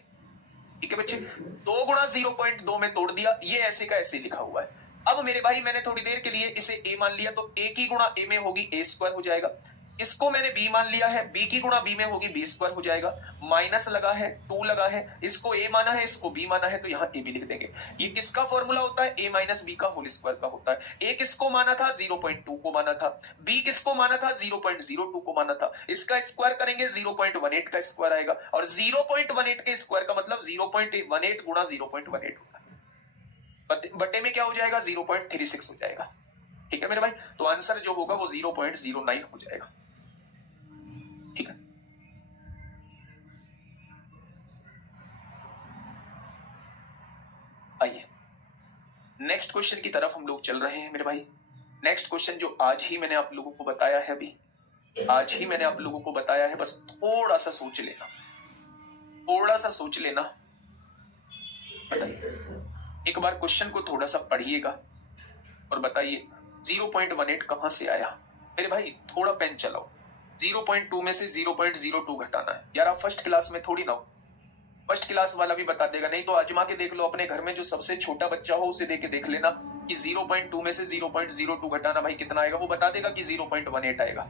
ठीक है बच्चे, 2 गुणा 0.2 में तोड़ दिया, ये ऐसे का ऐसे लिखा हुआ है। अब मेरे भाई मैंने थोड़ी देर के लिए इसे a मान लिया, तो a की गुणा a में होगी a स्क्वायर हो जाएगा। इसको मैंने b मान लिया है, b की गुणा b में होगी b स्क्वायर हो जाएगा, माइनस लगा है 2 लगा है, इसको a माना है, इसको b माना है, तो यहाँ a भी लिख देंगे। ये किसका फॉर्मूला होता है, a माइनस b का होल स्क्वायर का होता है। a किसको माना था, 0.2 को माना था, b किसको माना था, 0.02 को माना था। इसका स्क्वायर करेंगे 0.18 का स्क्वायर आएगा, और 0.18 के स्क्वायर का मतलब 0.18 गुणा 0.18 होता है, बटे में क्या हो जाएगा 0.36 हो जाएगा, ठीक है मेरे भाई। तो आंसर जो होगा वो 0.09 हो जाएगा, ठीक है। आइए नेक्स्ट क्वेश्चन की तरफ हम लोग चल रहे हैं मेरे भाई। नेक्स्ट क्वेश्चन जो आज ही मैंने आप लोगों को बताया है, अभी आज ही मैंने आप लोगों को बताया है, बस थोड़ा सा सोच लेना, थोड़ा सा सोच लेना। बताइए एक बार क्वेश्चन को थोड़ा सा पढ़िएगा और बताइए 0.18 कहां से आया मेरे भाई। थोड़ा पेन चलाओ, 0.2 में से 0.02 घटाना है। यार आप फर्स्ट क्लास में थोड़ी ना हो, फर्स्ट क्लास वाला भी बता देगा, नहीं तो आजमा के देख लो, अपने घर में जो सबसे छोटा बच्चा हो उसे देके देख लेना कि 0.2 में से 0.02 घटाना भाई कितना आएगा, वो बता देगा कि 0.18 आएगा।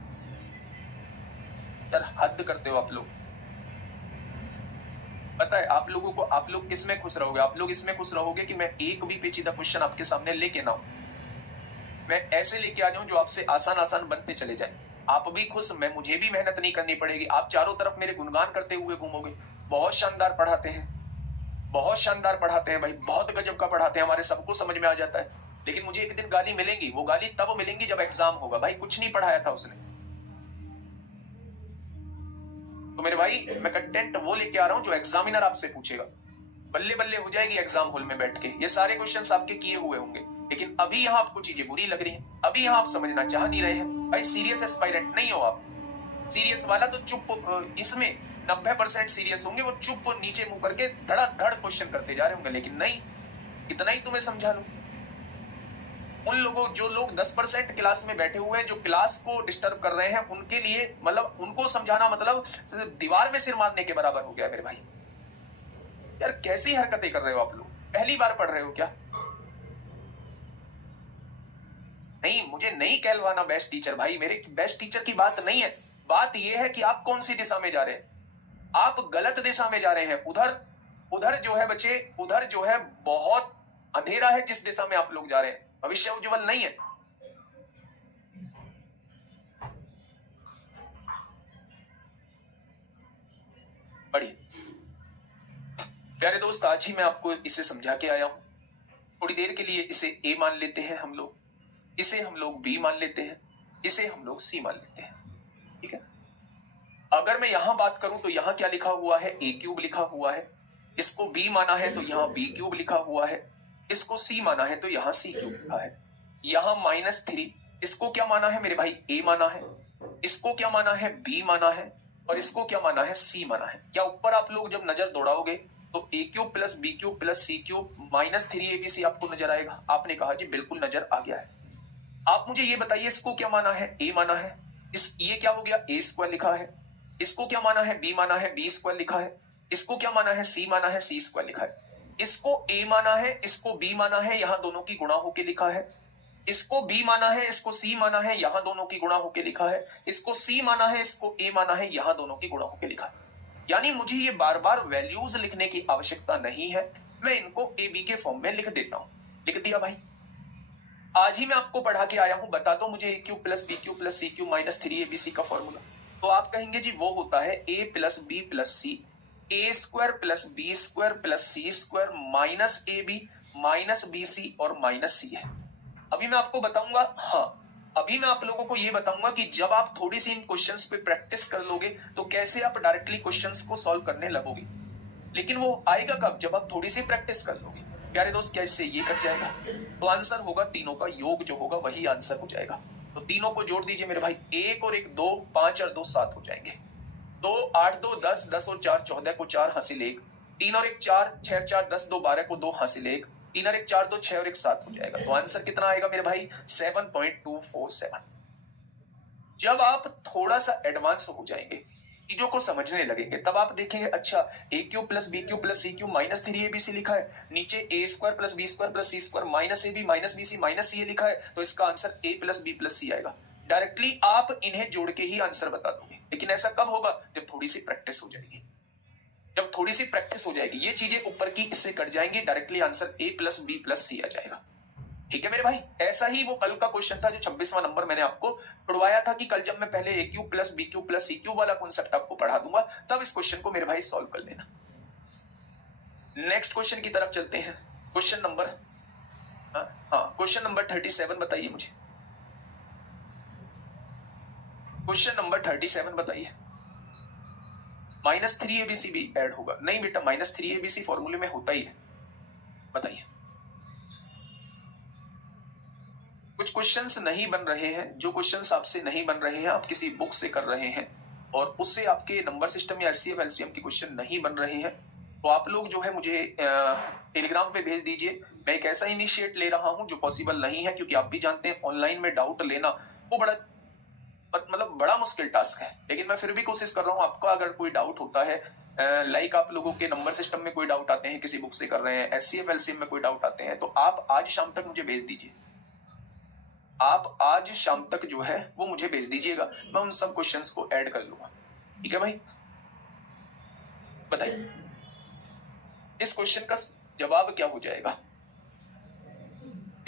यार हद करते हो आप लोग। पता है आप लोगों को, आप लोग किसमें खुश रहोगे, आप लोग इसमें खुश रहोगे कि मैं एक भी पेचीदा क्वेश्चन आपके सामने लेके ना आऊं, मैं ऐसे लेके आ जाऊं जो आपसे आसान आसान बनते चले जाए। आप भी खुश, मैं, मुझे भी मेहनत नहीं करनी पड़ेगी, आप चारों तरफ मेरे गुणगान करते हुए घूमोगे। बहुत शानदार पढ़ाते हैं, बहुत शानदार पढ़ाते हैं भाई, बहुत गजब का पढ़ाते हैं, हमारे सबको समझ में आ जाता है। लेकिन मुझे एक दिन गाली मिलेगी, वो गाली तब मिलेंगी जब एग्जाम होगा। भाई कुछ नहीं पढ़ाया था उसने। तो मेरे भाई मैं कंटेंट वो लेके आ रहा हूं जो एग्जामिनर आपसे पूछेगा। बल्ले बल्ले हो जाएगी एग्जाम हॉल में बैठ के, ये सारे क्वेश्चंस आपके किए हुए होंगे, लेकिन अभी यहां आपको चीजें बुरी लग रही हैं, अभी यहां आप समझना चाह नहीं रहे हैं। भाई सीरियस एस्पायरेंट नहीं हो आप। सीरियस वाला तो चुप, इसमें 90% सीरियस होंगे, वो चुप नीचे मुंह करके धड़ाधड़ क्वेश्चन करते जा रहे होंगे। लेकिन नहीं, इतना ही तुम्हें समझा लो, उन लोगों जो लोग 10% क्लास में बैठे हुए हैं, जो क्लास को डिस्टर्ब कर रहे हैं, उनके लिए मतलब उनको समझाना मतलब दीवार में सिर मारने के बराबर हो गया मेरे भाई। यार कैसी हरकतें कर रहे हो आप लोग? पहली बार पढ़ रहे हो क्या? नहीं, मुझे नहीं कहलवाना बेस्ट टीचर भाई, मेरे बेस्ट टीचर की बात नहीं है। बात यह है कि आप कौन सी दिशा में जा रहे हैं। आप गलत दिशा में जा रहे हैं। उधर जो है बच्चे, उधर जो है बहुत अंधेरा है जिस दिशा में आप लोग जा रहे हैं, भविष्य उज्जवल नहीं है। पढ़िए प्यारे दोस्त, आज ही मैं आपको इसे समझा के आया हूं। थोड़ी देर के लिए इसे ए मान लेते हैं हम लोग, इसे हम लोग बी मान लेते हैं, इसे हम लोग सी मान लेते हैं। ठीक है, अगर मैं यहां बात करूं तो यहां क्या लिखा हुआ है? ए क्यूब लिखा हुआ है। इसको बी माना है तो यहां बी क्यूब लिखा हुआ है। इसको सी माना है तो यहां सी क्यूब लिखा है। यहां -3, इसको क्या माना है मेरे भाई? ए माना है। इसको क्या माना है? बी माना है। और इसको क्या माना है? सी माना है। क्या ऊपर आप लोग जब नजर दौड़ाओगे तो A cube plus B cube plus C cube -3 ABC आपको नजर आएगा? आपने कहा जी बिल्कुल नजर आ गया है। आप मुझे ये बताइए, इसको क्या माना है? ए माना है। ये क्या हो गया? ए स्क्वायर लिखा है। इसको क्या माना है? बी माना है, बी स्क्वायर लिखा है। इसको क्या माना है? सी माना है, सी स्क्वायर लिखा है। इसको ए माना है, इसको बी माना है, यहां दोनों की गुणा होके लिखा है। इसको बी माना है, इसको सी माना है, यहां दोनों की गुणा होके लिखा है। इसको सी माना है, इसको ए माना है, यहां दोनों की गुणा होके लिखा है। यानी मुझे ये बार बार वैल्यूज लिखने की आवश्यकता नहीं है, मैं इनको ए बी के फॉर्म में लिख देता हूं। लिख दिया भाई। आज ही मैं आपको पढ़ा के आया हूं, बता दो मुझे A cube plus B cube plus C cube -3 ABC का फॉर्मूला। तो आप कहेंगे जी वो होता है A plus B plus C, A square plus B square plus C square minus A B minus B C और माइनस सी है। अभी मैं आपको बताऊंगा, अभी मैं आप लोगों को यह बताऊंगा कि जब आप थोड़ी सी इन क्वेश्चंस पे प्रैक्टिस कर लोगे तो कैसे आप डायरेक्टली क्वेश्चंस को सॉल्व करने लगोगे। लेकिन वो आएगा कब? जब आप थोड़ी सी प्रैक्टिस कर लोगे। प्यारे दोस्त, क्या इससे ये कट जाएगा? तो आंसर होगा तीनों का योग जो होगा वही आंसर हो जाएगा। तो तीनों को जोड़ दीजिए मेरे भाई। 1 और 1 2, 5 और 2 7 हो जाएंगे। 2 8 2 10, 10 और 4 14 को 4 हासिल 1, 3 और 1 4, 6 4 10, 2 12 को 2 हासिल 1, 3 और 1 4 2 6 और 1 7 हो जाएगा। तो आंसर कितना आएगा मेरे भाई? 7.247। जब आप थोड़ा सा एडवांस हो जाएंगे, चीजों को समझने लगेंगे, तब आप देखेंगे अच्छा A cube plus B cube plus C cube -3 ABC लिखा है, नीचे A square plus B square plus C square minus A B minus B C minus C लिखा है, तो इसका answer A plus B plus C आएगा। Directly आप इन्हें जोड़ के ही आंसर बता दोगे। लेकिन ऐसा कब होगा? जब थोड़ी सी प्रैक्टिस हो जाएगी। जब थोड़ी सी प्रैक्टिस हो जाएगी, ये चीजें ऊपर की इससे कट जाएंगी, directly answer A plus B plus C आ जाएगा। ठीक है मेरे भाई, ऐसा ही वो कल का क्वेश्चन था जो 26वां नंबर मैंने आपको पढ़वाया था कि कल जब मैं पहले A cube plus B cube plus C cube वाला कॉन्सेप्ट आपको पढ़ा दूंगा, तब इस क्वेश्चन को मेरे भाई सॉल्व कर लेना। नेक्स्ट क्वेश्चन की तरफ चलते हैं। क्वेश्चन नंबर क्वेश्चन नंबर 37 बताइए मुझे। क्वेश्चन नंबर 37 बताइए। -3 ABC भी ऐड होगा? नहीं बेटा, -3 ABC फॉर्मूले में होता ही है। बताइए। कुछ क्वेश्चंस नहीं बन रहे हैं। जो क्वेश्चंस आपसे नहीं बन रहे हैं, आप किसी बुक से कर रहे हैं और उससे आपके नंबर सिस्टम या HCF LCM के क्वेश्चन नहीं बन रहे हैं, तो आप लोग जो है मुझे टेलीग्राम पे भेज दीजिए। मैं एक ऐसा इनिशिएट ले रहा हूं जो पॉसिबल नहीं है, क्योंकि आप भी जानते हैं ऑनलाइन में डाउट लेना वो बड़ा मुश्किल टास्क है। लेकिन मैं फिर भी कोशिश कर रहा हूं, आपका अगर कोई डाउट होता है, लाइक आप लोगों के नंबर सिस्टम में कोई डाउट आते हैं, किसी बुक से कर रहे हैं, HCF LCM में कोई डाउट आते हैं, तो आप आज शाम तक मुझे भेज दीजिए। आप आज शाम तक जो है वो मुझे भेज दीजिएगा, मैं उन सब क्वेश्चंस को ऐड कर लूंगा। ठीक है भाई, बताइए इस क्वेश्चन का जवाब क्या हो जाएगा?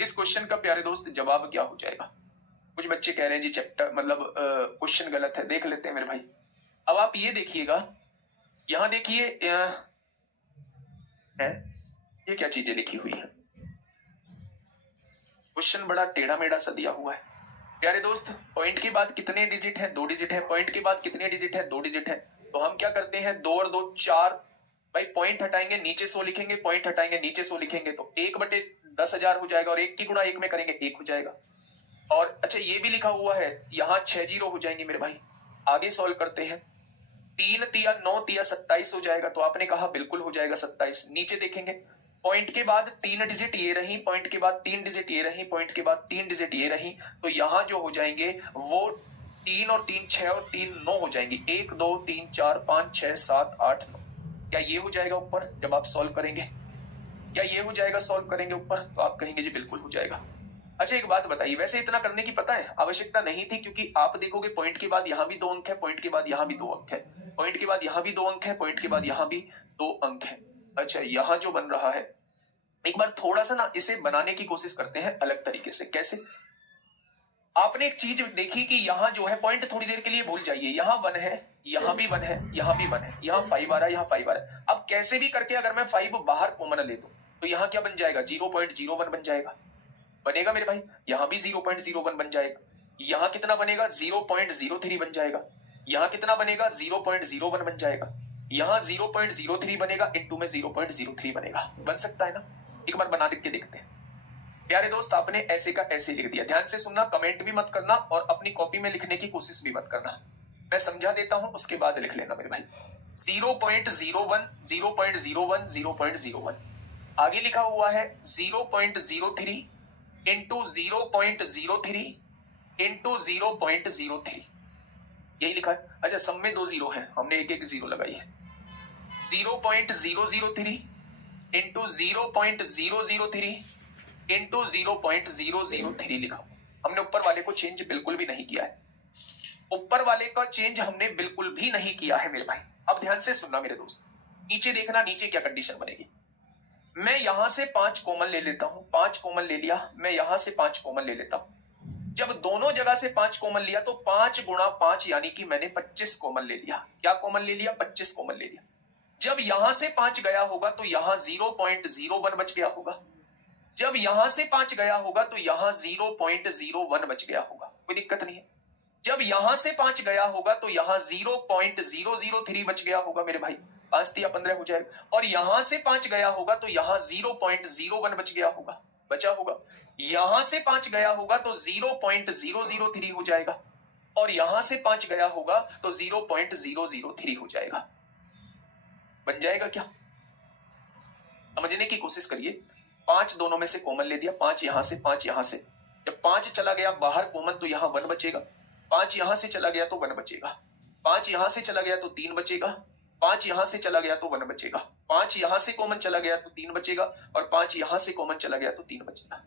इस क्वेश्चन का प्यारे दोस्त जवाब क्या हो जाएगा? कुछ बच्चे कह रहे हैं जी चैप्टर मतलब क्वेश्चन गलत है। देख लेते हैं मेरे भाई। अब आप ये देखिएगा, यहां देखिए ये क्या चीजें लिखी हुई है। क्वेश्चन बड़ा टेढ़ा मेढ़ा सा दिया हुआ है। प्यारे दोस्त, पॉइंट के बाद कितने डिजिट है? 2 डिजिट है। पॉइंट के बाद कितने डिजिट है? 2 डिजिट है। तो हम क्या करते हैं, 2 और 2 4। भाई पॉइंट हटाएंगे नीचे 100 लिखेंगे, पॉइंट हटाएंगे नीचे 100 लिखेंगे, तो 1/10,000 हो जाएगा, और 1 की गुणा 1 में करेंगे 1 हो जाएगा। और अच्छा ये भी लिखा हुआ है, यहाँ 6 0 हो जाएंगे मेरे भाई। आगे सॉल्व करते हैं। 3 तिया 9 तिया 27 हो जाएगा, तो आपने कहा बिल्कुल हो जाएगा 27। नीचे देखेंगे पॉइंट के बाद 3 डिजिट ये रही, पॉइंट के बाद 3 डिजिट ये रही, पॉइंट के बाद 3 डिजिट ये रही, तो यहां जो हो जाएंगे वो 3 और 3 6 और 3 9 हो जाएंगे। 1 2 3 4 5 6 7 8 9। क्या ये हो जाएगा ऊपर जब आप सॉल्व करेंगे? क्या ये हो जाएगा सॉल्व करेंगे ऊपर? तो आप कहेंगे जी बिल्कुल हो जाएगा। अच्छा एक बात बताइए, वैसे इतना करने की पता है आवश्यकता नहीं थी, क्योंकि आप देखोगे पॉइंट के बाद यहां भी 2 अंक है, पॉइंट के बाद यहां भी 2 अंक है, पॉइंट के बाद यहां भी 2 अंक है, पॉइंट के बाद यहां भी 2 अंक है। अच्छा यहां जो बन रहा है, एक बार थोड़ा सा ना इसे बनाने की कोशिश करते हैं अलग तरीके से। कैसे? आपने एक चीज देखी कि यहां जो है पॉइंट थोड़ी देर के लिए भूल जाइए, यहां 1 है, यहां भी 1 है, यहां भी 1 है, यहां 5 आ रहा है, यहां 5 आ रहा है। अब कैसे भी करके अगर मैं 5 बाहर कॉमन ले दूं तो यहां क्या बन जाएगा? 0.01 बन जाएगा। बनेगा मेरे भाई? यहां भी 0.01 बन जाएगा। यहां कितना बनेगा? 0.03 बन जाएगा। यहां कितना बनेगा? 0.01 बन जाएगा। यहां 0.03 बनेगा, इंटू में 0.03 बनेगा। बन सकता है ना? एक बार बना के देखते हैं। प्यारे दोस्त आपने ऐसे का ऐसे लिख दिया। ध्यान से सुनना, कमेंट भी मत करना और अपनी कॉपी में लिखने की कोशिश भी मत करना। मैं समझा देता हूं, उसके बाद लिख लेना मेरे भाई। 0.01 0.01 0.01, आगे लिखा हुआ है 0.03 इंटू 0.03 इंटू 0.03, यही लिखा है। अच्छा सब में 2 जीरो है, हमने एक एक जीरो लगाई है। 0.003 इंटू 0.003 इंटू 0.003 लिखा। हमने ऊपर वाले को चेंज बिल्कुल भी नहीं किया है, ऊपर वाले का चेंज हमने बिल्कुल भी नहीं किया है मेरे भाई। अब ध्यान से सुनना मेरे दोस्त, नीचे देखना, नीचे क्या कंडीशन बनेगी। मैं यहां से 5 कॉमन ले लेता हूं, 5 कॉमन ले लिया, मैं यहां से 5 कॉमन ले लेता हूं। जब दोनों जगह से 5 कॉमन लिया तो 5 गुणा 5 यानी कि मैंने 25 कॉमन ले लिया। क्या कॉमन ले लिया? 25 कॉमन ले लिया। जब यहां से 5 गया होगा तो यहां 0.01 बच गया होगा। जब यहां से 5 गया होगा तो यहां 0.01 बच गया होगा, कोई दिक्कत नहीं है। जब यहां से 5 गया होगा तो यहां 0.003 बच गया होगा मेरे भाई, 5 दिया 15 हो जाएगा। और यहां से 5 गया होगा तो यहां 0.01 बच गया होगा, बचा होगा। यहां से 5 गया होगा तो 0.003 हो जाएगा, और यहां से 5 गया होगा तो 0.003 हो जाएगा। बन जाएगा क्या? समझने की कोशिश करिए। 5 दोनों में से कॉमन ले दिया, 5 यहां से 5 यहां से। जब 5 चला गया बाहर कॉमन तो यहां 1 बचेगा, 5 यहां से चला गया तो 1 बचेगा, 5 यहां से चला गया तो 3 बचेगा, 5 यहां से चला गया तो 1 बचेगा, 5 यहां से कॉमन चला गया तो 3 बचेगा, और 5 यहां से कॉमन चला गया तो 3 बचेगा।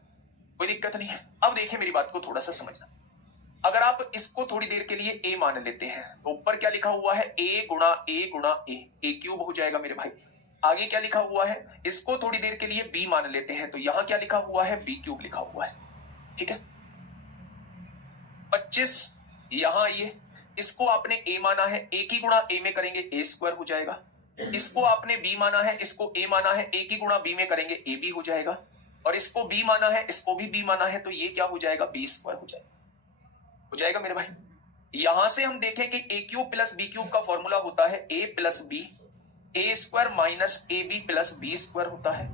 कोई दिक्कत नहीं है। अब देखिए मेरी बात को थोड़ा सा समझना। अगर आप इसको थोड़ी देर के लिए ए मान लेते हैं तो ऊपर क्या लिखा हुआ है? ए गुणा ए गुणा ए क्यूब हो जाएगा मेरे भाई। आगे क्या लिखा हुआ है? इसको थोड़ी देर के लिए बी मान लेते हैं तो यहां क्या लिखा हुआ है? बी क्यूब लिखा हुआ है। ठीक है, 25 यहां आइए, इसको आपने ए माना है, ए की गुणा ए में करेंगे ए स्क्वायर हो जाएगा। इसको आपने बी माना है, इसको ए माना है, ए की गुणा बी में करेंगे ए बी हो जाएगा। और इसको बी माना है, इसको भी बी माना है, तो ये क्या हो जाएगा? बी स्क्वायर हो जाएगा। हो जाएगा मेरे भाई। यहां से हम देखें कि A cube plus B cube का फॉर्मूला होता है A plus B, A square minus A B plus B square होता है।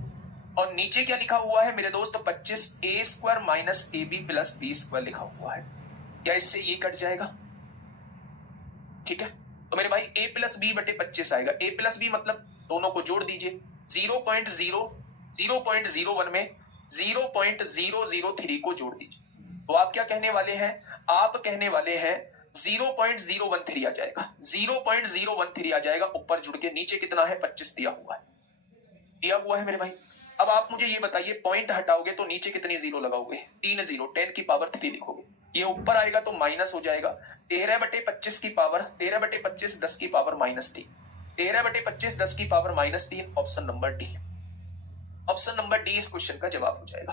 और नीचे क्या लिखा हुआ है मेरे दोस्त? 25 A square minus A B plus B square लिखा हुआ है। क्या इससे ये कट जाएगा? ठीक है, तो मेरे भाई a प्लस बी बटे 25 आएगा। a प्लस बी मतलब दोनों को जोड़ दीजिए, 0.01 में 0.003 को जोड़ दीजिए, तो आप क्या कहने वाले हैं? आप कहने वाले हैं 0.013 आ जाएगा, 0.013 आ जाएगा ऊपर जुड़ के। नीचे कितना है? 25 दिया हुआ है, दिया हुआ है मेरे भाई। अब आप मुझे ये बताइए, पॉइंट हटाओगे तो नीचे कितनी जीरो लगाओगे? 3 जीरो, 10 की पावर 3 लिखोगे। ये ऊपर आएगा तो माइनस हो जाएगा, 13 बटे 25 की पावर 13 बटे 25 10 की पावर -3, 13 बटे 25 10 की power -3। Option number D, option number D इस क्वेश्चन का जवाब हो जाएगा।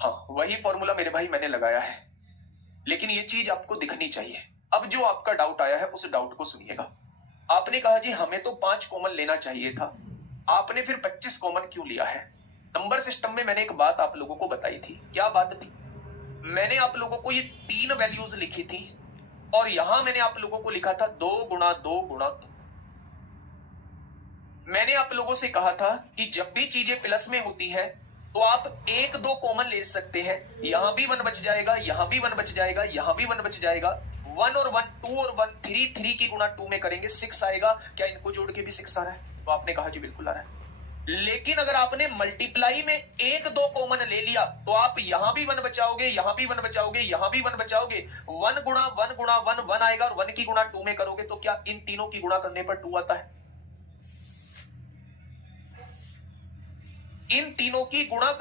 हाँ वही फॉर्मूला मेरे भाई मैंने लगाया है, लेकिन ये चीज आपको दिखनी चाहिए। अब जो आपका डाउट आया है उस डाउट को सुनिएगा। आपने कहा जी हमें तो 5 कॉमन लेना चाहिए था, आपने फिर 25 कॉमन क्यों लिया है? नंबर सिस्टम में मैंने एक बात आप लोगों को बताई थी। क्या बात थी? मैंने आप लोगों को ये 3 वैल्यूज लिखी थी, और यहां मैंने आप लोगों को लिखा था 2 गुणा 2 गुणा 2। मैंने आप लोगों से कहा था कि जब भी चीजें प्लस में होती है तो आप 1 2 कॉमन ले सकते हैं। यहां भी 1 बच जाएगा, यहां भी 1 बच जाएगा, यहां भी 1 बच जाएगा। 1 और 1 2 और 1 3 3 की गुणा 2 में करेंगे 6 आएगा। क्या इनको जोड़ के भी 6 आ रहा है? तो आपने कहा जी बिल्कुल आ रहा है। लेकिन अगर आपने मल्टीप्लाई में 1 2 कॉमन ले लिया तो आप यहां भी 1 बचाओगे, यहां भी 1 बचाओगे, यहां भी 1 बचाओगे। 1 गुणा 1 गुणा 1 1 आएगा और 1 की गुणा 2 में करोगे तो क्या इन तीनों की गुणा करने पर 2 आता है? इन तीनों की गुणा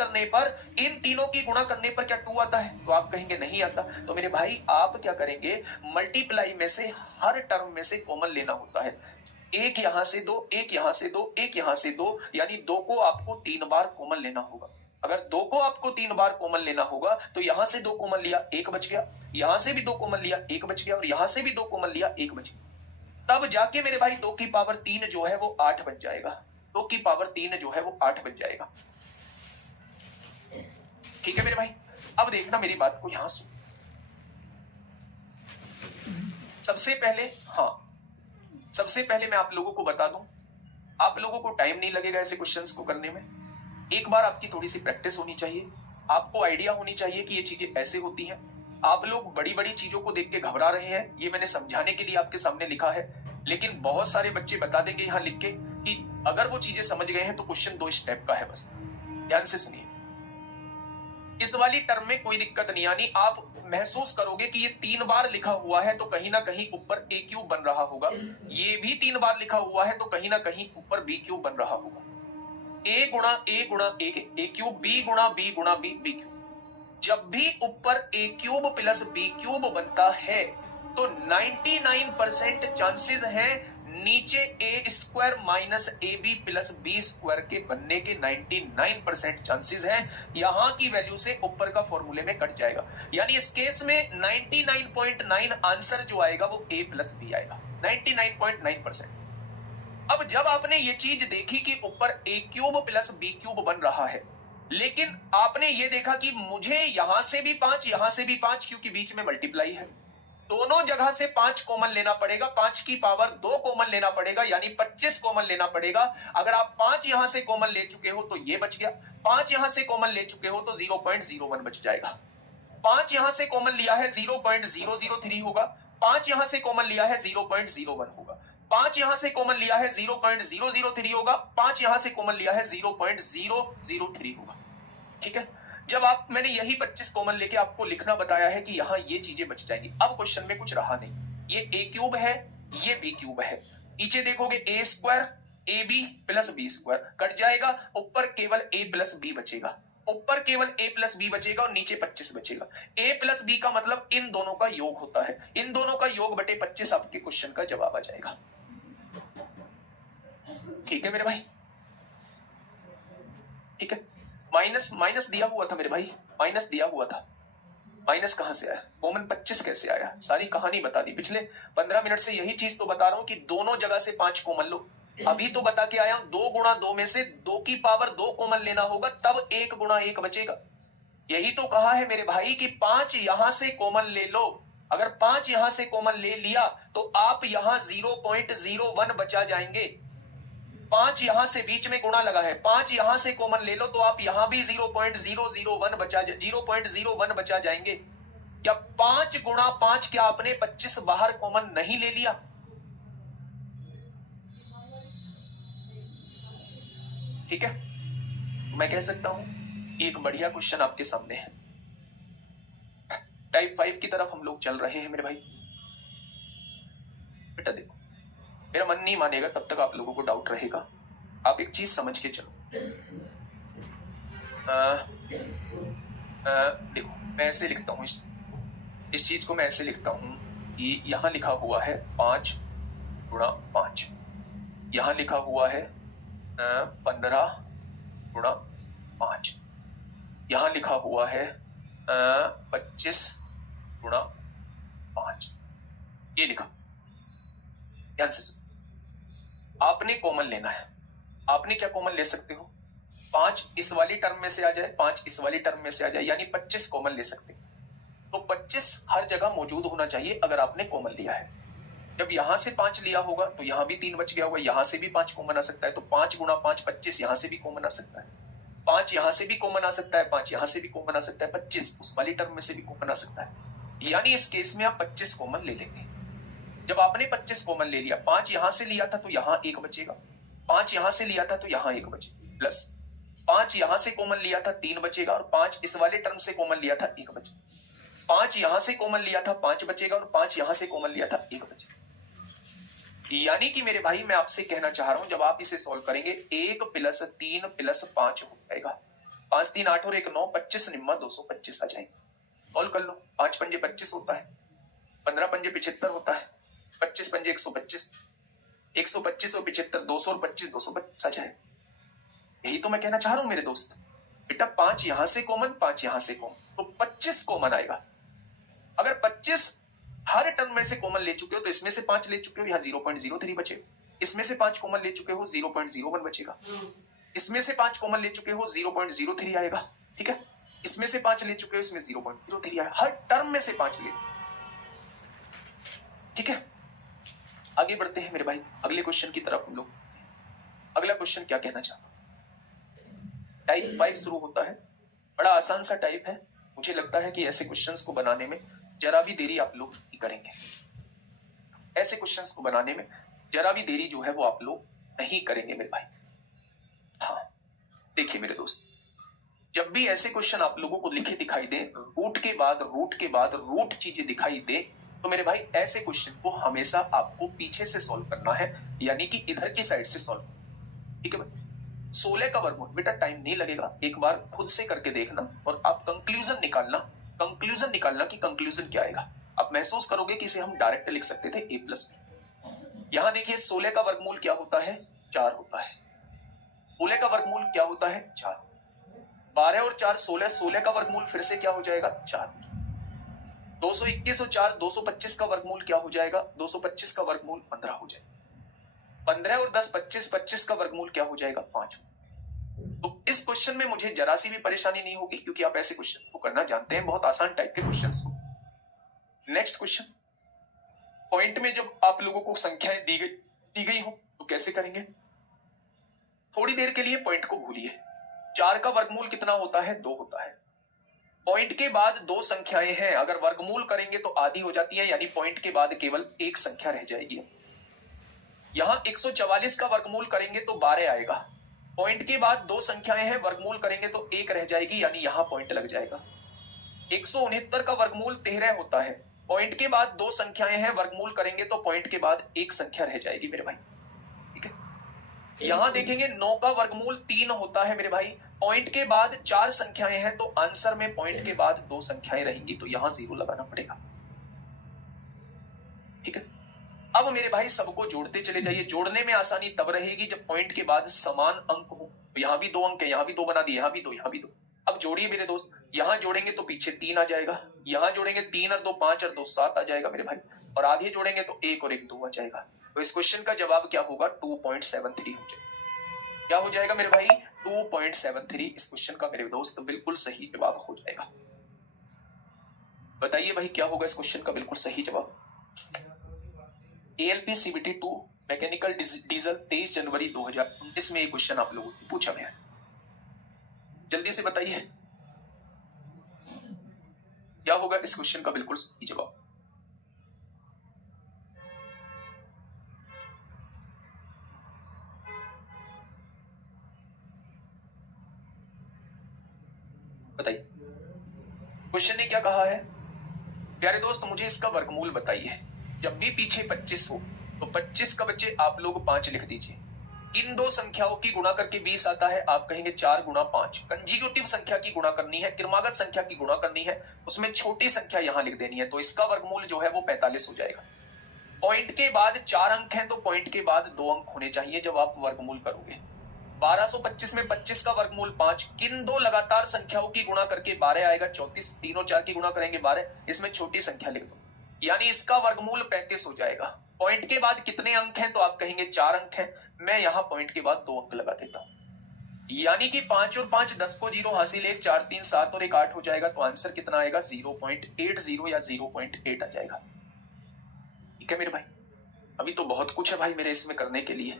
करने पर क्या 2 आता है? तो आप कहेंगे नहीं आता। तो मेरे भाई आप क्या करेंगे, मल्टीप्लाई में से हर टर्म में से कॉमन लेना होता है। एक यहां से 2, एक यहां से 2, एक यहां से 2, यानी 2 को आपको 3 बार कॉमन लेना होगा। अगर 2 को आपको 3 बार कॉमन लेना होगा तो यहां से 2 कॉमन लिया, 1 बच गया, यहां से भी 2 कॉमन लिया, 1 बच गया, और यहां से भी 2 कॉमन लिया, 1 बच गया। तब जाके मेरे भाई 2 की पावर 3 जो है वो 8 बन जाएगा। 2 की पावर 3 जो है वो 8 बन जाएगा। ठीक है मेरे भाई, अब देखना मेरी बात को, यहां सुन। सबसे पहले मैं आप लोगों को बता दूं, आप लोगों को टाइम नहीं लगेगा ऐसे क्वेश्चंस को करने में। एक बार आपकी थोड़ी सी प्रैक्टिस होनी चाहिए, आपको आइडिया होनी चाहिए कि ये चीजें ऐसे होती हैं। आप लोग बड़ी बड़ी चीजों को देख के घबरा रहे हैं, ये मैंने समझाने के लिए आपके सामने लिखा है। लेकिन बहुत सारे बच्चे बता देंगे यहां लिख के कि अगर वो चीजें समझ गए हैं तो क्वेश्चन 2 स्टेप का है। बस ध्यान से सुनिए, इस वाली टर्म में कोई दिक्कत नहीं, यानी आप महसूस करोगे कि ये 3 बार लिखा हुआ है तो कहीं ना कहीं ऊपर ए क्यूब बन रहा होगा। ये भी 3 बार लिखा हुआ है तो कहीं ना कहीं ऊपर बी क्यूब बन रहा होगा। ए गुणा ए क्यूब, बी गुणा बी बी क्यूब। जब भी ऊपर A cube plus B cube बनता है तो 99% चांसेस हैं नीचे A square minus A B plus B square के बनने के 99% चांसेस हैं। यहां की वैल्यू से ऊपर का फॉर्मूले में कट जाएगा, यानी इस केस में 99.9 आंसर जो आएगा वो ए प्लस बी आएगा, 99.9%। अब जब आपने ये चीज देखी कि ऊपर A cube plus B cube बन रहा है, लेकिन आपने ये देखा कि मुझे यहां से भी 5 यहां से भी 5, क्योंकि बीच में मल्टीप्लाई है, दोनों जगह से 5 कॉमन लेना पड़ेगा, 5 की पावर 2 कॉमन लेना पड़ेगा, यानी 25 कॉमन लेना पड़ेगा। अगर आप 5 यहां से कॉमन ले चुके हो तो ये बच गया, 5 यहां से कॉमन ले चुके हो तो 0.01 बच जाएगा। 5 यहां से कॉमन लिया है 0.003 होगा, 5 यहां से कॉमन लिया है 0.01 होगा, 5 यहां से कॉमन लिया है 0.003 होगा, 5 यहां से कॉमन लिया है 0.003 होगा। ठीक है, जब मैंने यही 25 कॉमन लेके आपको लिखना बताया है कि यहां ये चीजें बच जाएंगी। अब क्वेश्चन में कुछ रहा नहीं, ये ए क्यूब है, ये बी क्यूब है, नीचे देखोगे A square A B plus B square cut जाएगा, ऊपर केवल ए प्लस बी बचेगा, ऊपर केवल ए प्लस बी बचेगा और नीचे 25 बचेगा। ए प्लस बी का मतलब इन दोनों का योग होता है, इन दोनों का योग बटे 25 आपके क्वेश्चन का जवाब आ जाएगा। ठीक है मेरे भाई, ठीक है। माइनस दिया हुआ था मेरे भाई, माइनस दिया हुआ था, माइनस कहां से आया, कॉमन 25 कैसे आया, सारी कहानी बता दी। पिछले 15 मिनट से यही चीज तो बता रहा हूं कि दोनों जगह से 5 कॉमन लो। अभी तो बता के आया हूं 2 गुणा 2 में से 2 की पावर 2 कॉमन लेना होगा, तब 1 गुणा 1 बचेगा। यही तो कहा है मेरे भाई कि 5 यहां से कॉमन ले लो। अगर 5 यहां से कॉमन ले लिया तो आप यहां 0.01 बचा जाएंगे। 5 यहां से बीच में गुणा लगा है, 5 यहां से कॉमन ले लो तो आप यहां भी 0.001 बचा जाएंगे। क्या 5 गुणा 5 क्या आपने 25 बाहर कॉमन नहीं ले लिया? ठीक है, मैं कह सकता हूं एक बढ़िया क्वेश्चन आपके सामने है। टाइप 5 की तरफ हम लोग चल रहे हैं मेरे भाई। बेटा देखो, मेरा मन नहीं मानेगा तब तक आप लोगों को डाउट रहेगा। आप एक चीज समझ के चलो। देखो, मैं ऐसे लिखता हूं, इस चीज को मैं ऐसे लिखता हूं कि यहां लिखा हुआ है 5 गुणा 5, यहां लिखा हुआ है 15 गुणा 5, यहां लिखा हुआ है 25 गुणा 5, ये लिखा। ध्यान से सुनो, आपने कॉमन लेना है। आपने क्या कॉमन ले सकते हो? 5 इस वाली टर्म में से आ जाए, 5 इस वाली टर्म में से आ जाए, यानी 25 कॉमन ले सकते हो। तो 25 हर जगह मौजूद होना चाहिए अगर आपने कॉमन लिया है। जब यहां से 5 लिया होगा तो यहां भी 3 बच गया होगा, यहां से भी 5 कॉमन आ सकता है, तो 5 गुणा 5 25, यहां से भी कॉमन आ सकता है, 5 यहां से भी कॉमन आ सकता है, 5 यहां से भी कॉमन आ सकता है, 25 उस वाली टर्म में से भी कॉमन आ सकता है। यानी इस केस में आप 25 कॉमन ले लेंगे। जब आपने 25 कॉमन ले लिया, 5 यहां से लिया था तो यहां 1 बचेगा, 5 यहां से लिया था तो यहां 1 बचेगा, प्लस 5 यहां से कॉमन लिया था 3 बचेगा, और 5 इस वाले टर्म से कॉमन लिया था 1 बचेगा। 5 यहां से कॉमन लिया था 5 बचेगा, और 5 यहां से कॉमन लिया था 1 बचेगा। यानी कि मेरे भाई मैं आपसे कहना चाह रहा हूं, जब आप इसे सॉल्व करेंगे 1 + 3 + 5 हो जाएगा। 5 3 8 और 1 9, 25 निम्मा 225 आ जाएंगे। सॉल्व कर लो। 5 पंजे 25 होता है, 15 पंजे 75 होता है, 25 पंजे 125, 125 और 75 200 और 25 225 आ जाए। यही तो मैं कहना चाह रहा हूं मेरे दोस्त। बेटा 5 यहां से कॉमन, 5 यहां से कॉमन, तो 25 कॉमन आएगा। अगर 25 हर टर्म में से कॉमन ले चुके हो तो इसमें से 5 ले चुके हो, यहां 0.03 बचेगा। इसमें से 5 कॉमन ले चुके हो 0.01 बचेगा। इसमें से 5 कॉमन ले चुके हो 0.03 आएगा। ठीक है, इसमें से 5 ले चुके हो, इसमें 0.03 आएगा। हर टर्म में से 5 ले। ठीक है, आगे बढ़ते हैं मेरे भाई अगले क्वेश्चन की तरफ हम लोग। अगला क्वेश्चन क्या कहना चाहता हूं, टाइप 5 शुरू होता है। बड़ा आसान सा टाइप है। मुझे लगता है कि ऐसे क्वेश्चंस को बनाने में जरा भी देरी आप लोग नहीं करेंगे। ऐसे क्वेश्चंस को बनाने में जरा भी देरी जो है वो आप लोग नहीं करेंगे मेरे भाई। हाँ, देखिए मेरे दोस्त, जब भी ऐसे क्वेश्चन आप लोगों को लिखे दिखाई दे, रूट के बाद रूट चीजें दिखाई दे, तो मेरे भाई ऐसे क्वेश्चन को हमेशा आपको पीछे से सॉल्व करना है, यानी कि इधर की साइड से सॉल्व। ठीक है भाई, 16 का वर्गमूल बेटा टाइम नहीं लगेगा, एक बार खुद से करके देखना और आप कंक्लूजन निकालना कि कंक्लूजन क्या आएगा। आप महसूस करोगे कि इसे हम डायरेक्ट लिख सकते थे a प्लस b। यहां देखिए 16 का वर्गमूल क्या होता है, 4 होता है। 16 का वर्गमूल क्या होता है, 4। 12 और 4 16, 16 का वर्गमूल फिर से क्या हो जाएगा, 4। 221 और 4 225 का वर्गमूल क्या हो जाएगा, 225 का वर्गमूल 15 हो जाएगा। 15 और 10 25, 25 का वर्गमूल क्या हो जाएगा, 5। तो इस क्वेश्चन में मुझे जरा सी भी परेशानी नहीं होगी, क्योंकि आप ऐसे क्वेश्चन को करना जानते हैं, बहुत आसान टाइप के क्वेश्चंस को। नेक्स्ट क्वेश्चन, पॉइंट में जब आप लोगों को संख्याएं दी गई हो तो कैसे करेंगे। थोड़ी देर के लिए पॉइंट को भूलिए। 4 का वर्गमूल कितना होता है, 2 होता है। पॉइंट के बाद 2 संख्याएं हैं, अगर वर्गमूल करेंगे तो आधी हो जाती है, यानी पॉइंट के बाद केवल एक संख्या रह जाएगी। यहां 144 का वर्गमूल करेंगे तो 12 आएगा। पॉइंट के बाद 2 संख्याएं हैं, वर्गमूल करेंगे तो 1 रह जाएगी, यानी यहां पॉइंट लग जाएगा। 169 का वर्गमूल 13 होता है। पॉइंट के बाद 2 संख्याएं हैं, वर्गमूल करेंगे तो पॉइंट के बाद एक संख्या रह जाएगी मेरे भाई। ठीक है, यहां देखेंगे 9 का वर्गमूल 3 होता है मेरे भाई। पॉइंट के बाद 4 संख्याएं हैं, तो आंसर में पॉइंट के बाद 2 संख्याएं रहेंगी, तो यहां 0 लगाना पड़ेगा। ठीक है, अब मेरे भाई सबको जोड़ते चले जाइए। जोड़ने में आसानी तब रहेगी जब पॉइंट के बाद समान अंक हो। तो यहां भी 2 अंक है, यहां भी 2 बना दिए, यहां भी 2, यहां भी 2। अब जोड़िए मेरे दोस्त, यहां जोड़ेंगे तो पीछे 3 आ जाएगा, यहां जोड़ेंगे 3 और 2 5 और 2 7 आ जाएगा मेरे भाई, और आगे जोड़ेंगे तो 1 और 1 2 आ जाएगा। तो इस क्वेश्चन का जवाब क्या होगा, 2.73 हो जाएगा। क्या हो जाएगा मेरे भाई, 2.73 इस क्वेश्चन का मेरे दोस्त बिल्कुल सही जवाब हो जाएगा। बताइए भाई क्या होगा इस क्वेश्चन का बिल्कुल सही जवाब। ALP CBT 2 मैकेनिकल डीजल 23 जनवरी 2019 में ये क्वेश्चन आप लोगों को पूछा गया है। जल्दी से बताइए क्या होगा इस क्वेश्चन का बिल्कुल सही जवाब। बताइए क्वेश्चन ने क्या कहा है। प्यारे दोस्त मुझे इसका वर्गमूल बताइए। जब भी पीछे 25 हो तो 25 का बच्चे आप लोग 5 लिख दीजिए। किन 2 संख्याओं की गुणा करके 20 आता है, आप कहेंगे 4 गुणा 5। कंजीक्यूटिव संख्या की गुणा करनी है, क्रमागत संख्या की गुणा करनी है, उसमें छोटी संख्या यहां लिख देनी है, तो इसका वर्गमूल जो है वो 45 हो जाएगा। पॉइंट के बाद 4 अंक हैं, तो पॉइंट के बाद 2 अंक होने चाहिए जब आप वर्गमूल करोगे। 1225 में 25 का वर्गमूल 5। किन 2 लगातार संख्याओं की गुणा करके 12 आएगा, 34। 3 और 4 की गुणा करेंगे 12, इसमें छोटी संख्या लिख दो, यानी इसका वर्गमूल 35 हो जाएगा। पॉइंट के बाद कितने अंक हैं, तो आप कहेंगे 4 अंक हैं। मैं यहां पॉइंट के बाद 2 अंक लगा देता हूं, यानी कि 5 और 5 10 को 0 हासिल, 1 4 3 7 और 1 8 हो जाएगा। तो आंसर कितना आएगा, 0.80 या 0.8 आ जाएगा। ठीक है मेरे भाई, अभी तो बहुत कुछ है भाई मेरे इसमें करने के लिए।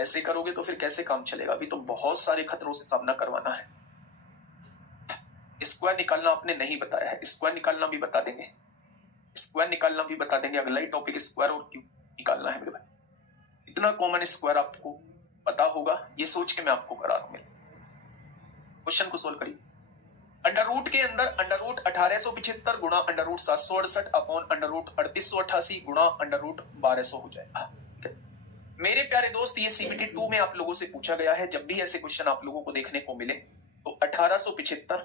ऐसे करोगे तो फिर कैसे काम चलेगा, अभी तो बहुत सारे खतरों से सामना करवाना है। स्क्वायर निकालना आपने नहीं बताया है, स्क्वायर निकालना भी बता देंगे, स्क्वायर निकालना भी बता देंगे। अगला ही टॉपिक स्क्वायर और क्यूब निकालना है मेरे भाई। इतना कॉमन स्क्वायर आपको पता होगा, ये सोच के मैं आपको करा रहा हूं। क्वेश्चन को सोल्व करिए। अंडर रूट के अंदर अंडर रूट 1875 गुणा under root 768 upon under root 3888 गुणा अंडर रूट 1200 हो जाएगा। मेरे प्यारे दोस्त, ये सीबीटी 2 में आप लोगों से पूछा गया है। जब भी ऐसे क्वेश्चन आप लोगों को देखने को मिले तो 1875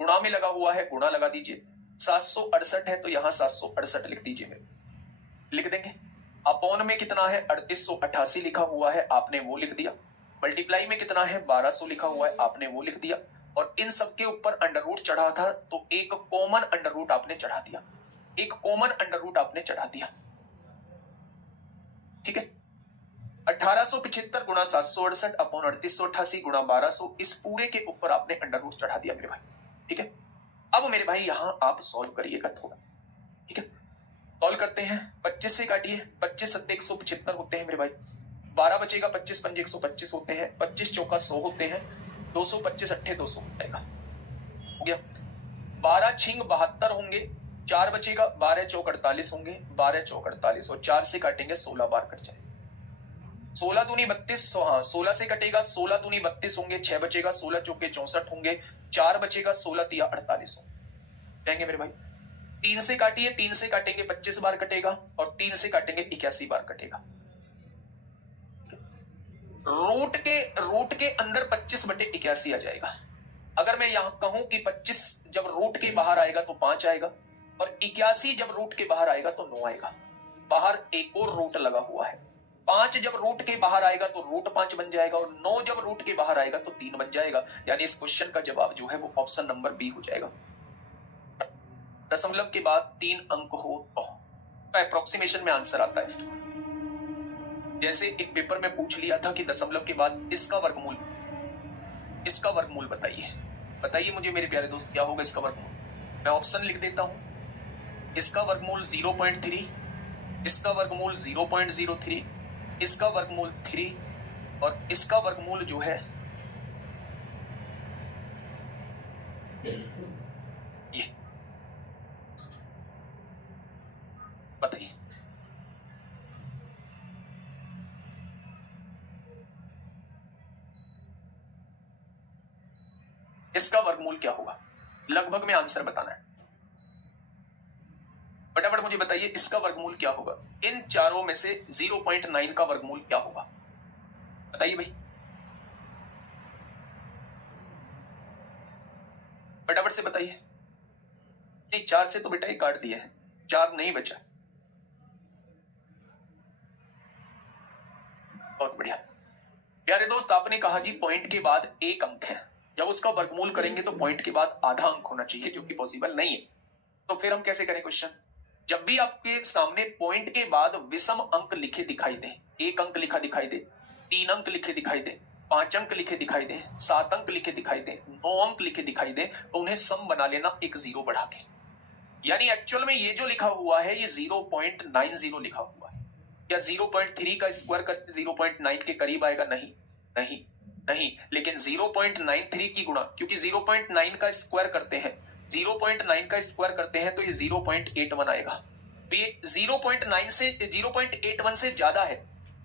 गुणा में लगा हुआ है, गुणा लगा दीजिए। 768 है तो यहां 768 लिख दीजिए, मेरे लिख देंगे। अपॉन में कितना है, 3888 लिखा हुआ है, आपने वो लिख दिया। मल्टीप्लाई में कितना है, 1200 लिखा हुआ है, आपने वो लिख दिया। और इन सबके ऊपर अंडर रूट चढ़ा था तो एक कॉमन अंडर रूट आपने चढ़ा दिया, एक कॉमन अंडर रूट आपने चढ़ा दिया। ठीक है, 1875 गुणा 768 अपॉन 3888 गुणा 1200, इस पूरे के ऊपर आपने अंडर रूट चढ़ा दिया मेरे भाई। ठीक है, अब मेरे भाई यहां आप सॉल्व करिएगा थोड़ा। ठीक है, सॉल्व करते हैं। 25 से काटिए, 25 सत्ते 175 होते हैं मेरे भाई। 12 बचेगा, 25 पंजे 125 होते हैं, 25 चौका 100 होते हैं, 225 अट्ठे 200 हो जाएगा, हो गया। 12 छिंग 72 होंगे, 4 बचेगा, 12 चौक 48 होंगे, 12 चौक 48 और 4 से काटेंगे 16 बार कट जाएगा। 16 दूनी 32, हाँ 16 से कटेगा, 16 दूनी 32 होंगे, 6 बचेगा, 16 चौके 64 होंगे, 4 बचेगा, 16 तिया 48 होंगे जाएंगे मेरे भाई। 3 से काटिए, 3 से काटेंगे 25 बार कटेगा और 3 से काटेंगे 81 बार कटेगा। रूट के अंदर 25 बटे 81 आ जाएगा। अगर मैं यहां कहूं कि 25 जब रूट के बाहर आएगा तो 5 आएगा और 81 जब रूट के बाहर आएगा तो 9 आएगा। बाहर एक और रूट लगा हुआ है। 5 जब रूट के बाहर आएगा तो रूट 5 बन जाएगा और 9 जब रूट के बाहर आएगा तो 3 बन जाएगा। यानी इस क्वेश्चन का जवाब जो है वो ऑप्शन नंबर बी हो जाएगा। दशमलव के बाद 3 अंक हो तो अप्रोक्सीमेशन में आंसर आता है। जैसे एक पेपर में पूछ लिया था कि दशमलव के बाद इसका वर्गमूल बताइए। बताइए मुझे मेरे प्यारे दोस्त, क्या होगा इसका वर्गमूल। मैं ऑप्शन लिख देता हूं। इसका वर्गमूल 0.3, इसका वर्गमूल 0.03, इसका वर्गमूल 3 और इसका वर्गमूल जो है ये। बताइए इसका वर्गमूल क्या होगा। लगभग में आंसर बताना है। फटाफट मुझे बताइए इसका वर्गमूल क्या होगा। इन चारों में से 0.9 का वर्गमूल क्या होगा, बताइए भाई फटाफट से बताइए। नहीं, 4 से तो बेटा ही काट दिए हैं, 4 नहीं बचा। बहुत बढ़िया प्यारे दोस्त, आपने कहा जी पॉइंट के बाद एक अंक है। जब उसका वर्गमूल करेंगे तो पॉइंट के बाद आधा अंक होना चाहिए, जो कि पॉसिबल नहीं है। तो फिर हम कैसे करें क्वेश्चन। जब भी आपके सामने पॉइंट के बाद विषम अंक लिखे दिखाई दे, 1 अंक लिखा दिखाई दे, 3 अंक लिखे दिखाई दे, 5 अंक लिखे दिखाई दे, 7 अंक लिखे दिखाई दे, 9 अंक लिखे दिखाई दे, तो उन्हें सम बना लेना एक 0 बढ़ा के। यानी एक्चुअल में ये जो लिखा हुआ है ये 0.90 लिखा हुआ है। या 0.3 का स्क्वायर करते 0.9 के करीब आएगा, नहीं नहीं नहीं, लेकिन 0.93 की गुणा, क्योंकि 0.9 का स्क्वायर करते हैं, 0.9 का स्क्वायर करते हैं तो ये 0.81 आएगा। तो ये 0.9 से 0.81 से ज्यादा है,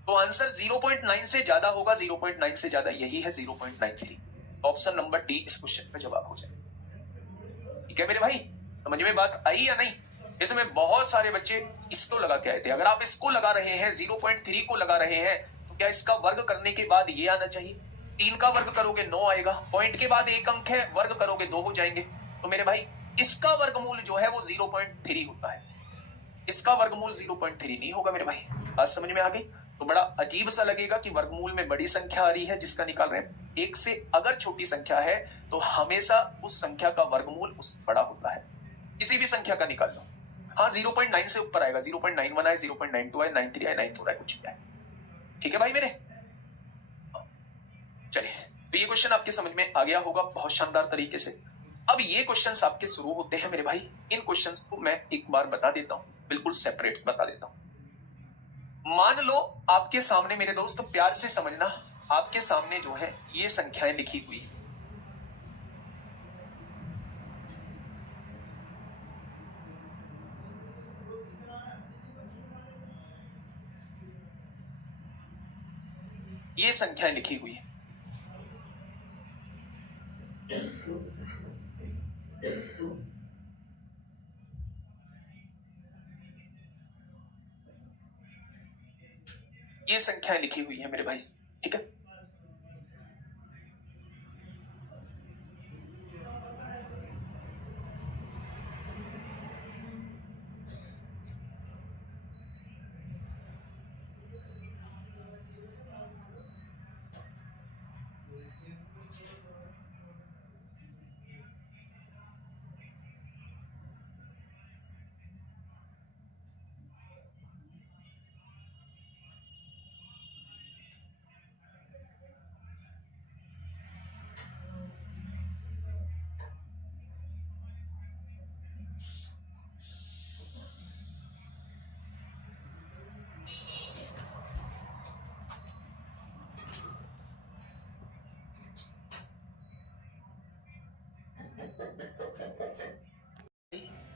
तो आंसर 0.9 से ज्यादा होगा। 0.9 से ज्यादा यही है 0.93। ऑप्शन नंबर डी इस क्वेश्चन का जवाब हो जाए। ठीक है मेरे भाई, समझ में बात आई या नहीं। इसमें बहुत सारे बच्चे इसको लगा के आए थे। अगर आप इसको लगा रहे हैं, 0.3 को लगा रहे हैं, तो क्या इसका वर्ग करने के बाद ये आना चाहिए। 3 का वर्ग करोगे 9 आएगा, पॉइंट के बाद 1 अंक है, वर्ग करोगे 2 हो जाएंगे। तो मेरे भाई इसका वर्गमूल जो है वो 0.3 होता है, इसका वर्गमूल 0.3 नहीं होगा मेरे भाई। बात समझ में आ गई। तो बड़ा अजीब सा लगेगा कि वर्गमूल में बड़ी संख्या आ रही है जिसका निकाल रहे हैं। 1 से अगर छोटी संख्या है तो हमेशा उस संख्या का वर्गमूल उस बड़ा होता है। किसी भी संख्या का निकाल लो। हाँ 0.9 से ऊपर आएगा, 0.91 आए, 0.92 आए, 93 आए, 94 आए, कुछ भी आए। ठीक है भाई मेरे। चलिए, तो ये क्वेश्चन आपके समझ में आ गया होगा बहुत शानदार तरीके से। अब ये क्वेश्चंस आपके शुरू होते हैं मेरे भाई। इन क्वेश्चंस को मैं एक बार बता देता हूं, बिल्कुल सेपरेट बता देता हूं। मान लो आपके सामने मेरे दोस्त, प्यार से समझना, आपके सामने जो है ये संख्याएं लिखी हुई है। ये संख्याएं लिखी हुई है। ये संख्याएं लिखी हुई है मेरे भाई, ठीक है।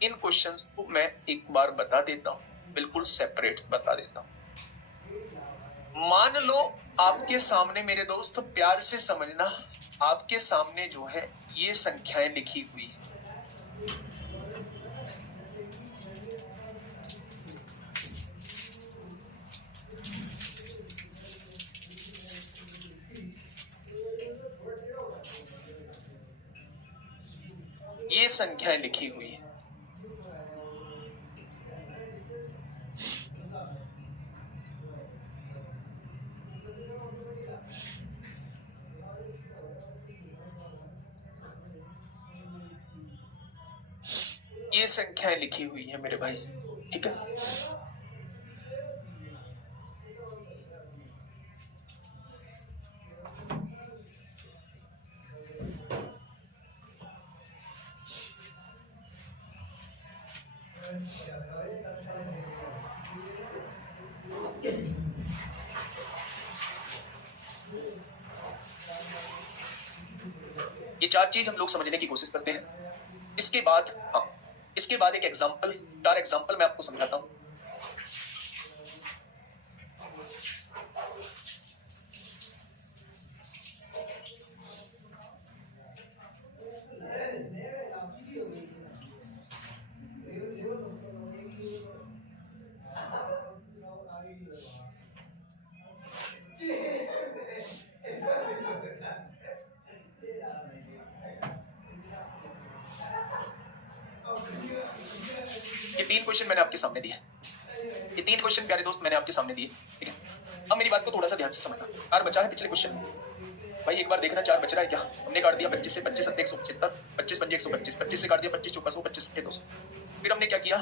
इन क्वेश्चंस को मैं एक बार बता देता हूं, बिल्कुल सेपरेट बता देता हूं। मान लो आपके सामने मेरे दोस्त, प्यार से समझना, आपके सामने जो है ये संख्याएं लिखी हुई है। ये संख्याएं लिखी हुई है। ये संख्याएं लिखी हुई है मेरे भाई, ठीक है। ये चार चीज हम लोग समझने की कोशिश करते हैं। इसके बाद इसके बाद एक एग्जाम्पल, चार एग्जाम्पल मैं आपको समझाता हूं। ये तीन क्वेश्चन मैंने आपके सामने दिए, ये तीन क्वेश्चन प्यारे दोस्त मैंने आपके सामने दिए, ठीक है। अब मेरी बात को थोड़ा सा ध्यान से समझना। चार बचा है पिछले क्वेश्चन में, भाई एक बार देखना चार बच रहा है क्या। हमने काट दिया 25 से, 25 7 175, 25 5 125, 25 से काट दिया 25 चौका 100, 25 6 200। फिर हमने क्या किया,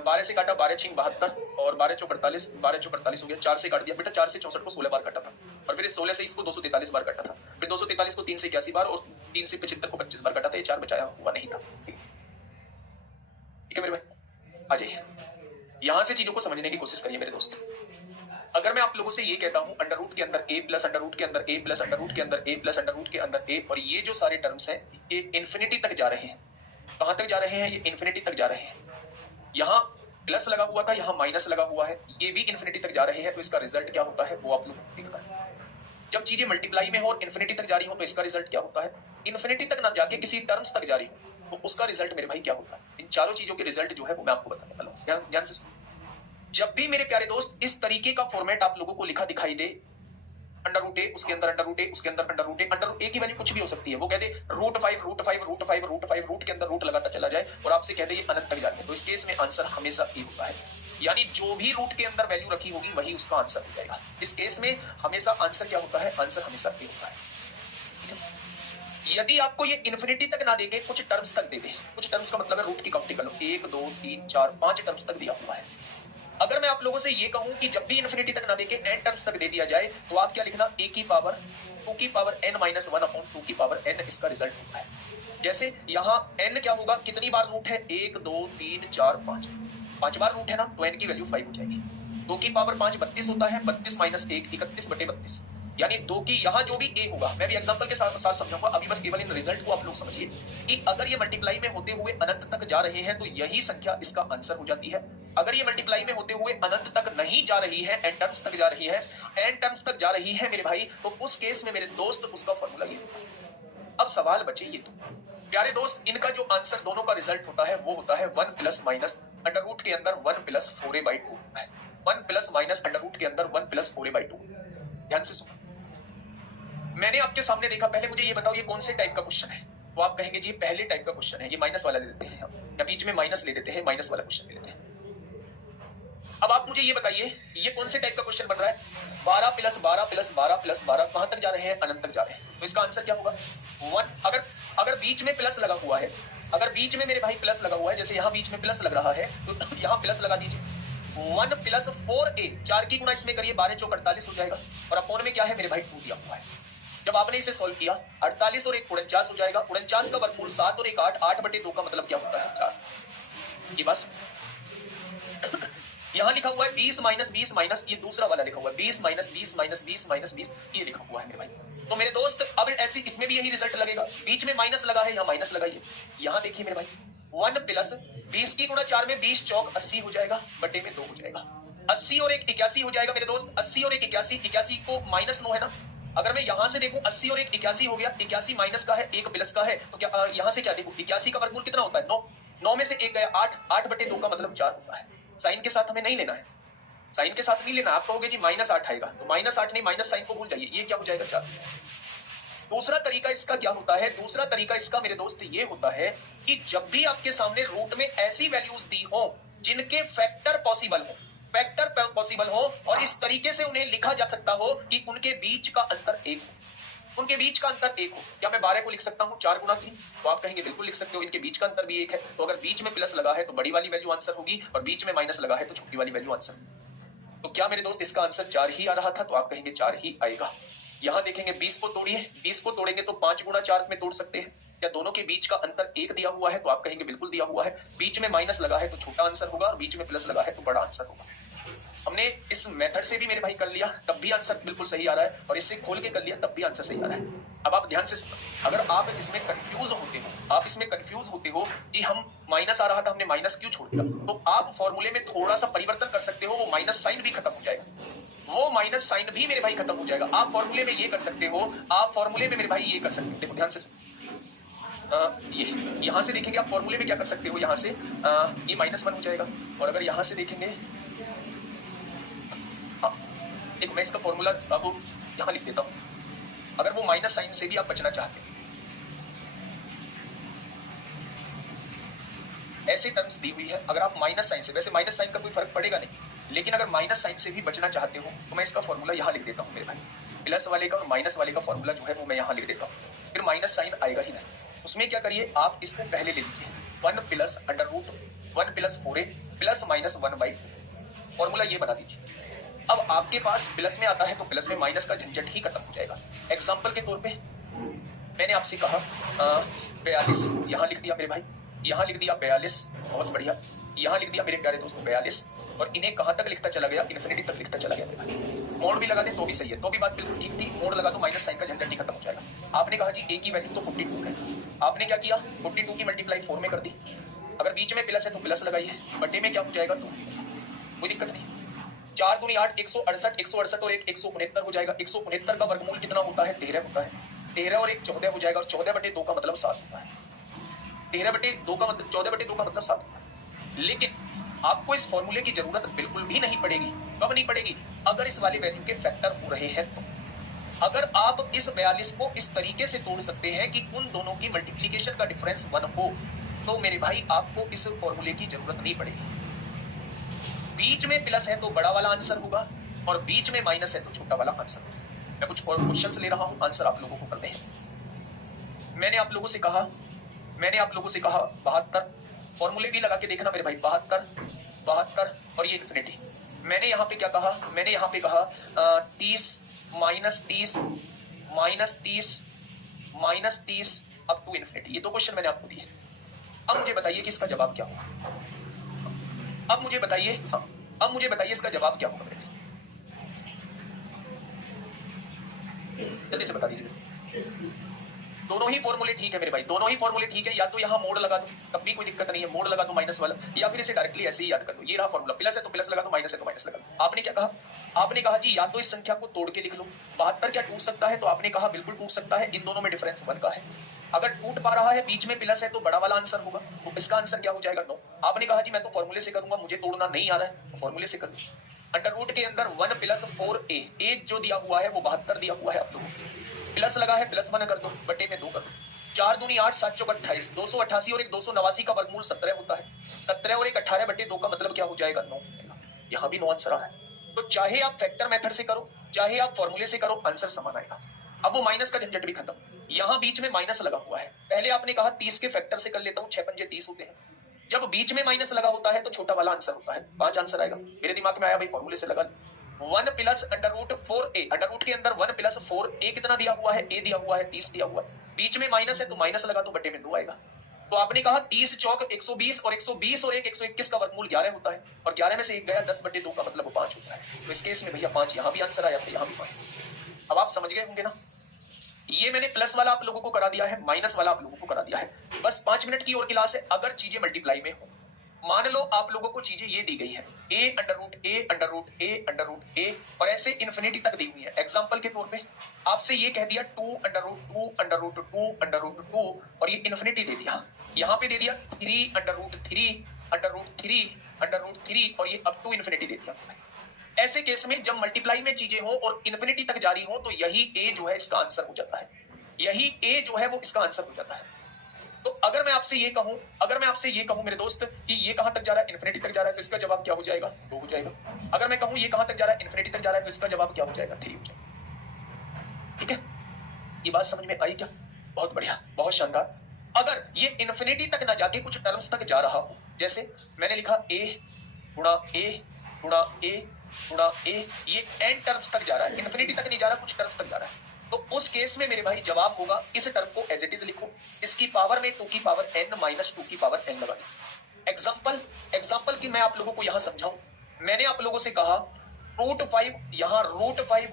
12 से काटा 12 6 72 और 12 चौक 48, 12 चौक 48 हो गया। 4 से काट दिया बेटा, 4 से 64 को 16 बार काटा था, और फिर 16 से इसको 243 बार काटा था, फिर 243 को 3 से 81 बार और 3 से 75 को 25 बार काटा था। ये 4 बचाया हुआ नहीं था, ठीक है मेरे भाई। आ जाइए, यहां से चीजों को समझने की कोशिश करिए मेरे दोस्त। अगर मैं आप लोगों से ये कहता हूं अंडर रूट के अंदर ए प्लस अंडर रूट के अंदर ए प्लस अंडर रूट के अंदर ए प्लस अंडर रूट के अंदर ए, और ये जो सारे टर्म्स हैं ये इन्फिनिटी तक जा रहे हैं। कहां तक जा रहे हैं, ये इन्फिनिटी तक जा रहे हैं। यहाँ प्लस लगा हुआ था, यहाँ माइनस लगा हुआ है, ये भी इन्फिनिटी तक जा रहे हैं। तो इसका रिजल्ट क्या होता है वो आप लोग देखना है। जब चीजें मल्टीप्लाई में हो और इन्फिनिटी तक जा रही हो तो इसका रिजल्ट क्या होता है। इन्फिनिटी तक ना जाके किसी टर्म्स तक जा रही हो तो उसका रिजल्ट मेरे भाई क्या होता है। इन चारों चीजों के रिजल्ट जो है वो मैं आपको बताने वाला हूं, ध्यान से सुनो। जब भी मेरे प्यारे दोस्त इस तरीके का फॉर्मेट आप लोगों को लिखा दिखाई दे, अंडर रूट ए उसके अंदर अंडर रूट ए उसके अंदर under root A, under root A की वैल्यू कुछ भी हो सकती है। वो कह दे root 5 root 5 root 5 root 5 root के अंदर रूट लगाता चला जाए और आपसे कह दे ये अनंत तक जाए, तो इस केस में आंसर हमेशा ए होता है। यानी जो भी रूट के अंदर वैल्यू रखी होगी वही उसका आंसर हो जाएगा। इस केस में हमेशा आंसर क्या होता है, आंसर हमेशा ए होता है। यदि आपको ये इन्फिनिटी तक ना देके कुछ टर्म्स तक दे दे, कुछ टर्म्स का मतलब है रूट की काउंटिंग कर लो, 1 2 3 4 5 टर्म्स तक दिया हुआ है। अगर मैं आप लोगों से ये कहूं कि जब भी इन्फिनिटी तक ना देके n टर्म्स तक दे दिया जाए तो आप क्या लिखना, a की पावर 2 की पावर n माइनस 1 अपॉन 2 की पावर n, इसका रिजल्ट होता है। जैसे यहाँ n क्या होगा, कितनी बार रूट है, 1 2 3 4 5, 5 बार रूट है ना, तो n की वैल्यू 5 हो जाएगी। 2 की पावर 5 32 होता है, 32 माइनस 1 31/32, यानी 2 की यहाँ जो भी a होगा, मैं भी एग्जांपल के साथ समझाऊंगा। अभी बस केवल इन रिजल्ट को आप लोग समझिए कि अगर ये मल्टीप्लाई में होते हुए अनंत तक जा रहे हैं तो यही संख्या इसका आंसर हो जाती है। अगर ये मल्टीप्लाई में होते हुए अनंत तक नहीं जा रही है, एन टर्म्स तक जा रही है, n टर्म्स तक जा रही है मेरे भाई, तो उस केस में मेरे दोस्त उसका फॉर्मूला ये होगा। अब सवाल बचे ये तो प्यारे दोस्त, इनका जो आंसर दोनों का रिजल्ट होता है वो होता है 1 प्लस माइनस अंडर रूट के अंदर 1 प्लस 4a/2 है। 1 प्लस माइनस अंडर रूट के अंदर 1 प्लस 4a/2। ध्यान से सुनो, मैंने आपके सामने देखा, पहले मुझे ये बताओ ये कौन से टाइप का क्वेश्चन है। तो आप कहेंगे जी पहले टाइप का क्वेश्चन है, ये माइनस वाला ले लेते हैं हम, या बीच में माइनस ले देते हैं, माइनस वाला क्वेश्चन ले लेते हैं। अब आप मुझे ये बताइए ये कौन से टाइप का क्वेश्चन बन रहा है। 12 प्लस 12 प्लस 12 प्लस 12 कहां तक जा रहे हैं, अनंत तक जा रहे हैं। तो इसका आंसर क्या होगा 1। अगर बीच में प्लस लगा हुआ है, अगर बीच में मेरे भाई प्लस लगा हुआ है, जैसे यहां बीच में प्लस लग रहा है तो यहां प्लस लगा दीजिए। 1 प्लस 4a, 4 की गुणा इसमें करिए, 12 चौक 48 हो जाएगा, और अपोन में क्या है मेरे भाई 2 दिया हुआ है। जब आपने इसे सॉल्व किया 48 और 1 49 हो जाएगा, 49 का वर्गमूल 7 और 1 8, 8/2 का मतलब क्या होता है 4। ये बस यहां लिखा हुआ है 20 माइनस 20 माइनस, ये दूसरा वाला लिखा हुआ है 20 माइनस 20 माइनस 20 माइनस 20, ये लिखा हुआ है मेरे भाई। तो मेरे दोस्त अब ऐसे इसमें भी यही रिजल्ट लगेगा, बीच में माइनस लगा है, यहाँ माइनस लगाइए। यहाँ देखिए मेरे भाई 1 प्लस 20 की गुणा 4 में 20 चौक 80 हो जाएगा, बटे में 2 हो जाएगा। 80 और 1 81 हो जाएगा मेरे दोस्त। 80 और 1 81, 81 को माइनस 9 है ना, अगर मैं यहां से देखूं 80 और 1 81 हो गया, 81 माइनस का है 1 प्लस का है, तो क्या यहां से क्या देखूं 81 का वर्गमूल कितना होता है 9, 9 में से 1 गया 8, 8/2 का मतलब 4 होता है। साइन के साथ हमें नहीं लेना है, साइन के साथ नहीं लेना। आप कहोगे जी -8 आएगा, तो -8 नहीं, माइनस साइन को भूल जाइए, ये क्या हो जाएगा 4। दूसरा तरीका इसका क्या होता है, दूसरा तरीका इसका मेरे दोस्त ये होता है कि जब भी आपके सामने रूट में ऐसी वैल्यूज दी हो जिनके फैक्टर पॉसिबल हो, फैक्टर पॉसिबल हो, और इस तरीके से उन्हें लिखा जा सकता हो कि उनके बीच का अंतर 1 हो, उनके बीच का अंतर 1 हो। क्या मैं 12 को लिख सकता हूं 4 गुना 3? तो आप कहेंगे बिल्कुल लिख सकते हो, इनके बीच का अंतर भी 1 है। तो अगर बीच में प्लस लगा है तो बड़ी वाली वैल्यू आंसर होगी, और बीच में माइनस लगा है तो छोटी वाली वैल्यू आंसर। तो क्या मेरे दोस्त इसका आंसर 4 ही आ रहा था? तो आप कहेंगे 4 ही आएगा। यहां देखेंगे 20 को तोड़िए, 20 को तोड़ेंगे तो 5 गुना 4 में तोड़ सकते हैं। क्या दोनों के बीच का अंतर 1 दिया हुआ है? तो आप कहेंगे बिल्कुल दिया हुआ है। बीच में माइनस लगा है तो छोटा आंसर होगा, और बीच में प्लस लगा है तो बड़ा आंसर होगा। हमने इस मेथड से भी मेरे भाई कर लिया, तब भी आंसर बिल्कुल सही आ रहा है, और इससे खोल के कर लिया तब भी आंसर सही आ रहा है। अब आप ध्यान से सुनो, अगर आप इसमें कंफ्यूज होते हो, आप इसमें कंफ्यूज होते हो कि हम माइनस आ रहा था हमने माइनस क्यों छोड़ दिया, तो आप फॉर्मूले में थोड़ा सा परिवर्तन कर सकते हो, वो माइनस साइन भी खत्म हो जाएगा, वो माइनस साइन भी मेरे भाई खत्म हो जाएगा। आप फॉर्मूले में ये कर सकते हो, आप फॉर्मूले में मेरे भाई ये कर सकते हो। देखो ध्यान से, ये यहां से देखेंगे आप फॉर्मूले में क्या कर सकते हो, यहां से ये -1 हो जाएगा, और अगर यहां से देखेंगे, देखो मैं इसका फॉर्मूला अब यहां लिख देता हूं। अगर वो माइनस साइन से भी आप बचना चाहते हैं, ऐसे टर्म्स दी हुई है, अगर आप माइनस साइन से, वैसे माइनस साइन का कोई फर्क पड़ेगा नहीं, लेकिन अगर माइनस साइन से भी बचना चाहते हो तो मैं इसका फॉर्मूला यहां लिख देता हूं मेरे भाई। प्लस वाले का और माइनस वाले का फॉर्मूला जो है वो मैं यहां लिख देता हूं, फिर माइनस साइन आएगा ही नहीं। उसमें क्या करिए, आप इसको पहले ले लीजिए 1 plus under root 1 plus 4a plus minus 1/2, formula ये बना दीजिए। अब आपके पास प्लस में आता है तो प्लस में माइनस का झंझट ही खत्म हो जाएगा। एग्जाम्पल के तौर पे मैंने आपसे कहा 42, यहां लिख दिया मेरे भाई, यहां लिख दिया 42, बहुत बढ़िया, यहां लिख दिया मेरे प्यारे दोस्त 42, और इन्हें कहां तक लिखता चला गया, इन्फिनिटी तक लिखता चला गया मेरे भाई। मोड़ भी लगा दे तो भी सही है, तो भी बात बिल्कुल ठीक थी, मोड़ लगा तो माइनस साइन का झंझट ही खत्म हो जाएगा। आपने कहा जी a की वैल्यू तो 42 है, आपने क्या किया 42 की मल्टीप्लाई 4 में कर दी, अगर बीच में प्लस है तो प्लस लगाइए, बटे में क्या हो जाएगा 2, कोई दिक्कत नहीं। 4 दूनी 8, 168, 168 और 1 169 हो जाएगा। 169 का वर्गमूल कितना होता है 13 होता है, 13 और 1 14 हो जाएगा, और 14/2 का मतलब 7 होता है। 13/2 का मतलब 14/2 का मतलब 7 होता है। लेकिन आपको इस फॉर्मूले की जरूरत बिल्कुल भी नहीं पड़ेगी। कब नहीं पड़ेगी? अगर इस वाले वैल्यू के फैक्टर हो रहे हैं तो। अगर आप इस 42 को इस तरीके से तोड़ सकते हैं कि उन दोनों की मल्टीप्लीकेशन का डिफरेंस 1 हो, तो मेरे भाई आपको इस फॉर्मूले की जरूरत नहीं पड़ेगी। बीच में प्लस है तो बड़ा वाला आंसर होगा, और बीच में माइनस है तो छोटा वाला आंसर होगा। मैं कुछ क्वेश्चंस ले रहा हूं, आंसर आप लोगों को करने हैं। मैंने आप लोगों से कहा 72, फॉर्मूले भी लगा के देखना मेरे भाई, 72 और ये इन्फिनिटी। मैंने यहाँ पे क्या कहा, मैंने यहाँ पे कहा 30 -30 -30 अप टू इन्फिनिटी। ये 2 क्वेश्चन मैंने आपको दिए। अब मुझे बताइए कि इसका जवाब क्या होगा। अब मुझे बताइए, हाँ, अब मुझे बताइए इसका जवाब क्या होगा। जल्दी से बता दीजिए। दोनों ही फॉर्मूले ठीक है मेरे भाई, दोनों ही फॉर्मूले ठीक है। या तो यहाँ मोड़ लगा दो, तब भी कोई दिक्कत नहीं है, मोड़ लगा दो माइनस वाला, या फिर इसे डायरेक्टली ऐसे ही याद कर दो। ये रहा फॉर्मूला, प्लस है तो प्लस लगा दो, माइनस है तो माइनस लगा दो। आपने क्या कहा? आपने कहा जी या तो इस संख्या को तोड़ के लिख लो, 72 क्या टूट सकता है? तो आपने कहा बिल्कुल टूट सकता है, इन दोनों में डिफरेंस 1 का है। अगर टूट पा रहा है, बीच में प्लस है, तो बड़ा वाला आंसर होगा, तो इसका आंसर क्या हो जाएगा? 9। आपने कहा जी मैं तो फॉर्मूले से करूंगा, मुझे तोड़ना नहीं आ रहा है, तो फॉर्मूले से करूँ। अंडर रूट के अंदर 1 + 4a, ए जो दिया हुआ है वो 72 दिया हुआ है आप लोगों को, प्लस लगा है, +1 कर दो, बटे में 2 कर दो। 4 दूनी 8, 7 चौक 28, 288 और एक 289 का वर्गमूल 17 होता है। 17 और एक 18 बटे 2 का मतलब क्या हो जाएगा? 9। यहाँ भी 9 आंसर आ है। तो चाहे आप फैक्टर मेथड से करो, चाहे आप फॉर्मूले से करो, आंसर समान आएगा। अब वो माइनस का झंझट भी खत्म। यहाँ बीच में माइनस लगा हुआ है। पहले आपने कहा 30 के फैक्टर से कर लेता हूँ, 6 पंजे 30 होते हैं। जब बीच में माइनस लगा होता है तो छोटा वाला आंसर होता है, 5 आंसर आएगा। मेरे दिमाग में आया भाई, फॉर्मूले से लगा 1 + √4a, अंडर रूट के अंदर 1 + 4a कितना दिया हुआ है? a दिया हुआ है, 30 दिया हुआ है। बीच में माइनस है तो माइनस लगा तो बटे में 2 आएगा। तो आपने कहा 30 चौक 120 और 120 और एक 121 का वर्गमूल 11 होता है, और 11 में से 1 गया, 10 बटे 2 का मतलब 5 होता है। तो इस केस में भैया 5 यहाँ भी आंसर आया, यहाँ भी 5। अब आप समझ गए होंगे ना, ये मैंने प्लस वाला आप लोगों को करा दिया है, माइनस वाला आप लोगों को करा दिया है। बस 5 मिनट की और क्लास है। अगर चीजें मल्टीप्लाई में हो, मान लो आप लोगों को चीजें ये दी गई है, a और ऐसे इन्फिनिटी तक दी हुई है। एग्जांपल के तौर पे आपसे ये कह दिया 2√2 और ये इन्फिनिटी दे दिया, यहाँ पे दे दिया 3√3 और ये अप टू इन्फिनिटी दे दिया। ऐसे केस में जब मल्टीप्लाई में चीजें हो और इन्फिनिटी तक जारी हो, तो यही a जो है इसका आंसर हो जाता है, यही a जो है वो इसका आंसर हो जाता है। तो अगर मैं आपसे ये कहूं मेरे दोस्त कि ये कहां तक जा रहा है? इन्फिनिटी तक जा रहा है, तो इसका जवाब क्या हो जाएगा? 2 हो जाएगा। अगर मैं कहूं ये कहां तक जा रहा है? इन्फिनिटी तक जा रहा है, तो इसका जवाब क्या हो जाएगा? 3 हो जाएगा। ठीक है, ये बात समझ में आई क्या? बहुत बढ़िया, बहुत शानदार। अगर ये इन्फिनिटी तक ना जाके कुछ टर्म्स तक जा रहा हो, जैसे मैंने लिखा a गुणा a गुणा a गुणा a, ये n टर्म्स तक जा रहा है, इन्फिनिटी तक नहीं जा रहा, कुछ टर्म्स तक जा रहा है, तो उस केस में मेरे भाई जवाब होगा, इस टर्म को एज इट इज लिखो, इसकी पावर में 2 की पावर n माइनस 2 की पावर n लगा दो। एग्जांपल की मैं आप लोगों को यहां समझाऊं। मैंने आप लोगों से कहा √5, यहां √5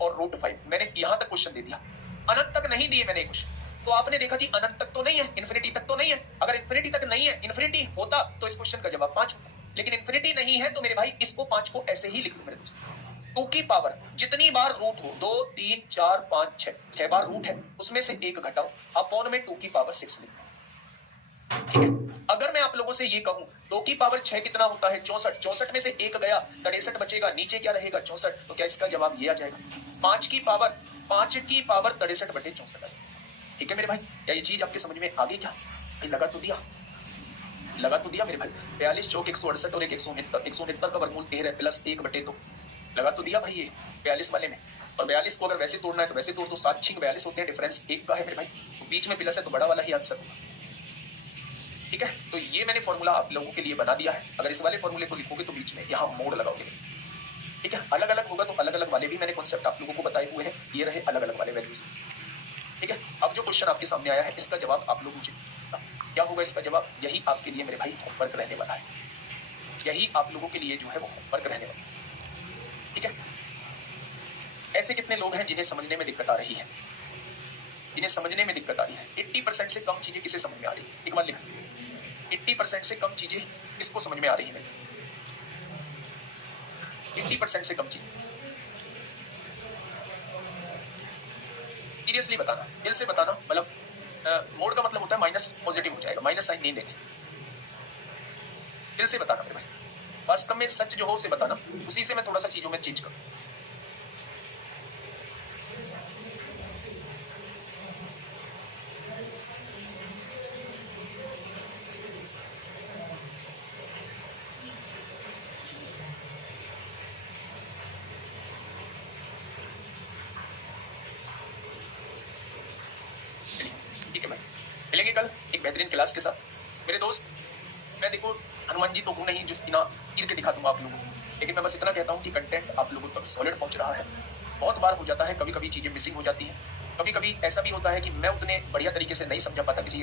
और √5, मैंने यहां तक क्वेश्चन दे दिया, अनंत तक नहीं दिए मैंने कुछ। तो आपने देखा जी अनंत तक तो नहीं है, इन्फिनिटी तक तो नहीं है। अगर इन्फिनिटी तक नहीं है, इन्फिनिटी होता तो इस क्वेश्चन का जवाब 5 होता, लेकिन इन्फिनिटी नहीं है, तो मेरे भाई इसको 5 को ऐसे ही लिख लो मेरे दोस्त। 2 की पावर जितनी बार रूट हो, 2 3 4 5 6 बार रूट है, उसमें से 1 घटाओ, अपॉन में 2 की पावर 6 लिखो। ठीक है, अगर मैं आप लोगों से ये कहूं 2 की पावर 6 कितना होता है? 64। 64 में से 1 गया, 63 बचेगा, नीचे क्या रहेगा? 64। तो क्या इसका जवाब ये आ जाएगा? 5 की पावर 63 बटे 64। ठीक है मेरे भाई, क्या ये चीज आपके समझ में आ गई क्या? लगा तो दिया मेरे भाई। 42 चौक 168 और एक 169 का वर्गमूल 13 प्लस 1 बटे 2 लगा तो दिया भाई ये 42 वाले में। और 42 को अगर वैसे तोड़ना है तो वैसे तोड़ दो, 7 6 42 होते हैं, डिफरेंस 1 का है मेरे भाई, तो बीच में प्लस है तो बड़ा वाला ही आंसर होगा। ठीक है, तो ये मैंने फॉर्मूला आप लोगों के लिए बना दिया है। अगर इस वाले फॉर्मूले को लिखोगे तो बीच में यहाँ मोड़ लगाओगे। ठीक है, अलग अलग होगा तो अलग अलग वाले भी मैंने कॉन्सेप्ट आप लोगों को बताए हुए हैं, ये रहे अलग अलग वाले वैल्यूज। ठीक है, अब जो क्वेश्चन आपके सामने आया है इसका जवाब आप लोग मुझे क्या होगा? इसका जवाब यही आपके लिए मेरे भाई होमवर्क रहने वाला है, यही आप लोगों के लिए जो है वो होमवर्क रहने वाला है। ठीक है, ऐसे कितने लोग हैं जिन्हें समझने में दिक्कत आ रही है? 80% से कम चीजें किसे समझ में आ रही है? एक बार लिख, 80% से कम चीजें किसको समझ में आ रही है? 80% से कम चीजें सीरियसली बताना, दिल से बताना। मतलब मोड का मतलब होता है माइनस पॉजिटिव हो जाएगा, माइनस साइन नहीं देंगे। दिल से बताना मेरे भाई, वास्तव में सच जो हो उसे बताना, उसी से मैं थोड़ा सा चीजों में चेंज करूं। ठीक है भाई, मिलेंगे कल एक बेहतरीन क्लास के साथ मेरे दोस्त। मैं देखो हनुमान जी तो हूं नहीं जो सीना तीर के दिखा दूंगा आप लोगों को, लेकिन मैं बस इतना कहता हूं कि कंटेंट आप लोगों तक सॉलिड पहुंच रहा है। बहुत बार हो जाता है, कभी कभी चीजें मिसिंग हो जाती हैं, कभी कभी ऐसा भी होता है कि मैं उतने बढ़िया तरीके से नहीं समझा पाता किसी